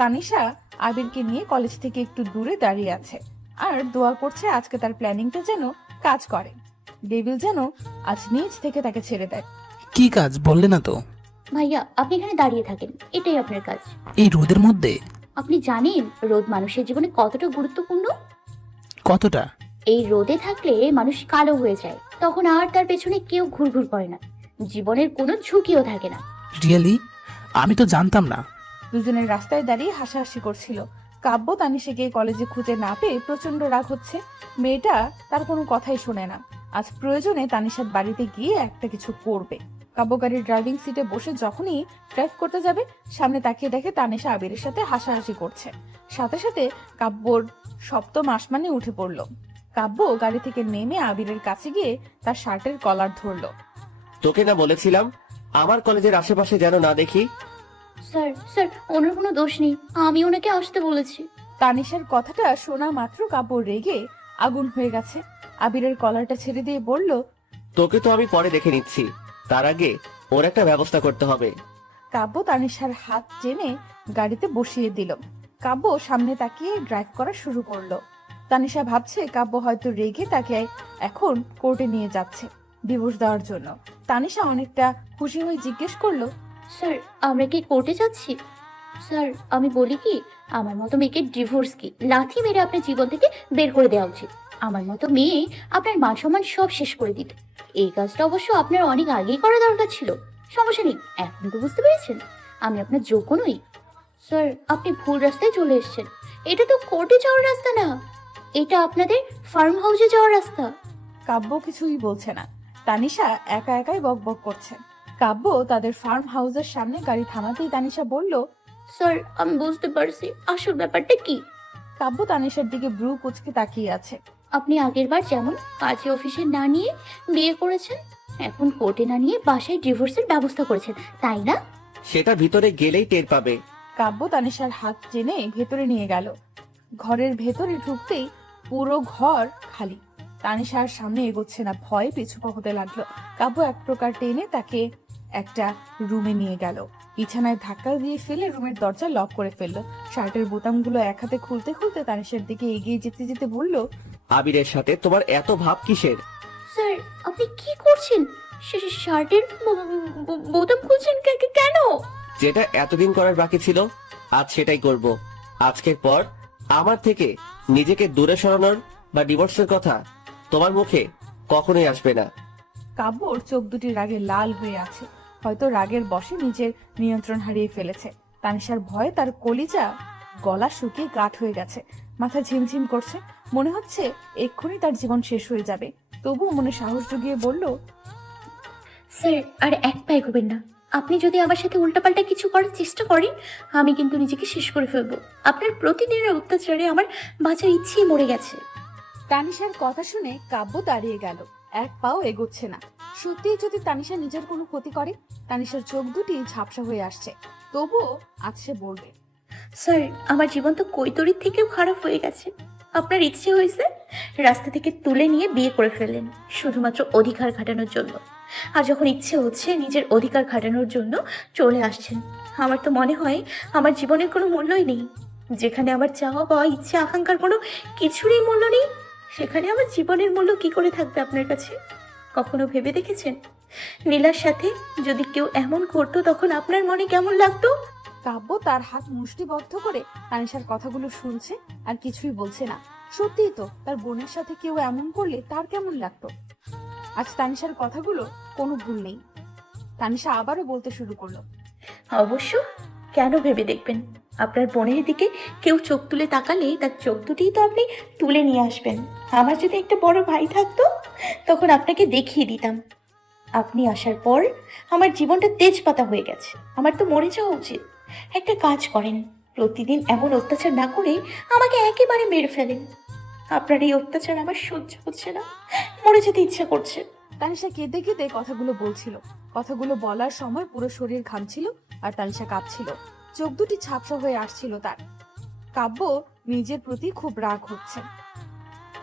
তানিশা আবিরকে নিয়ে কলেজ থেকে একটু দূরে দাঁড়িয়ে আছে আর দোয়া করছে আজকে তার প্ল্যানিংটা যেন কাজ করে। ডেভিল যেন আজ নিজ থেকে তাকে ছেড়ে দেয়। কি কাজ বললে না তো? ভাইয়া আপনি এখানে দাঁড়িয়ে থাকেন, এটাই আপনার কাজ। এই রোদের মধ্যে? আপনি জানেন রোদ মানুষের জীবনে কতটা গুরুত্বপূর্ণ? কতটা? এই রোদে থাকলে মানুষ কালো হয়ে যায়, তখন আর তার পেছনে কেউ ঘুরঘুর করে না, জীবনের কোনো ঝুঁকিও থাকে না। রিয়েলি? আমি তো জানতাম না। দুজনের রাস্তায় দাঁড়িয়ে হাসাহাসি করছিল। কাব্য তানিশাকে কলেজে খুঁজে না পেয়ে প্রচন্ড রাগ হচ্ছে। মেয়েটা তার কোনো কথাই শোনে না। আজ প্রয়োজনে তানিশার বাড়িতে গিয়ে একটা কিছু করবে। কাব্য গাড়ির ড্রাইভিং সিটে বসে যখনই ড্রাইভ করতে যাবে সামনে তাকিয়ে দেখে তানিশা আবিরের সাথে হাসাহাসি করছে। সাথে সাথে কাব্যর সপ্তম আসমানে উঠে পড়ল। কাব্য গাড়ি থেকে নেমে আবিরের কাছে গিয়ে তার শার্টের কলার ধরলো। তোকে না বলেছিলাম আমার কলেজের আশেপাশে যেন না দেখি? স্যার স্যার, ওনার কোনো দোষ নেই, আমি ওনাকে আসতে বলেছি। তানিশার কথাটা শোনা মাত্র কাব্য রেগে আগুন হয়ে গেছে। আবিরের কলারটা ছেড়ে দিয়ে বলল, তোকে তো আমি পরে দেখে নিচ্ছি, তার আগে ওর একটা ব্যবস্থা করতে হবে। কাব্য তানিশার হাত টেনে গাড়িতে বসিয়ে দিল। কাব্য সামনে তাকিয়ে ড্রাইভ করা শুরু করলো। তানিশা ভাবছে কাব্য হয়তো রেগে তাকে এখন কোর্টে নিয়ে যাচ্ছে ডিভোর্স দেওয়ার জন্য। তানিশা অনেকটা খুশি হয়ে জিজ্ঞেস করলো, স্যার আমরা কি কোর্টে যাচ্ছি? স্যার আমি বলি কি, আমার মতো মেয়েকে ডিভোর্স কি লাথি মেরে আপনার জীবন থেকে বের করে দেওয়া উচিত। আমার মতো মেয়ে আপনার মান সম্মান সব শেষ করে দিত। এই কাজটা অবশ্য আপনার অনেক আগেই করা দরকার ছিল। সমস্যা নেই, এখন তো বুঝতে পেরেছেন আমি আপনার যোগ্য নই। স্যার আপনি ভুল রাস্তায় চলে এসেছেন। এটা তো কোর্টে যাওয়ার রাস্তা না, এটা আপনাদের ফার্ম হাউসে যাওয়ার রাস্তা। কাব্য কিছুই বলছে না। তানিশা একা একাই বক বক করছে। কাব্য তাদের ফার্ম হাউসের সামনে গাড়ি থামাতেই তানিশা বলল, স্যার আমি বুঝতে পারছি আসল ব্যাপারটা কি। কাব্য তানিশার দিকে ব্রু কুচকে তাকিয়ে আছে। আপনি আগেরবার যেমন কাজে অফিসে না নিয়ে বিয়ে করেছেন, এখন কোর্টে না নিয়ে বাসায় ডিভোর্সের ব্যবস্থা করেছেন, তাই না? সেটা ভিতরে গেলেই টের পাবে। কাব্য তানিশার হাত টেনে ভেতরে নিয়ে গেল। ঘরের ভেতরে ঢুকতেই পুরো ঘর খালি। তানিশার সামনে এগোচ্ছে না, ভয়ে পিছু হতে লাগলো। কাব্য এক প্রকার টেনে তাকে একটা রুমে নিয়ে গেল। বিছানায় ধাক্কা দিয়ে ফেলে রুমের দরজা লক করে ফেললো। শার্টের বোতামগুলো এক হাতে খুলতে খুলতে তানিশার দিকে এগিয়ে যেতে যেতে বলল, আবিরের সাথে তোমার এত ভাব কিসের? স্যার আপনি কি করছেন? শার্টের বোতাম খুলছেন কেন? যেটা এতদিন করার বাকি ছিল আজ সেটাই করব। আজকের পর আমার থেকে নিজেকে দূরে সরানোর বা ডিভোর্সের কথা তোমার মুখে কখনোই আসবে না। কাব্যর চোখ দুটি রাগে লাল হয়ে আছে। হয়তো রাগের বশে নিজের নিয়ন্ত্রণ হারিয়ে ফেলেছে। তানিশার ভয়ে তার কলিজা গলা শুকিয়ে কাঠ হয়ে গেছে। মাথা ঝিমঝিম করছে, মনে হচ্ছে এক্ষুনি তার জীবন শেষ হয়ে যাবে। তবুও মনে সাহস জুগিয়ে বলল, স্যার আর এক পা এগোবেন না। আপনি যদি আমার সাথে উল্টাপাল্টা কিছু করার চেষ্টা করেন আমি কিন্তু নিজেকে শেষ করে ফেলবো। আপনার প্রতিদিনের অত্যাচারে আমার বাঁচার ইচ্ছেই মরে গেছে। তানিশার কথা শুনে কাব্য দাঁড়িয়ে গেল, এক পাও এগোচ্ছে না। সত্যিই যদি তানিশা নিজের কোনো ক্ষতি করে? তানিশার চোখ দুটি ঝাপসা হয়ে আসছে, তবুও আজ সে বলবে। স্যার, আমার জীবন তো কৈতরীর থেকেও খারাপ হয়ে গেছে। আপনার ইচ্ছে হয়েছে রাস্তা থেকে তুলে নিয়ে বিয়ে করে ফেললেন শুধুমাত্র অধিকার খাটানোর জন্য। আর যখন ইচ্ছে হচ্ছে নিজের অধিকার খাটানোর জন্য চলে আসছেন। আমার তো মনে হয় আমার জীবনের কোনো মূল্যই নেই। যেখানে আমার চাওয়া পাওয়া ইচ্ছে আকাঙ্ক্ষার কোনো কিছুরই মূল্য নেই, সেখানে আমার জীবনের মূল্য কি করে থাকবে আপনার কাছে? কখনো ভেবে দেখেছেন নীলার সাথে যদি কেউ এমন করতো তখন আপনার মনে কেমন লাগতো? কাব্য তার হাত মুষ্টিবদ্ধ করে তানিশার কথাগুলো শুনছে আর কিছুই বলছে না। সত্যিই তো, তার বোনের সাথে কেউ এমন করলে তার কেমন লাগতো। আজ তানিশার কথাগুলো কোনো ভুল নেই। তানিশা আবারও বলতে শুরু করলো। অবশ্য কেন ভেবে দেখবেন? আপনার বোনের দিকে কেউ চোখ তুলে তাকালে তার চোখ দুটিই তো আপনি তুলে নিয়ে আসবেন। আমার যদি একটা বড় ভাই থাকতো তখন আপনাকে দেখিয়ে দিতাম। আপনি আসার পর আমার জীবনটা তেজপাতা হয়ে গেছে। আমার তো মরে যাওয়া উচিত। একটা কাজ করেন, প্রতিদিন এমন অত্যাচার না করে আমাকে একেবারে মেরে ফেলেন। আপনার এই অত্যাচার আমার সহ্য হচ্ছে না, মরে যেতে ইচ্ছা করছে। তানিশা কেঁদে কেঁদে কথাগুলো বলছিল। কথাগুলো বলার সময় পুরো শরীর ঘামছিল আর তানিশা কাঁপছিল। চোখ দুটি ঝাপসা হয়ে আসছিল তার। কাব্য নিজের প্রতি খুব রাগ হচ্ছে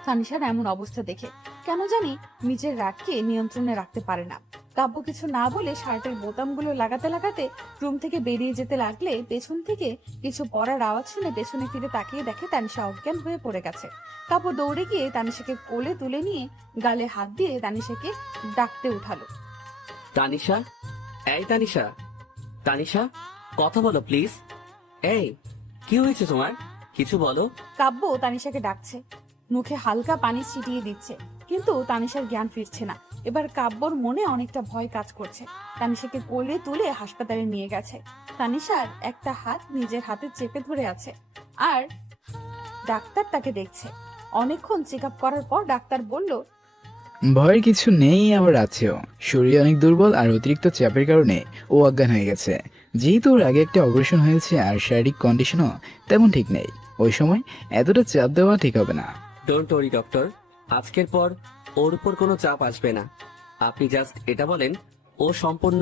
তানিশার এমন অবস্থা দেখে। কেন জানি নিজের রাগকে নিয়ন্ত্রণে রাখতে পারে না। কাব্য কিছু না বলে শার্টের বোতামগুলো লাগাতে লাগাতে রুম থেকে বেরিয়ে যেতে লাগলে পেছন থেকে কিছু পড়ার আওয়াজ শুনে পেছনে ফিরে তাকিয়ে দেখে তানিশা অজ্ঞান হয়ে পড়ে গেছে। কাব্য দৌড়ে গিয়ে তানিশাকে কোলে তুলে নিয়ে গালে হাত দিয়ে তানিশাকে ডাকতে উঠালো। তানিশা, এই তানিশা, তানিশা, কথা বলো প্লিজ। এই, কি হয়েছে তোমার? কিছু বলো। কাব্য তানিশাকে ডাকছে, মুখে হালকা পানি ছিটিয়ে দিচ্ছে, কিন্তু তানিশার জ্ঞান ফিরছে না। এবার কাব্যর মনে অনেকটা ভয় কাজ করছে। তানিশাকে কোলে তুলে হাসপাতালে নিয়ে গেছে। তানিশার একটা হাত নিজের হাতে চেপে ধরে আছে আর ডাক্তার তাকে দেখছে। অনেকক্ষণ চেক আপ করার পর ডাক্তার বলল, ভয়ের কিছু নেই, আবার আছেও। শরীর অনেক দুর্বল আর অতিরিক্ত চাপের কারণে ও অজ্ঞান হয়ে গেছে। যেহেতু ওর আগে একটা অপারেশন হয়েছে আর শারীরিক কন্ডিশনও তেমন ঠিক নেই, ওই সময় এতটা চাপ দেওয়া ঠিক হবে না। ডোন্ট ওয়ারি ডক্টর, আজকের পর ওর উপর কোনো চাপ আসবে না। আপনি জাস্ট এটা বলেন, ও সম্পূর্ণ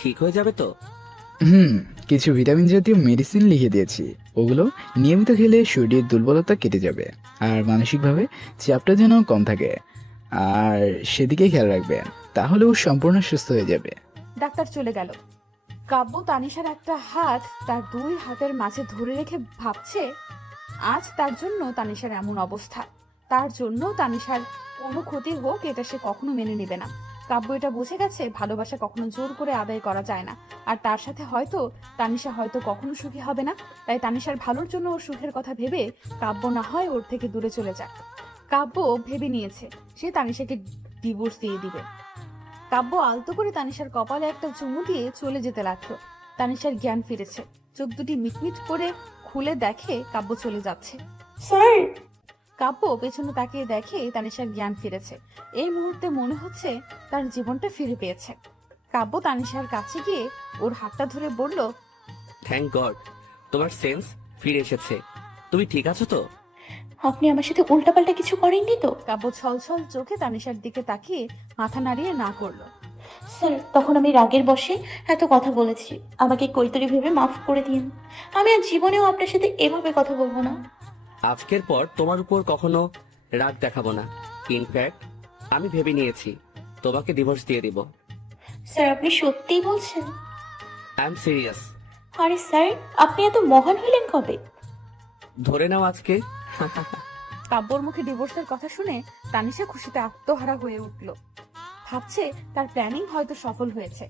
ঠিক হয়ে যাবে তো? কিছু ভিটামিন জাতীয় মেডিসিন লিখে দিয়েছি, ওগুলো নিয়মিত খেলে শরীরের দুর্বলতা কেটে যাবে আর মানসিকভাবে চাপটা যেন কম থাকে। আর সেদিকে খেয়াল রাখবেন, তাহলে ও সম্পূর্ণ সুস্থ হয়ে যাবে। ডাক্তার চলে গেল। কাব্য তানিশার একটা হাত তার দুই হাতের মাঝে ধরে রেখে ভাবছে, আজ তার জন্য তানিশার এমন অবস্থা। তার জন্য তানিশার কোনো ক্ষতি হোক এটা সে কখনো মেনে নেবে না। কাব্য এটা বুঝে গেছে, ভালোবাসা কখনো জোর করে আদায় করা যায় না। আর তার সাথে হয়তো তানিশা হয়তো কখনো সুখী হবে না। তাই তানিশার ভালোর জন্য ওর সুখের কথা ভেবে কাব্য না হয় ওর থেকে দূরে চলে যাক। কাব্য ভেবে নিয়েছে সে তানিশাকে ডিভোর্স দিয়ে দিবে। কাব্য আলতো করে তানিশার কপালে একটা চুমু দিয়ে চলে যেতে লাগলো। তানিশার জ্ঞান ফিরেছে, চোখ দুটি মিটমিট করে খুলে দেখে কাব্য চলে যাচ্ছে। স্যার, কাব্য পেছনে তাকিয়ে দেখে তানিশার জ্ঞান ফিরেছে। এই মুহূর্তে মনে হচ্ছে তার জীবনটা ফিরে পেয়েছে। কাব্য তানিশার কাছে গিয়ে ওর হাতটা ধরে বলল, থ্যাংক গড, তোমার সেন্স ফিরে এসেছে। তুমি ঠিক আছো তো? আপনি আমার সাথে উল্টাপাল্টা কিছু করেননি তো? কাব্য ছলছল চোখে তানিশার দিকে তাকিয়ে মাথা নাড়িয়ে না করলো। স্যার, তখন আমি রাগের বশে এত কথা বলেছি, আমাকে কৈতরী ভেবে মাফ করে দিন। আমি আর জীবনেও আপনার সাথে এভাবে কথা বলবো না। আজকের পর তোমার উপর কখনো রাগ দেখাবো না। ইনফ্যাক্ট আমি ভেবে নিয়েছি তোমাকে ডিভোর্স দিয়ে দিব। স্যার, আপনি সত্যিই বলছেন? I am serious. আরে স্যার, আপনি এত মহান হলেন কবে? ধরে নাও আজকে। কাব্যর মুখে ডিভোর্সের কথা শুনে তানিশা খুশিতে আত্মহারা হয়ে উঠল। ভাবছে তার প্ল্যানিং হয়তো সফল হয়েছে।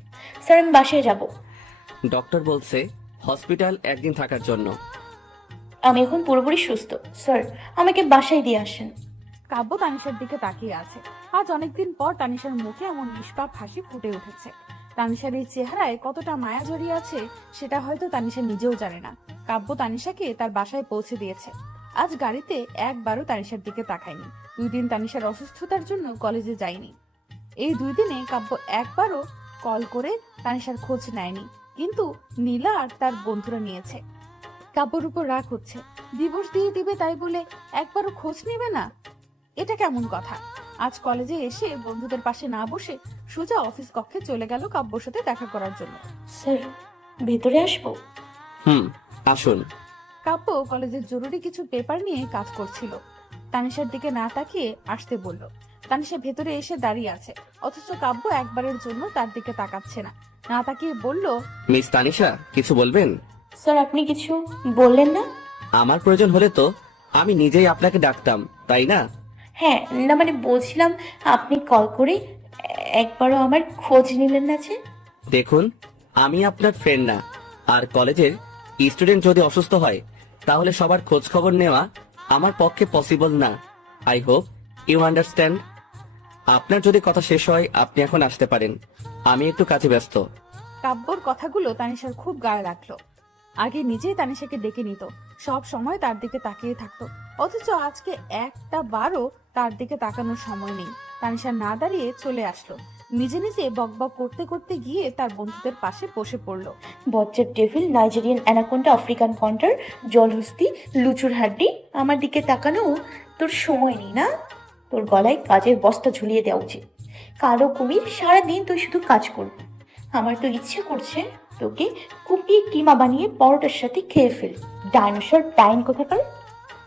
স্যার, আমি বাসায় যাব। ডক্টর বলছে হসপিটাল একদিন থাকার জন্য। আমি এখন পুরোপুরি সুস্থ। স্যার, আমাকে বাসায় দিয়ে আসেন। কাব্য তানিশার দিকে তাকিয়ে আছে। আজ অনেকদিন পর তানিশার মুখে এমন নিষ্পাপ হাসি ফুটে উঠেছে। তানিশার এই চেহারায় কতটা মায়া জড়িয়ে আছে সেটা হয়তো তানিশা নিজেও জানে না। কাব্য তানিশাকে তার বাসায় পৌঁছে দিয়েছে। আজ গাড়িতে একবারও তানিশার দিকে তাকায়নি। 2 দিন তানিশার অসুস্থতার জন্য কলেজে যায়নি। এই 2 দিনে কাব্য একবারও কল করে তানিশার খোঁজ নেয়নি, কিন্তু নীলা আর তার বন্ধুরা নিয়েছে। কাব্যর উপর রাগ হচ্ছে, ডিভোর্স দিয়ে দিবে তাই বলে একবারও খোঁজ নেবে না। এটা কেমন কথা? আজ কলেজে এসে বন্ধুদের পাশে না বসে সোজা অফিস কক্ষে চলে গেল কাব্যর সাথে দেখা করার জন্য। স্যার, ভেতরে আসবো? আসুন। কাব্য কলেজের জরুরি কিছু পেপার নিয়ে কাজ করছিল। তানিশার দিকে না তাকিয়ে আসতে বলল। তানিশা ভেতরে এসে দাঁড়িয়ে আছে, অথচ কাব্য একবারের জন্য তার দিকে তাকাচ্ছে না। না তাকিয়ে বলল, মিস তানিশা, কিছু বলবেন? স্যার, আপনি কিছু বললেন না? আমার প্রয়োজন হলে তো আমি নিজেই আপনাকে ডাকতাম, তাই না? হ্যাঁ, না মানে বলছিলাম, আপনি কল করে একবারও আমার খোঁজ নিলেন না যে? দেখুন, আমি আপনার ফ্রেন্ড না, আর কলেজের স্টুডেন্ট যদি অসুস্থ হয় তাহলে সবার খোঁজ খবর নেওয়া আমার পক্ষে পসিবল না। I hope you understand. আপনার যদি কথা শেষ হয় আপনি এখন আসতে পারেন, আমি একটু কাজে ব্যস্ত। কাব্যর কথাগুলো তানিশার খুব গায়ে লাগলো। আগে নিজেই তানিশাকে ডেকে নিত, সব সময় তার দিকে তাকিয়ে থাকতো, অথচ আজকে একটা বারও তার দিকে তাকানোর সময় নেই। তানিশা না দাঁড়িয়ে চলে আসলো, নিজে নিজে বকবক করতে করতে গিয়ে তার বন্ধুদের পাশে বসে পড়লো। বজ্জার ডেভিল, নাইজেরিয়ান অ্যানাকোন্ডা, আফ্রিকান কন্টার, জলহস্তি, লুচুর হাড্ডি, আমার দিকে তাকানো তোর সময় নেই না? তোর গলায় কাজের বস্তা ঝুলিয়ে দেওয়া উচিত। কালো কুমির, সারাদিন তুই শুধু কাজ করবি। আমার তো ইচ্ছে করছে তোকে কুপিয়ে কিমা বানিয়ে পরোটার সাথে খেয়ে ফেল। ডাইনোসর ডাইন কোথাকার।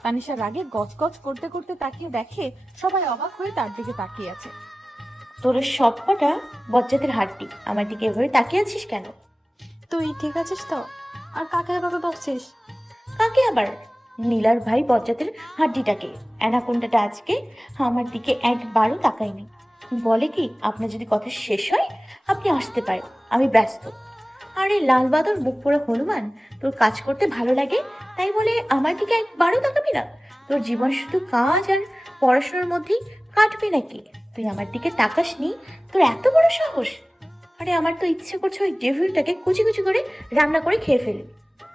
তানিশা রাগে গজগজ করতে করতে তাকিয়ে দেখে সবাই অবাক হয়ে তার দিকে তাকিয়ে আছে। তোর সব কটা বজ্জাতের হাড্ডি, আমার দিকে এভাবে তাকিয়ে আছিস কেন? তুই ঠিক আছিস তো? আর কাকে এভাবে বকছিস? কাকে আবার? নীলার ভাই বজ্জাতের হাড্ডিটাকে। অ্যানাকোন্ডাটা আজকে আমার দিকে একবারও তাকায়নি। বলে কি, আপনার যদি কথা শেষ হয় আপনি আসতে পারেন, আমি ব্যস্ত। আরে লাল বাদর, মুখ পোড়া হনুমান, তোর কাজ করতে ভালো লাগে তাই বলে আমার দিকে একবারও তাকাবি না? তোর জীবন শুধু কাজ আর পড়াশোনার মধ্যেই কাটবে নাকি? তুই আমার দিকে তাকাসনি, তোর এত বড় সাহস? আরে আমার তো ইচ্ছে করছে ওই ডেভিলটাকে কুচি কুচি করে রান্না করে খেয়ে ফেলি।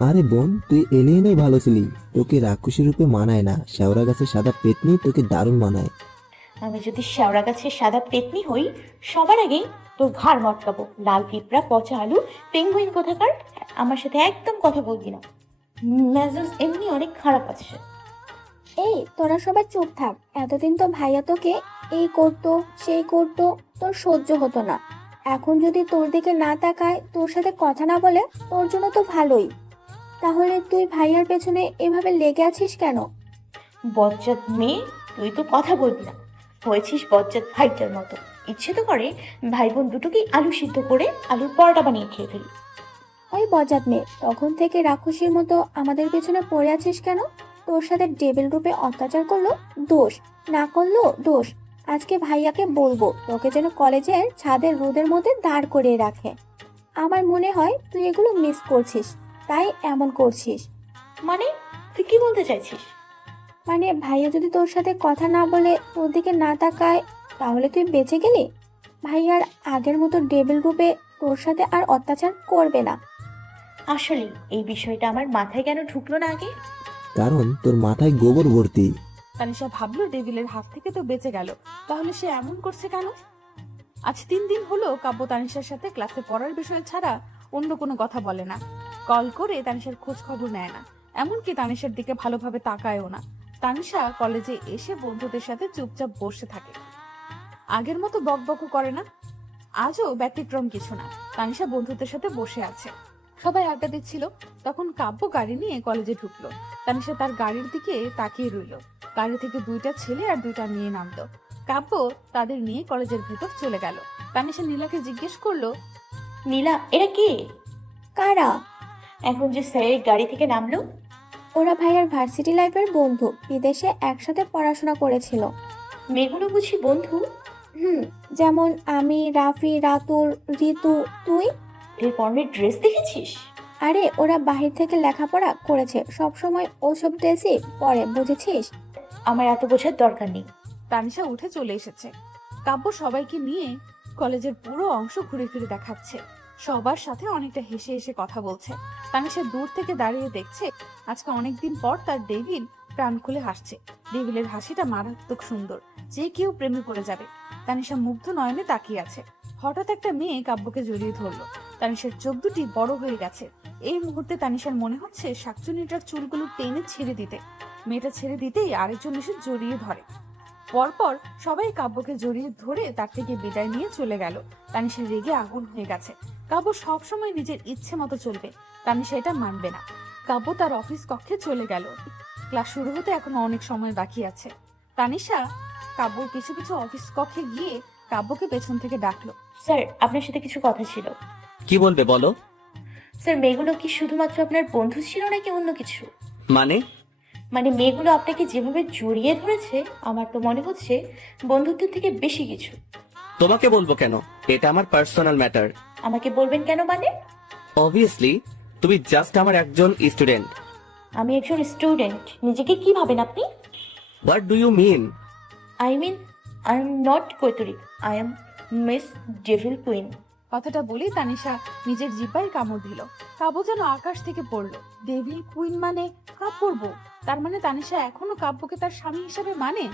আরে বোন, তুই এলিয়েনই ভালো ছিলি, তোকে রাক্ষসী রূপে মানায় না। শেওড়া গাছের সাদা পেতনি তোকে দারুণ মানায়। আমি যদি শেওড়া গাছের সাদা পেতনি হই, সবার আগে তোর ঘাড় মটকাবো। লাল পিঁপড়া, পচা আলু, পেঙ্গুইন কোথাকার, আমার সাথে একদম কথা বলবি না। মেজাজ এমনি অনেক খারাপ আছে। এই তোরা সবাই চুপ থাক। এতদিন তো ভাইয়া তোকে এই করতো সেই করতো, তোর সহ্য হতো না। এখন যদি তোর দিকে না তাকায়, তোর সাথে কথা না বলে, তোর জন্য তো ভালোই। তাহলে তুই ভাইয়ার পেছনে এভাবে লেগে আছিস কেন? বজ্জাত মেয়ে, তুই তো কথা বলবি না, হয়েছিস বজ্জাত ভাইটার মতো। ইচ্ছে তো করে ভাই বোন দুটোকেই আলু সিদ্ধ করে আলুর পরোটা বানিয়ে খেয়ে ফেলি। ওই বজ্জাত মেয়ে, তখন থেকে রাক্ষসীর মতো আমাদের পেছনে পড়ে আছিস কেন? তোর সাথে ডেভিল রূপে অত্যাচার করলো দোষ, না করলো দোষ। আজকে ভাইয়াকে বলবো তোকে যেন কলেজের ছাদের রোদের মধ্যে দাঁড় করিয়ে রাখে। আমার মনে হয় তুই এগুলো মিস করছিস, তাই এমন করছিস। মানে তুই কি বলতে চাইছিস? মানে ভাইয়া যদি তোর সাথে কথা না বলে, তোর দিকে না তাকায়, তাহলে তুই বেঁচে গেলি। ভাইয়ার আগের মতো ডেভিল রূপে তোর সাথে আর অত্যাচার করবে না। আসলে এই বিষয়টা আমার মাথায় কেন ঢুকলো না আগে? কারণ তোর মাথায় গোবর ভর্তি। তানিশা ভাবলো ডেভিলের হাত থেকে তো বেঁচে গেল, তাহলে সে এমন করছে কেন? আজ 3 দিন হলো কাব্য তানিশার সাথে ক্লাসে পড়ার বিষয় ছাড়া অন্য কোনো কথা বলে না। কল করে তানিশার খোঁজ খবর নেয় না, এমনকি তানিশার দিকে ভালোভাবে তাকায়ও না। তানিশা কলেজে এসে বন্ধুদের সাথে চুপচাপ বসে থাকে, আগের মতো বকবকও করে না। আজও ব্যতিক্রম কিছু না, তানিশা বন্ধুদের সাথে বসে আছে, সবাই আড্ডা দিচ্ছিল। তখন কাব্য গাড়ি নিয়ে কলেজে ঢুকলো। তানিশা তার গাড়ির দিকে তাকিয়ে রইল। গাড়ি থেকে 2টা ছেলে আর 2টা মেয়ে নামলো। কাব্য তাদের নিয়ে কলেজের ভেতর চলে গেল। তানিশা নীলাকে জিজ্ঞেস করলো, নীলা, এরা কে? কারা? এখন যে স্যারের গাড়ি থেকে নামলো? ওরা ভাইয়ার ভার্সিটি লাইফের বন্ধু, বিদেশে একসাথে পড়াশোনা করেছিল। মেয়েগুলো বুঝি বন্ধু? যেমন আমি, রাফি, রাতুল, ঋতু। তুই? এর পরনের ড্রেস দেখেছিস? আরে ওরা বাহির থেকে লেখাপড়া করেছে, সব সময় ওসব ড্রেসই পরে, বুঝেছিস? আমার এত বোঝার দরকার নেই। তানিশা উঠে চলে এসেছে। কাব্য সবাইকে নিয়ে কলেজের পুরো অংশ ঘুরে ফিরে দেখাচ্ছে, সবার সাথে অনেকটা হেসে হেসে কথা বলছে। তানিশা দূর থেকে দাঁড়িয়ে দেখছে আজকে অনেকদিন পর তার ডেভিল প্রাণ খুলে হাসছে। ডেভিলের হাসিটা মারাত্মক সুন্দর, যে কেউ প্রেমে পড়ে যাবে। তানিশা মুগ্ধ নয়নে তাকিয়ে আছে। হঠাৎ একটা মেয়ে কাব্যকে জড়িয়ে ধরলো। তানিশার চোখ দুটি বড় হয়ে গেছে। এই মুহূর্তে তানিশার মনে হচ্ছে শাকচুনিটার চুলগুলো টেনে ছেড়ে দিতে। মেয়েটা ছেড়ে দিতেই আরেকজন এসে জড়িয়ে ধরে। পরপর সবাই কাব্যকে জড়িয়ে ধরে তার থেকে বিদায় নিয়ে চলে গেল। তানিশা রেগে আগুন হয়ে গেছে। কাব্য সবসময় নিজের ইচ্ছে মতো চলবে, তানিশা এটা মানবে না। কাব্য তার অফিস কক্ষে চলে গেল। ক্লাস শুরু হতে এখনো অনেক সময় বাকি আছে। তানিশা কাব্যর কিছু কিছু অফিস কক্ষে গিয়ে কাব্যকে পেছন থেকে ডাকলো। স্যার, আপনার সাথে কিছু কথা ছিল। কি বলবে বলো? স্যার, মেয়েগুলো কি শুধুমাত্র আপনার বন্ধু ছিল নাকি অন্য কিছু? মানে মেয়েগুলো আপনাকে যেভাবে জড়িয়ে ধরেছে, আমার তো মনে হচ্ছে বন্ধুত্বের থেকে বেশি কিছু। তোমাকে বলবো কেন? এটা আমার পার্সোনাল ম্যাটার। আমাকে বলবেন কেন মানে? অবভিয়াসলি তুমি জাস্ট আমার একজন স্টুডেন্ট। আমি একজন স্টুডেন্ট। নিজেকে কি ভাবেন আপনি? What do you mean? I am not কৈতরি, I am miss devil queen. কথাটা বলেই তানিশা নিজের জিব্বায় কামড় দিল। কাব্য যেন আকাশ থেকে পড়লো। ডেভিল কুইন মানে কাব্যর বউ। তার মানে তানিশা এখনো কাব্যকে তার স্বামী হিসেবে মানে?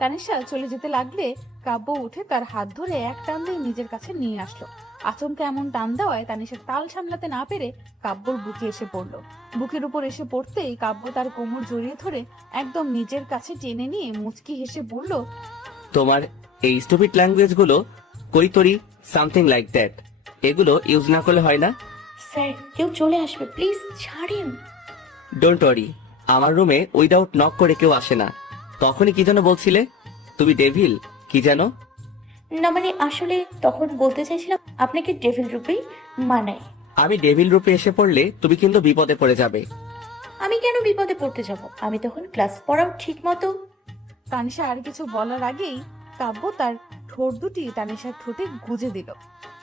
তানিশা চলে যেতে লাগলে কাব্য উঠে তার হাত ধরে এক টান দিয়ে নিজের কাছে নিয়ে আসলো। আচমকা এমন টান দেওয়ায় তানিশার তাল সামলাতে না পেরে কাব্যর বুকে এসে পড়লো। বুকের উপর এসে পড়তেই কাব্য তার কোমর জড়িয়ে ধরে একদম নিজের কাছে টেনে নিয়ে মুচকি হেসে বলল, তোমার এই স্টুপিড ল্যাঙ্গুয়েজ গুলো, কৈতরি, সামথিং লাইক দ্যাট, এগুলো ইউজ না করলে হয় না? স্যার, কেউ চলে আসবে, প্লিজ ছাড়েন। ডোন্ট ওয়ারি, আমার রুমে উইদাউট নক করে কেউ আসে না। তখনই কি যেন বলছিলে? তুমি ডেভিল কি যেন? না মানে আসলে তখন বলতে চাইছিলাম আপনাকে ডেভিল রূপেই মানায়। আমি ডেভিল রূপে এসে পড়লে তুমি কিন্তু বিপদে পড়ে যাবে। আমি কেন বিপদে পড়তে যাব? আমি তখন ক্লাস পড়াও ঠিক মতো। তানিশা আর কিছু বলার আগেই কাব্য তার ঠোঁট দুটি তানিশার ঠোঁটে গুজে দিল।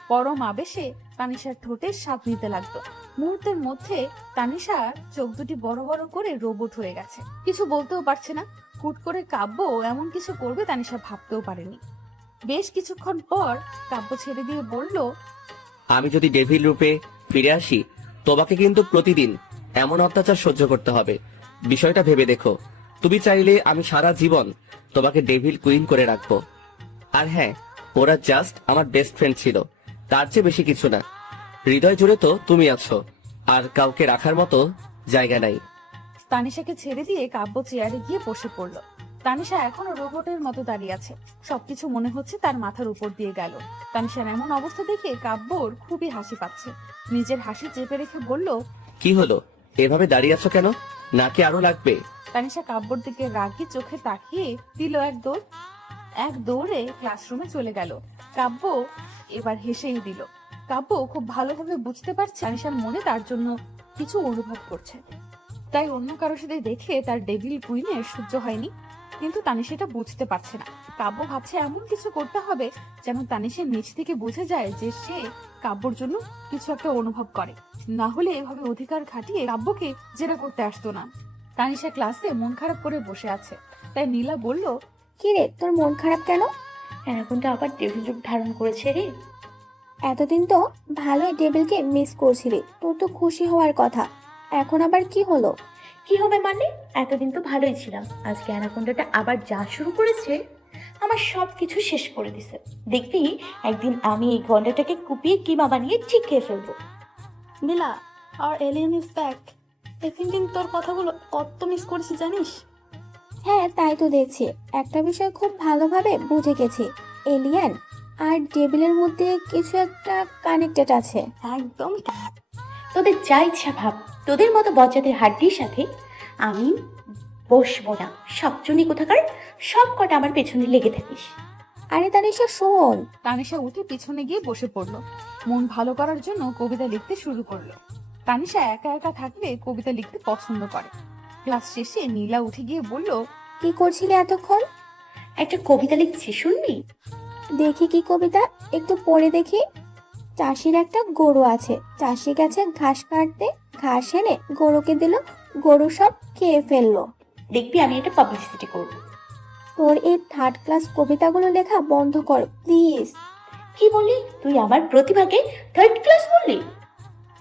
পরম আবেশে তানিশার ঠোঁটে স্বাদ নিতে লাগলো। মুহূর্তের মধ্যে তানিশার চোখ দুটি বড় বড় করে রোবট হয়ে গেছে। কিছু বলতেও পারছে না। হুট করে কাব্য এমন কিছু করবে তানিশা ভাবতেও পারেনি। বেশ কিছুক্ষণ পর কাব্য ছেড়ে দিয়ে বলল, আমি যদি ডেভিল রূপে ফিরে আসি, তোমাকে কিন্তু প্রতিদিন এমন অত্যাচার সহ্য করতে হবে। বিষয়টা ভেবে দেখো। তুমি চাইলে আমি সারা জীবন তোমাকে ডেভিল কুইন করে রাখবো। আর হ্যাঁ, ওরা জাস্ট আমার বেস্ট ফ্রেন্ড ছিল, তার চেয়ে বেশি কিছু না। হৃদয় জুড়ে তো তুমি আছো, আর কাউকে রাখার মতো জায়গা নাই। তানিশাকে ছেড়ে দিয়ে কাব্য চেয়ারে গিয়ে বসে পড়লো। তানিশা এখনো রোবটের মতো দাঁড়িয়ে আছে। সবকিছু মনে হচ্ছে তার মাথার উপর দিয়ে গেল। তানিশার এমন অবস্থা দেখে কাব্যর খুবই হাসি পাচ্ছে। নিজের হাসি চেপে রেখে বলল, কি হলো? এভাবে দাঁড়িয়ে আছো কেন? নাকি আরো লাগবে? তানিশা কাব্যর দিকে রাগি চোখে তাকিয়ে দিল এক দৌড়ে ক্লাসরুমে চলে গেল। কাব্য এবার হেসেই দিল। কাব্য খুব ভালোভাবে বুঝতে পারছে তানিশার মনে তার জন্য কিছু অনুভব করছে। তাই অন্য কারোর সাথে দেখে তার ডেভিল কুইনের সহ্য হয়নি। কিন্তু তানিশা এটা বুঝতে পারছে না। কাব্য ভাবছে এমন কিছু করতে হবে যেন তানিশা নিজ থেকে বুঝে যায় যে সে কাব্যর জন্য কিছু একটা অনুভব করে। না হলে এভাবে অধিকার খাটিয়ে কাব্যকে জেরা করতে আসতো না। তানিশা ক্লাসে মন খারাপ করে বসে আছে। তাই নীলা বলল, কি রে, তোর মন খারাপ কেন? এখনটা আবার ডেভিল রূপ ধারণ করেছে রে। এতদিন তো ভালোই ডেভিলকে মিস করছিলি, তোর তো খুশি হওয়ার কথা। এখন আবার কি হলো? কি হবে মানে? এতদিন তো ভালোই ছিলাম, আজকে অ্যানাকোন্ডাটা আবার যা শুরু করেছে, আমার সবকিছু শেষ করে দিছে। দেখবি একদিন আমি এই গন্ডাটাকে কুপিয়ে কিমা বানিয়ে ঠিক খেয়ে ফেলবো। নীলা, আর এলিয়েন ইজ ব্যাক। এই থিঙ্কিং তোর কথাগুলো কত মিস করেছি জানিস? হ্যাঁ, তাই তো দেখছি। একটা বিষয় খুব ভালোভাবে বুঝে গেছি, এলিয়ান আর ডেভিলের মধ্যে কিছু একটা কানেক্টেড আছে। একদম। তোদের যা ইচ্ছা ভাব, তোদের মতো বজ্জাতের হাড্ডির সাথে আমি বসবো না। সবচুনি কোথাকার, সব কটা আমার পেছনে লেগে থাকিস। আরে তানিশা শোন। তানিশা উঠে পিছনে গিয়ে বসে পড়লো। মন ভালো করার জন্য কবিতা লিখতে শুরু করলো। তানিশা একা একা থাকলে কবিতা লিখতে পছন্দ করে। ক্লাস শেষে নীলা উঠে গিয়ে বলল, কি করছিলি এতক্ষণ? একটা কবিতা লিখছি, শুনবি? দেখি কি কবিতা, একটু পড়ে দেখি। চাষির একটা গরু আছে, চাষি গেছে ঘাস কাটতে, ঘাস এনে গরুকে দিল, গরু সব খেয়ে ফেললো। দেখবি আমি একটা পাবলিসিটি করব। তোর এই থার্ড ক্লাস কবিতাগুলো লেখা বন্ধ কর প্লিজ। কি বললি তুই? আমার প্রতিভাকে থার্ড ক্লাস বললি?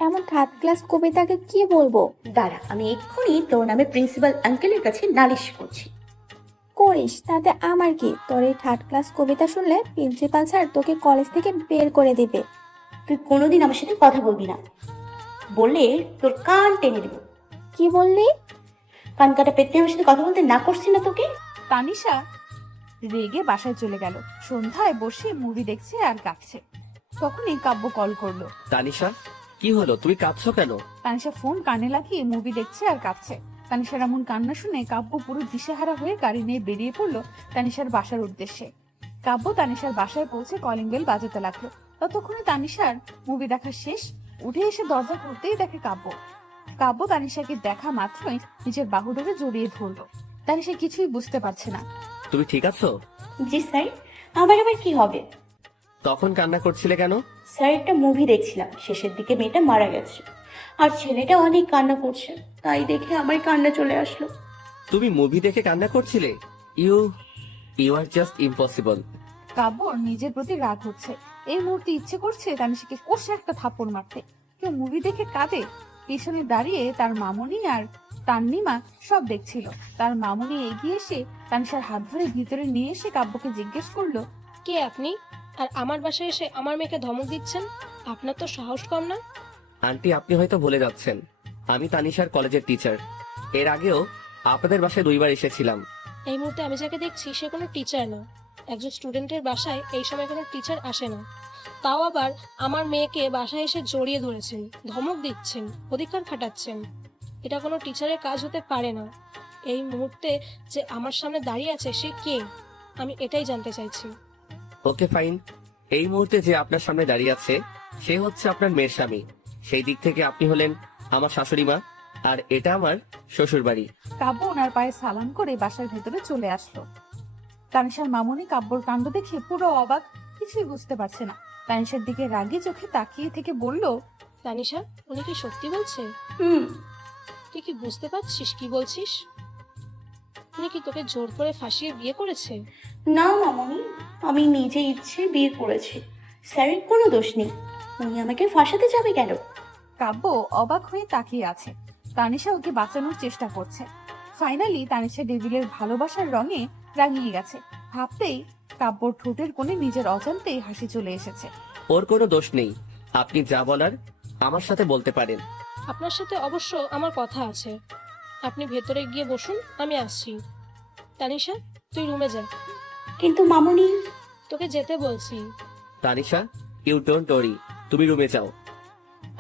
এমন থার্ড ক্লাস কবিতাকে কি বলবো? দাঁড়া, আমি এক্ষুনি তোর নামে প্রিন্সিপাল আঙ্কেলের কাছে নালিশ করছি। করিস, তাতে আমার কি? তোর এই থার্ড ক্লাস কবিতা শুনলে প্রিন্সিপাল স্যার তোকে কলেজ থেকে বের করে দিবে। তুই কোনোদিন আমার সাথে কথা বলবি না, বললে তোর কান টেনে দিব। কি বললি? কান কাটা পেতে আমার সাথে কথা বলতে না করছি না তোকে? তানিশা রেগে বাসায় চলে গেল। সন্ধ্যায় বসে মুভি দেখছে আর কাঁদছে। তখনই কাব্য কল করলো। তানিশা, কি হলো, তুমি কাঁদছো কেন? তানিশা ফোন কানে লাগিয়ে মুভি দেখছে আর কাঁদছে। তানিশার এমন কান্না শুনে কাব্য পুরো দিশেহারা হয়ে গাড়ি নিয়ে বেরিয়ে পড়লো তানিশার বাসার উদ্দেশ্যে। কাব্য তানিশার বাসায় পৌঁছে কলিং বেল বাজাতে লাগলো। ততক্ষণে তানিশার মুভি দেখা শেষ। উঠে এসে দরজা খুলতেই দেখে কাব্য। কাব্য তানিশাকে দেখা মাত্রই নিজের বাহু ধরে জড়িয়ে ধরলো। তানিশা কিছুই বুঝতে পারছে না। তুমি ঠিক আছো? জি স্যার। আবার কি হবে? তখন কান্না করছিলে কেন? স্যার একটা মুভি দেখছিলাম, শেষের দিকে মেয়েটা মারা গেছে আর ছেলেটা অনেক কান্না করছে, তাই দেখে আমার কান্না চলে আসলো। তুমি মুভি দেখে কান্না করছিলে? You are just impossible. কাব্যর নিজের প্রতি রাগ হচ্ছে। এই মুহূর্তে ইচ্ছে করছে তানিশাকে কষে একটা থাপ্পড় মারতে। কেউ মুভি দেখে কাঁদে? পিছনে দাঁড়িয়ে তার মামুনি আর তান্নিমা সব দেখছিল। তার মামুনি এগিয়ে এসে তানিশার হাত ধরে ভিতরে নিয়ে এসে কাব্যকে জিজ্ঞেস করলো, কে আপনি? আর আমার বাসায় এসে আমার মেয়েকে ধমক দিচ্ছেন? আপনার তো সাহস কম না? আন্টি, আপনি হয়তো ভুলে যাচ্ছেন, আমি তানিশার কলেজের টিচার। এর আগেও আপনাদের বাসায় 2 বার এসেছিলাম। এই মুহূর্তে আমি যাকে দেখছি সে কোনো টিচার না। একজন স্টুডেন্টের বাসায় এই সময় কোনো টিচার আসে না, তাও আবার আমার মেয়েকে বাসায় এসে জড়িয়ে ধরেছেন, ধমক দিচ্ছেন, অধিকার খাটাচ্ছেন। এটা কোনো টিচারের কাজ হতে পারে না। এই মুহূর্তে যে আমার সামনে দাঁড়িয়ে আছে সে কে, আমি এটাই জানতে চাইছি। ওকে ফাইন, এই মুহূর্তে যে আপনার সামনে দাঁড়িয়ে আছে সে হচ্ছে আপনার মেয়ের স্বামী। সেই দিক থেকে আপনি হলেন আমার শাশুড়ি মা, আর এটা আমার শ্বশুর বাড়ি। কাব্য ওনার পায়ে সালাম করে বাসার ভেতরে চলে আসলো। তানিশার মামুনি কাব্যর কাণ্ড দেখে পুরো অবাক, কিছুই বুঝতে পারছে না। তানিশার দিকে রাগী চোখে তাকিয়ে থেকে বলল, তানিশা, উনি কি সত্যি বলছে? তুই কি বুঝতে পারছিস কি বলছিস? উনি কি তোকে জোর করে ফাঁসিয়ে বিয়ে করেছে? না মামনি, আমি নিজে ইচ্ছে বিয়ে করেছি, স্যারের কোনো দোষ নেই। উনি আমাকে ফাঁসাতে যাবে কেন? কাব্য অবাক হয়ে তাকিয়ে আছে। তানিশা ওকে বাঁচানোর চেষ্টা করছে। ফাইনালি তানিশা ডেভিলের ভালোবাসার রঙে রাঙিয়ে গেছে। ভাবতেই কাব্যর ঠোঁটের কোণে নিজের অজান্তেই হাসি চলে এসেছে। ওর কোনো দোষ নেই, আপনি যা বলার আমার সাথে বলতে পারেন। আপনার সাথে অবশ্য আমার কথা আছে। আপনি ভেতরে গিয়ে বসুন, আমি আসছি। তানিশা, তুই রুমে যা। কিন্তু মামনি, তোকে যেতে বলছি। তানিশা, ইউ ডোন্ট ওয়ারি, তুমি রুমে যাও।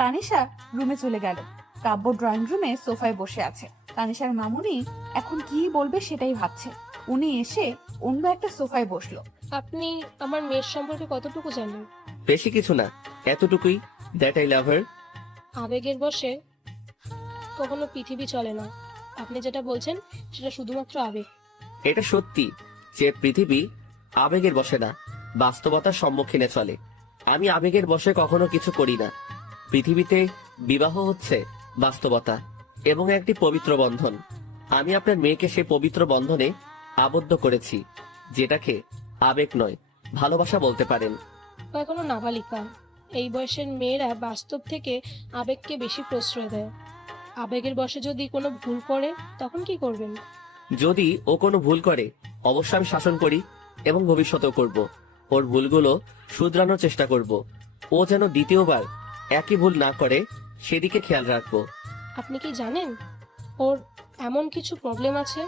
তানিশা রুমে চলে গেল। কাব্য ড্রয়িং রুমে সোফায় বসে আছে। তানিশার মামুনি এখন কি বলবে সেটাই ভাবছে। উনি এসে অন্য একটা সোফায় বসলো। আপনি আমার মেয়ের সম্পর্কে কতটুকু জানেন? বেশি কিছু না, এতটুকুই, দ্যাট আই লাভ হার। আবেগের বশে কখনো পৃথিবী চলে না। আপনি যেটা বলছেন সেটা শুধুমাত্র আবেগ। এটা সত্যি যে পৃথিবী আবেগের বশে না, বাস্তবতার সম্মুখীনে চলে। আমি আবেগের বশে কখনো কিছু করি না। পৃথিবীতে বিবাহ হচ্ছে বাস্তবতা এবং একটি পবিত্র বন্ধন। আমি আপনার মেয়েকে সে পবিত্র বন্ধনে আবদ্ধ করেছি, যেটাকে আবেগ নয় ভালোবাসা বলতে পারেন। ও এখনো নাবালিকা। এই বয়সের মেয়েরা বাস্তব থেকে আবেগকে বেশি প্রশ্রয় দেয়। আবেগের বশে যদি কোনো ভুল করে তখন কি করবেন? যদি ও কোনো ভুল করে অবশ্য আমি শাসন করি এবং ভবিষ্যতেও করব। ওর ভুলগুলো শুধরানোর চেষ্টা করব। ও যেন দ্বিতীয়বার একই ভুল না করে সেদিকে খেয়াল রাখবো। আপনি কি জানেন ওর এমন কিছু প্রবলেম আছে?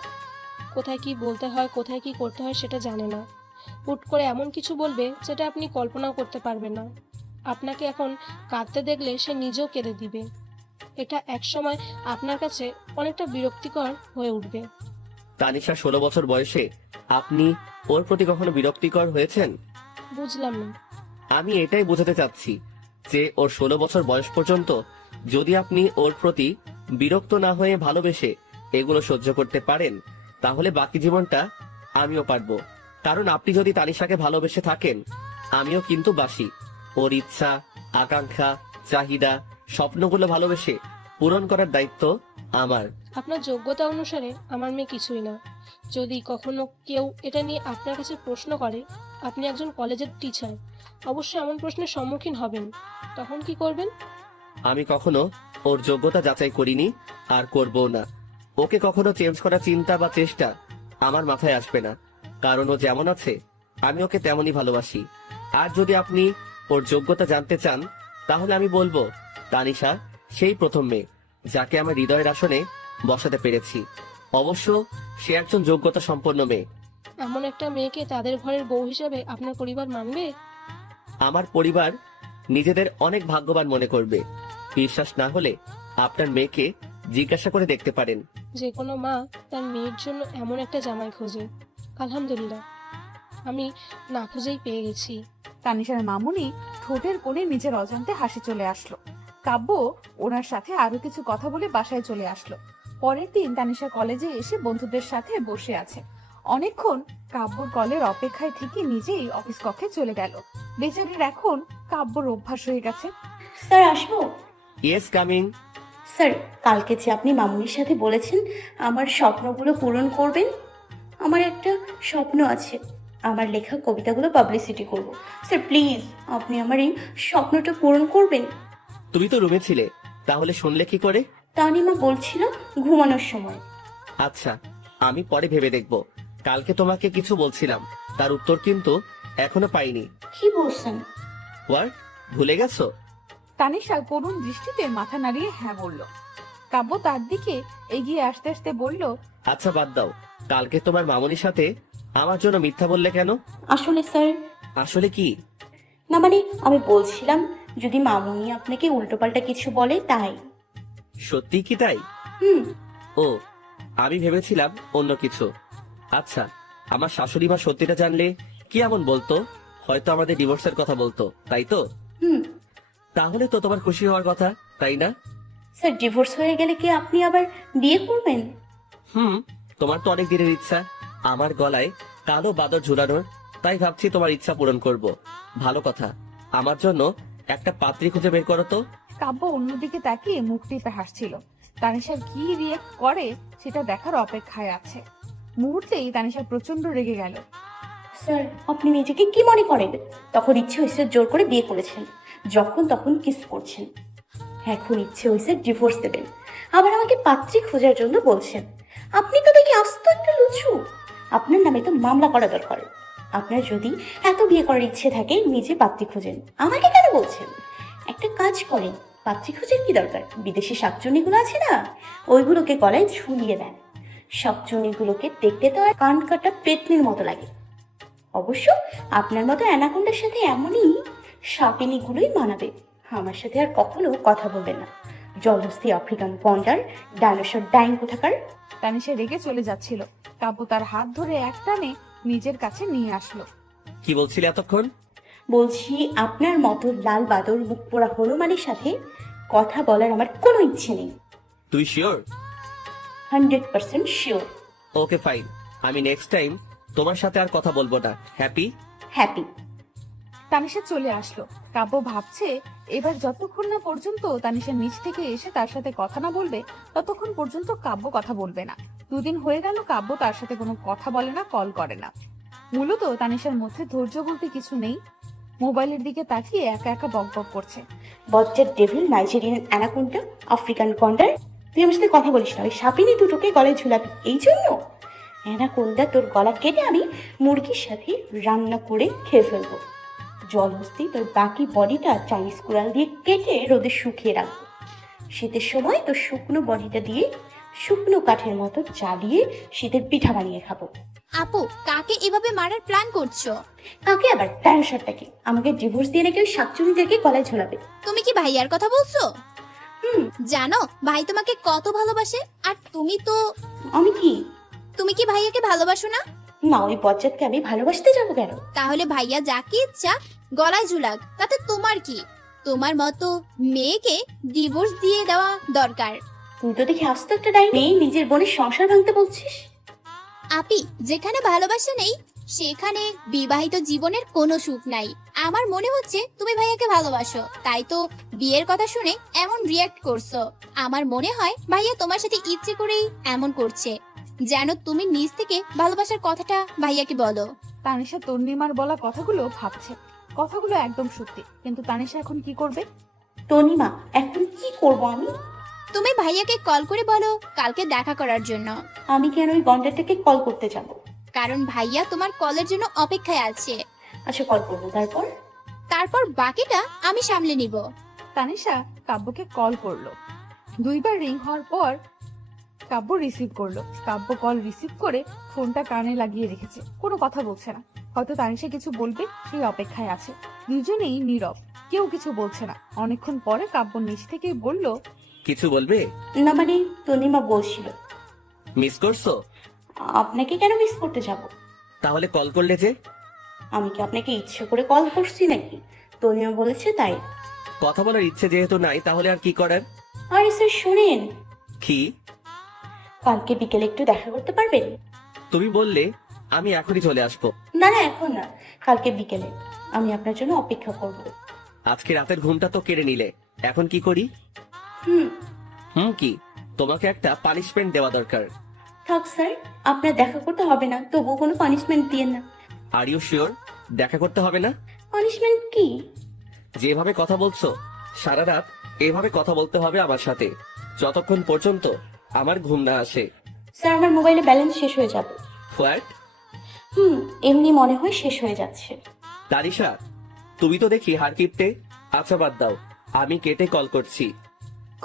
কোথায় কি বলতে হয়, কোথায় কি করতে হয় সেটা জানে না। হুট করে এমন কিছু বলবে যেটা আপনি কল্পনাও করতে পারবেন না। আপনাকে এখন কাঁদতে দেখলে সে নিজেও কেঁদে দিবে। এটা একসময় আপনার কাছে অনেকটা বিরক্তিকর হয়ে উঠবে। তানিশা 16 বছর বয়সে আপনি ওর প্রতি কখনো বিরক্তিকর হয়েছেন? বুঝলাম না। আমি এটাই বোঝাতে চাচ্ছি যে ওর 16 বছর বয়স পর্যন্ত যদি আপনি ওর প্রতি বিরক্ত না হয়ে ভালোবেসে এগুলো সহ্য করতে পারেন, তাহলে বাকি জীবনটা আমিও পারবো। কারণ আপনি যদি তানিশাকে ভালোবেসে থাকেন, আমিও কিন্তু বাসি। ওর ইচ্ছা, আকাঙ্ক্ষা, চাহিদা, স্বপ্নগুলো ভালোবেসে পূরণ করার দায়িত্ব আমার। আপনার যোগ্যতা অনুসারে আমার মেয়ে কিছুই না। যদি কখনো কেউ এটা নিয়ে আপনার কাছে প্রশ্ন করে, আপনি একজন কলেজের টিচার, অবশ্যই এমন প্রশ্নের সম্মুখীন হবেন। তখন কি করবেন? আমি কখনো ওর যোগ্যতা যাচাই করিনি আর করবও না। ওকে কখনো চেঞ্জ করার চিন্তা বা চেষ্টা আমার মাথায় আসবে না, কারণ ও যেমন আছে আমি ওকে তেমনই ভালোবাসি। আর যদি আপনি ওর যোগ্যতা জানতে চান, তাহলে আমি বলবো তানিশা সেই প্রথম মেয়ে যাকে আমার হৃদয়ের আসনে বসাতে পেরেছি। অবশ্য সে একজন যোগ্যতা সম্পন্ন মেয়ে। এমন একটা মেয়েকে তাদের ঘরের বউ হিসেবে আপনার পরিবার মানবে? আমার পরিবার নিজেদের অনেক ভাগ্যবান মনে করবে। বিশ্বাস না হলে আপনার মেয়েকে জিজ্ঞাসা করে দেখতে পারেন। যে কোনো মা তার মেয়ের জন্য এমন একটা জামাই খোঁজে। আলহামদুলিল্লাহ, আমি না খুঁজেই পেয়ে গেছি। তানিশার মামুনি ঠোঁটের কোণে নিজের অজান্তে হাসি চলে আসলো। কাব্য ওনার সাথে আরো কিছু কথা বলে বাসায় চলে আসলো। পরের দিন তানিশা কলেজে এসে বন্ধুদের সাথে বসে আছে। অনেকক্ষণ কাব্যর কলের অপেক্ষায় থেকে নিজেই অফিস কক্ষে চলে গেল। বেচারির এখন কাব্যর অভ্যাস হয়ে গেছে। স্যার আসবো? Yes, coming. স্যার, কালকে যে আপনি মামুনির সাথে বলেছেন আমার স্বপ্নগুলো পূরণ করবেন, আমার একটা স্বপ্ন আছে, আমার লেখা কবিতাগুলো পাবলিসিটি করব। স্যার প্লিজ আপনি আমার এই স্বপ্নটা পূরণ করবেন। তুমি তো রুমে ছিলে, তাহলে শুনলে কি করে? তানিমা বলছিল ঘুমানোর সময়। আচ্ছা, আমি পরে ভেবে দেখব। কালকে তোমাকে কিছু বলছিলাম, তার উত্তর কিন্তু এখনো পাইনি। কি বলছেন? হোয়াট, ভুলে গেছো? তানিশা করুণ দৃষ্টিতে মাথা নাড়িয়ে হ্যাঁ বলল। কাব্য তার দিকে এগিয়ে আসতে আসতে বলল, আচ্ছা বাদ দাও, কালকে তোমার মামুনির সাথে আমার জন্য মিথ্যা বললে কেন? আসলে স্যার, আসলে কি? না মানে আমি বলছিলাম যদি মামুনি আপনাকে উল্টোপাল্টা কিছু বলে তাই। সত্যি কি তাই? হুম। ও, আমি ভেবেছিলাম অন্য কিছু। আচ্ছা, আমার শাশুড়ি মা সত্যিটা জানলে কি এমন বলতো? হয়তো আমাদের ডিভোর্সের কথা বলতো, তাই তো? হুম। তাহলে তো তোমার খুশি হওয়ার কথা, তাই না? স্যার ডিভোর্স হয়ে গেলে কি আপনি আবার বিয়ে করবেন? তোমার তো অনেক দিনের ইচ্ছা আমার গলায় কালো বাদর ঝুলানোর, তাই ভাবছি তোমার ইচ্ছা পূরণ করব। ভালো কথা, আমার জন্য একটা পাত্রী খুঁজে বের করো তো। কাব্য অন্যদিকে তাকিয়ে মুখ টিপে হাসছিল। তানিশা কি রিয়েক্ট করে সেটা দেখার অপেক্ষায় আছে। মুহূর্তেই তানিশা প্রচন্ড রেগে গেল। স্যার আপনি নিজেকে কি মনে করেন? তখন ইচ্ছে হয়েছে জোর করে বিয়ে করেছেন, যখন তখন কিস করছেন। এখন ইচ্ছে হয়েছে ডিভোর্স দেবেন, আবার আমাকে পাত্রী খোঁজার জন্য বলছেন। আপনি তো দেখি আস্ত একটা লুচু। আপনার নামে তো মামলা করা দরকার। আপনার যদি এত বিয়ে করার ইচ্ছে থাকে নিজে পাত্রী খোঁজেন, আমাকে কেন বলছেন? একটা কাজ করেন, পাত্রী খোঁজার কি দরকার? বিদেশি শাকচুনিগুলো আছে না, ওইগুলোকে গলায় ঝুলিয়ে দেন। শাকচুনিগুলোকে দেখতে তো আর কান কাটা পেতনির মতো লাগে। অবশ্য আপনার মতো অ্যানাকোন্ডার সাথে এমনই সাপিনীগুলোই মানাবে। আমার সাথে আর কখনো কথা বলবেন না, জলহস্তি আফ্রিকান গন্ডার, ডাইনোসর ডাইন কোথাকার। তানিশা রেগে চলে যাচ্ছিল। কাব্য তার হাত ধরে এক টানে নিজের কাছে নিয়ে আসলো। কি বলছিলে এতক্ষণ? বলছি আপনার মতো লাল বাদর মুখ পোড়া হনুমানের সাথে কথা বলার আমার কোনো ইচ্ছে নেই। তুই শিওর? 100% শিওর। ওকে ফাইন, আমি নেক্সট টাইম তোমার সাথে আর কথা বলবো না। হ্যাপি? হ্যাপি। তানিশা চলে আসলো। কাব্য ভাবছে এবার যতক্ষণ না পর্যন্ত তানিশা নিচ থেকে এসে তার সাথে কথা না বলবে ততক্ষণ পর্যন্ত কাব্য কথা বলবে না। দুদিন হয়ে গেল কাব্য তার সাথে কোনো কথা বলে না, কল করে না। মূলত তানিশার মধ্যে ধৈর্য বলতে কিছু নেই। মোবাইলের দিকে তাকিয়ে একা একা বক বক করছে। বজ্জার ডেভিল, নাইজেরিয়ান অ্যানাকোন্ডা, আফ্রিকান গন্ডার, তুই আমার সাথে কথা বলিস না। ওই সাপিনী দুটোকে গলায় ঝুলাবি এই জন্য? অ্যানাকোন্ডা, তোর গলা কেটে আমি মুরগির সাথে রান্না করে খেয়ে ফেলবো। জলহস্তি, তোর বাকি বডিটা চাইনিজ কুড়াল দিয়ে কেটে রোদে শুকিয়ে রাখবো। শীতের সময় তোর শুকনো বডিটা দিয়ে শুকনো কাঠের মতো জ্বালিয়ে শীতের পিঠা বানিয়ে খাবো। আপু, কাকে এভাবে মারার প্ল্যান করছো? কাকে আবার? ডাইনোসরটাকে। আমাকে ডিভোর্স দিয়ে নাকি ওই শাকচুনিদেরকে গলায় ঝোলাবে। তুমি কি ভাইয়ার কথা বলছো? জানো ভাই তোমাকে কত ভালোবাসে। আর তুমি তো... আমি কি? তুমি কি ভাইয়াকে ভালোবাসো না? না, ওই বজ্জাতকে আমি ভালোবাসতে যাবো কেন? তাহলে ভাইয়া যাকে ইচ্ছা গলায় ঝুলাক, তাতে তোমার কি? তোমার মতো মেয়েকে ডিভোর্স দিয়ে দেওয়া দরকার। তুই তো দেখি আস্ত একটা ডাইনি, নিজের বোনের সংসার ভাঙতে বলছিস। আপি, যেখানে ভালোবাসা নেই সেখানে বিবাহিত জীবনের কোনো সুখ নাই। আমার মনে হচ্ছে তুমি ভাইয়াকে ভালোবাসো, তাই তো বিয়ের কথা শুনে এমন রিয়াক্ট করছো। আমার মনে হয় ভাইয়া তোমার সাথে ইচ্ছে করেই এমন করছে, যেন তুমি নিজ থেকে ভালোবাসার কথাটা ভাইয়াকে বলো। তানিশা তন্নিমার বলা কথাগুলো ভাবছে। কথাগুলো একদম সত্যি, কিন্তু তানিশা এখন কি করবে? তনিমা, এখন কি করব আমি? তুমি ভাইয়াকে কল করে বলো কালকে দেখা করার জন্য। আমি কেন ওই গন্ডারটাকে কল করতে যাব? কারণ ভাইয়া তোমার কলের জন্য অপেক্ষায় আছে। আচ্ছা, কল করবো। তারপর বাকিটা আমি সামলে নিব। তানিশা কাব্যকে কল করলো। দুইবার রিং হওয়ার পর কাব্য রিসিভ করলো। কাব্য কল রিসিভ করে ফোনটা কানে লাগিয়ে রেখেছে, কোনো কথা বলছে না। হয়তো তানিশা কিছু বলবে সেই অপেক্ষায় আছে। দুজনেই নীরব, কেউ কিছু বলছে না। অনেকক্ষণ পরে কাব্য নিচ থেকেই বলল, কিছু বলবে? না মানে তনিমা বলছিল। মিস করছো? আপনাকে কেন মিস করতে যাব? তাহলে কল করলে যে? আমি কি আপনাকে ইচ্ছে করে কল করছি নাকি? তনিমা বলেছে তাই। কথা বলার ইচ্ছে যেহেতু নাই, তাহলে আর কি করার? আরে স্যার শুনেন, কি? কালকে বিকেলে একটু দেখা করতে পারবেন? তুমি বললে আমি এখনই চলে আসবো। না না এখন না, কালকে বিকেলে। আমি আপনার জন্য অপেক্ষা করব। আজকে রাতের ঘুমটা তো কেড়ে নিলে, এখন কি করি? কি? তোমাকে একটা পানিশমেন্ট দেওয়া দরকার। থাক স্যার, আপনার দেখা করতে হবে না, তবুও কোনো পানিশমেন্ট দিয়েন না। আর ইউ শিওর দেখা করতে হবে না? পানিশমেন্ট কি? যেভাবে কথা বলছো সারা রাত এভাবে কথা বলতে হবে আমার সাথে, যতক্ষণ পর্যন্ত আমার ঘুম না আসে। স্যার আমার মোবাইলে ব্যালেন্স শেষ হয়ে যাবে। ফ্ল্যাট? এমনি মনে হয় শেষ হয়ে যাচ্ছে। তারিশা, তুমি তো দেখি হার কিপটে। আচ্ছা বাদ দাও, আমি কেটে কল করছি।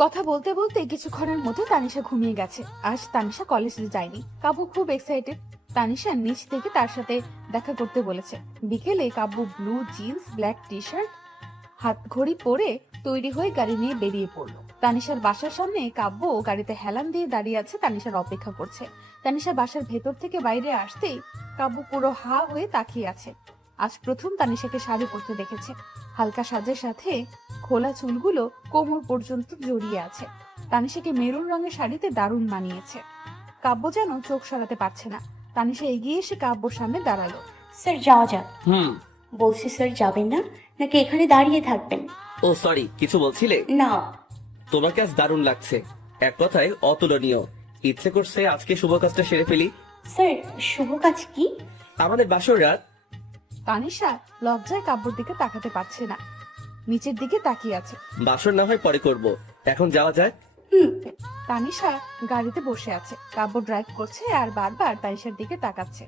কথা বলতে বলতে কিছুক্ষণের মধ্যে তানিশা ঘুমিয়ে গেছে। আজ তানিশা কলেজে যায়নি। কাব্য খুব এক্সাইটেড। তানিশা নিচ থেকে তার সাথে দেখা করতে বলেছে। বিকেলে Kabya blue jeans, black T shirt, হাত ঘড়ি পরে তৈরি হয়ে গাড়ি নিয়ে বেরিয়ে পড়লো। তানিশার বাসার সামনে কাব্য গাড়িতে হেলান দিয়ে দাঁড়িয়ে আছে, তানিশার অপেক্ষা করছে। তানিশা বাসার ভেতর থেকে বাইরে আসতেই কাব্য পুরো হা হয়ে তাকিয়ে আছে। আজ প্রথম তানিশাকে শাড়ি পরতে দেখেছে। হালকা সাজের সাথে খোলা চুলগুলো কোমর পর্যন্ত জড়িয়ে আছে। তানিশাকে মেরুন রঙের শাড়িতে দারুণ মানিয়েছে। কাব্য যেন চোখ সরাতে পারছে না। তানিশা এগিয়ে এসে কাব্যর সামনে দাঁড়ালো। স্যার যাওয়া যাক। বলছি স্যার যাবেন না নাকি এখানে দাঁড়িয়ে থাকবেন? ও সরি, কিছু বলছিলে? না। তোমাকে আজ দারুণ লাগছে, এক কথায় অতুলনীয়। ইচ্ছে করছে আজকে শুভ কাজটা সেরে ফেলি। স্যার শুভ কাজ কি? আমাদের বাসর রাত। তানিশা লজ্জায় কাব্যর দিকে তাকাতে পারছে না, নিচের দিকে তাকিয়ে আছে। বাসর না হয় পরে করব, এখন যাওয়া যায়। তানিশা গাড়িতে বসে আছে। কাব্য ড্রাইভ করছে আর বারবার তানিশার দিকে তাকাচ্ছে।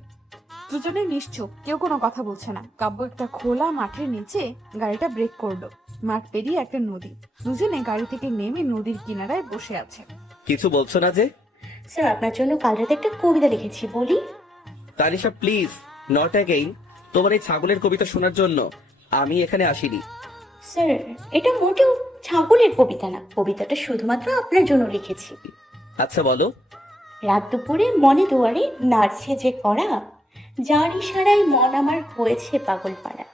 দুজনে নিশ্চুপ, কেউ কোনো কথা বলছে না। কাব্য একটা খোলা মাঠের নিচে গাড়িটা ব্রেক করলো। মাঠ পেরিয়ে একটা নদী। দুজনে গাড়ি থেকে নেমে নদীর কিনারায় বসে আছে। কিছু বলছো না যে? স্যার আপনার জন্য কাল রাতে একটা কবিতা লিখেছি, বলি? Tanisha please, not again. তোমার এই ছাগলের কবিতা শোনার জন্য আমি এখানে আসিনি। স্যার এটা মোটেও ছাগলের কবিতা না, কবিতাটা শুধুমাত্র আপনার জন্য লিখেছি। আচ্ছা বলো। রাত দুপুরে মনে দুয়ারে নাড়ছে যে করা, যার ইশারায় মন আমার হয়েছে পাগল পাড়া,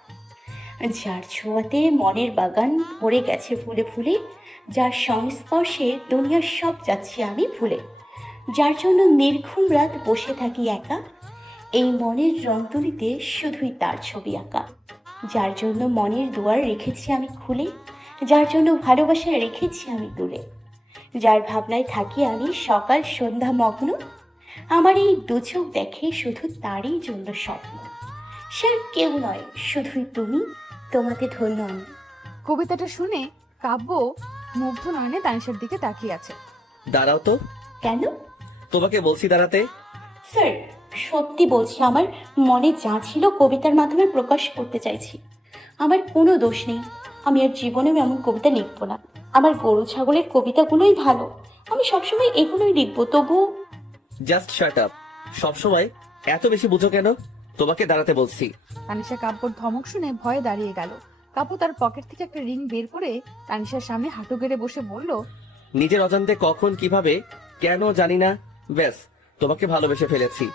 যার ছোঁয়াতে মনের বাগান ভরে গেছে ফুলে ফুলে, যার সংস্পর্শে দুনিয়ার সব যাচ্ছি আমি ভুলে, যার জন্য নির্ঘুম রাত বসে থাকি একা, এই মনের রংতুলিতে শুধুই তার ছবি আঁকা, যার জন্য মনের দুয়ার রেখেছি আমি খুলে, যার জন্য ভালোবাসা রেখেছি আমি তুলে, যার ভাবনায় থাকি আমি সকাল সন্ধ্যা মগ্ন, আমার এই দু চোখ দেখে শুধু তারই জন্য স্বপ্ন, স্যার কেউ নয় শুধুই তুমি, তোমাকে ধন্য আমি। কবিতাটা শুনে কাব্য মুগ্ধ নয়নে তানিশার দিকে তাকিয়ে আছে। দাঁড়াও তো। কেন? তোমাকে বলছি দাঁড়াতে। স্যার সত্যি বলছি, আমার মনে যা ছিল কবিতার মাধ্যমে প্রকাশ করতে চাইছি। আমার কোনো দোষ নেই, আমি আর জীবনেও এমন কবিতা লিখবো না। আমার গরু ছাগলের কবিতাগুলোই ভালো, আমি সবসময় এগুলোই লিখবো। তবু জাস্ট শাট আপ। সবসময় এত বেশি বুঝো কেন? তোমাকে দাঁড়াতে বলছি। তানিশা কাব্যর ধমক শুনে ভয়ে দাঁড়িয়ে গেল। কাব্য তার পকেট থেকে একটা রিং বের করে তানিশার সামনে হাঁটু গেড়ে বসে বলল, নিজের অজান্তে কখন কিভাবে কেন জানি না, ব্যাস তোমাকে ভালোবেসে ফেলেছি।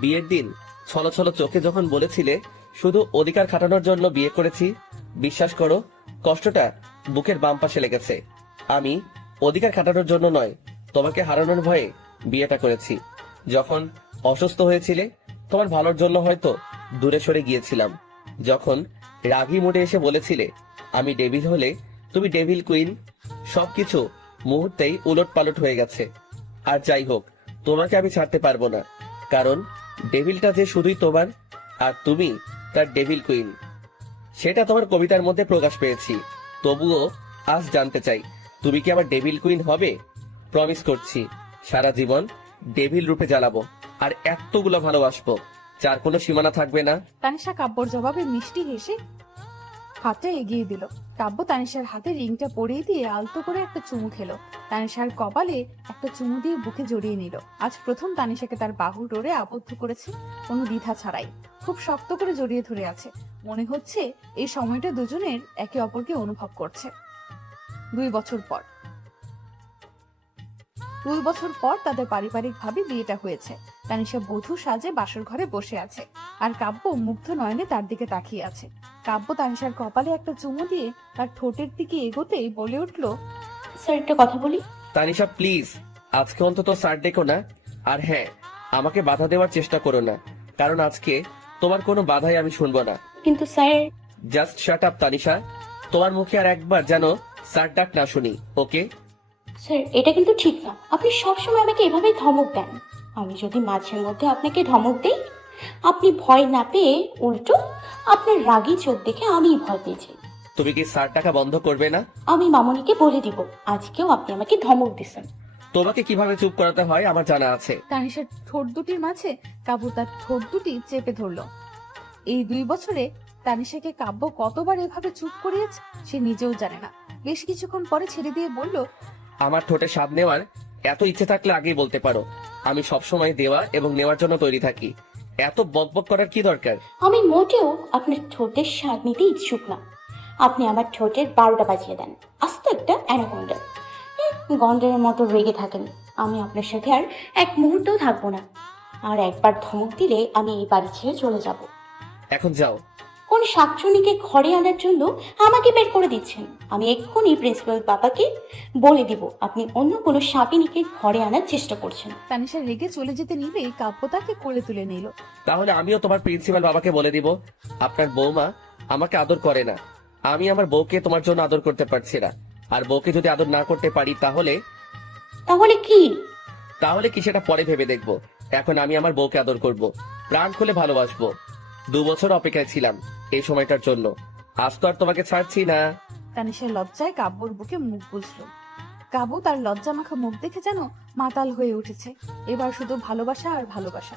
বিয়ের দিন ছলো ছলো চোখে যখন বলেছিলে শুধু অধিকার খাটানোর জন্য বিয়ে করেছি, বিশ্বাস করো কষ্টটা বুকের বাম পাশে লেগেছে। আমি অধিকার খাটানোর জন্য নয়, তোমাকে হারানোর ভয়ে বিয়েটা করেছি। যখন অসুস্থ হয়েছিলে তোমার ভালোর জন্য হয়তো দূরে সরে গিয়েছিলাম। যখন রাগী মুডে এসে বলেছিলে আমি ডেভিল হলে তুমি ডেভিল কুইন, সবকিছু মুহূর্তেই উলট পালট হয়ে গেছে। আর যাই হোক, তোমাকে আমি ছাড়তে পারবো না, কারণ ডেভিলটা যে শুধুই তোমার আর তুমি তার ডেভিল কুইন, সেটা তোমার কবিতার মধ্যে প্রকাশ পেয়েছি। তবুও আজ জানতে চাই তুমি কি আবার ডেভিল কুইন হবে? প্রমিস করছি সারা জীবন ডেভিল রূপে জ্বালাবো আর এতগুলো ভালোবাসবো, যার কোনো সীমানা থাকবে না। তানিশা কাব্যর জবাবে মিষ্টি হেসে হাতটা এগিয়ে দিল। কাব্য তানিশার হাতে রিংটা পরিয়ে দিয়ে আলতো করে একটা চুমু খেলো। তানিশার কপালে একটা চুমু দিয়ে বুকে জড়িয়ে নিল। আজ প্রথম তানিশাকে তার বাহুর ডোরে আবদ্ধ করেছে, কোনো দ্বিধা ছাড়াই। খুব শক্ত করে জড়িয়ে ধরে আছে। মনে হচ্ছে এই সময়টা দুজনের একে অপরকে অনুভব করছে। 2 বছর পর তাদের পারিবারিকভাবে বিয়েটা হয়েছে। তানিশা বধূ সাজে বাসর ঘরে বসে আছে, আর কাব্য মুগ্ধ নয়নে তার দিকে তাকিয়ে আছে। কাব্য তানিশার কপালে একটা চুমু দিয়ে তার ঠোঁটের দিকে এগোতেই বলে উঠল, স্যার একটা কথা বলি। তানিশা প্লিজ, আজকে অন্তত স্যার ডেকো না। আর হ্যাঁ, আমাকে বাধা দেওয়ার চেষ্টা করো না, কারণ আজকে তোমার কোনো বাধাই আমি শুনবো না। কিন্তু sir. Just shut up Tanisha, তোমার মুখে আর একবার যেন স্যার ডাক না শুনি, ওকে? স্যার এটা কিন্তু ঠিক না, আপনি সবসময় আমাকে এভাবেই ধমক দেন। আমি যদি মাঝে মধ্যে আপনাকে ধমক দেই, আপনি ভয় না পেয়ে উল্টো আপনার রাগী চোখ দেখে আমিই ভয় পেয়েছি। তুমি কি স্যার ডাকা বন্ধ করবে না? আমি মামনিকে বলে দিব আজকেও আপনি আমাকে ধমক দিছেন। তোমাকে কিভাবে চুপ করাতে হয় আমার জানা আছে। তানিশার ঠোঁট দুটির মাঝে কাব্য তার ঠোঁট দুটি চেপে ধরলো। এই 2 বছরে তানিশাকে কাব্য কতবার এভাবে চুপ করিয়েছে সে নিজেও জানে না। বেশ কিছুক্ষণ পরে ছেড়ে দিয়ে বলল, আমার ঠোঁটে স্বাদ নেওয়ার এত ইচ্ছে থাকলে আগেই বলতে পারো। আমি সবসময় দেওয়া এবং নেওয়ার জন্য তৈরি থাকি। এত বকবক করার কি দরকার? আমি মোটেও আপনার ঠোঁটের স্বাদ নিতে ইচ্ছুক না। আপনি আমার ঠোঁটের 12টা বাজিয়ে দেন, আস্ত একটা অ্যানাকোন্ডা। গন্ডারের মতো রেগে থাকেন। আমি আপনার সাথে আর এক মুহূর্তও থাকবো না। আর একবার ধমক দিলে আমি এই বাড়ি ছেড়ে চলে যাব। এখন যাও। কোন শাকচুনিকে ঘরে আনার জন্য আমাকে বের করে দিচ্ছেন? আমি এক্ষুনি প্রিন্সিপাল বাবাকে বলে দিব আপনি অন্য কোনো শাপিনীকে ঘরে আনার চেষ্টা করছেন। তানিশা রেগে চলে যেতে নিলেই কাব্য তাকে কোলে তুলে নিল। তাহলে আমিও তোমার প্রিন্সিপাল বাবাকে বলে দিব আপনার বৌমা আমাকে আদর করে না। আমি আমার বউকে তোমার জন্য আদর করতে পারছি না। আর বউকে যদি আদর না করতে পারি তাহলে কি সেটা পরে ভেবে দেখবো। এখন আমি আমার বউকে আদর করব, প্রাণ খুলে ভালোবাসবো। 2 বছর অপেক্ষায় ছিলাম এই সময়টার জন্য। আজ তো আর তোমাকে ছাড়ছি না। তানিশার লজ্জায় কাব্যর বুকে মুখ বুঝলো। কাব্য তার লজ্জা মাখা মুখ দেখে যেন মাতাল হয়ে উঠেছে। এবার শুধু ভালোবাসা আর ভালোবাসা।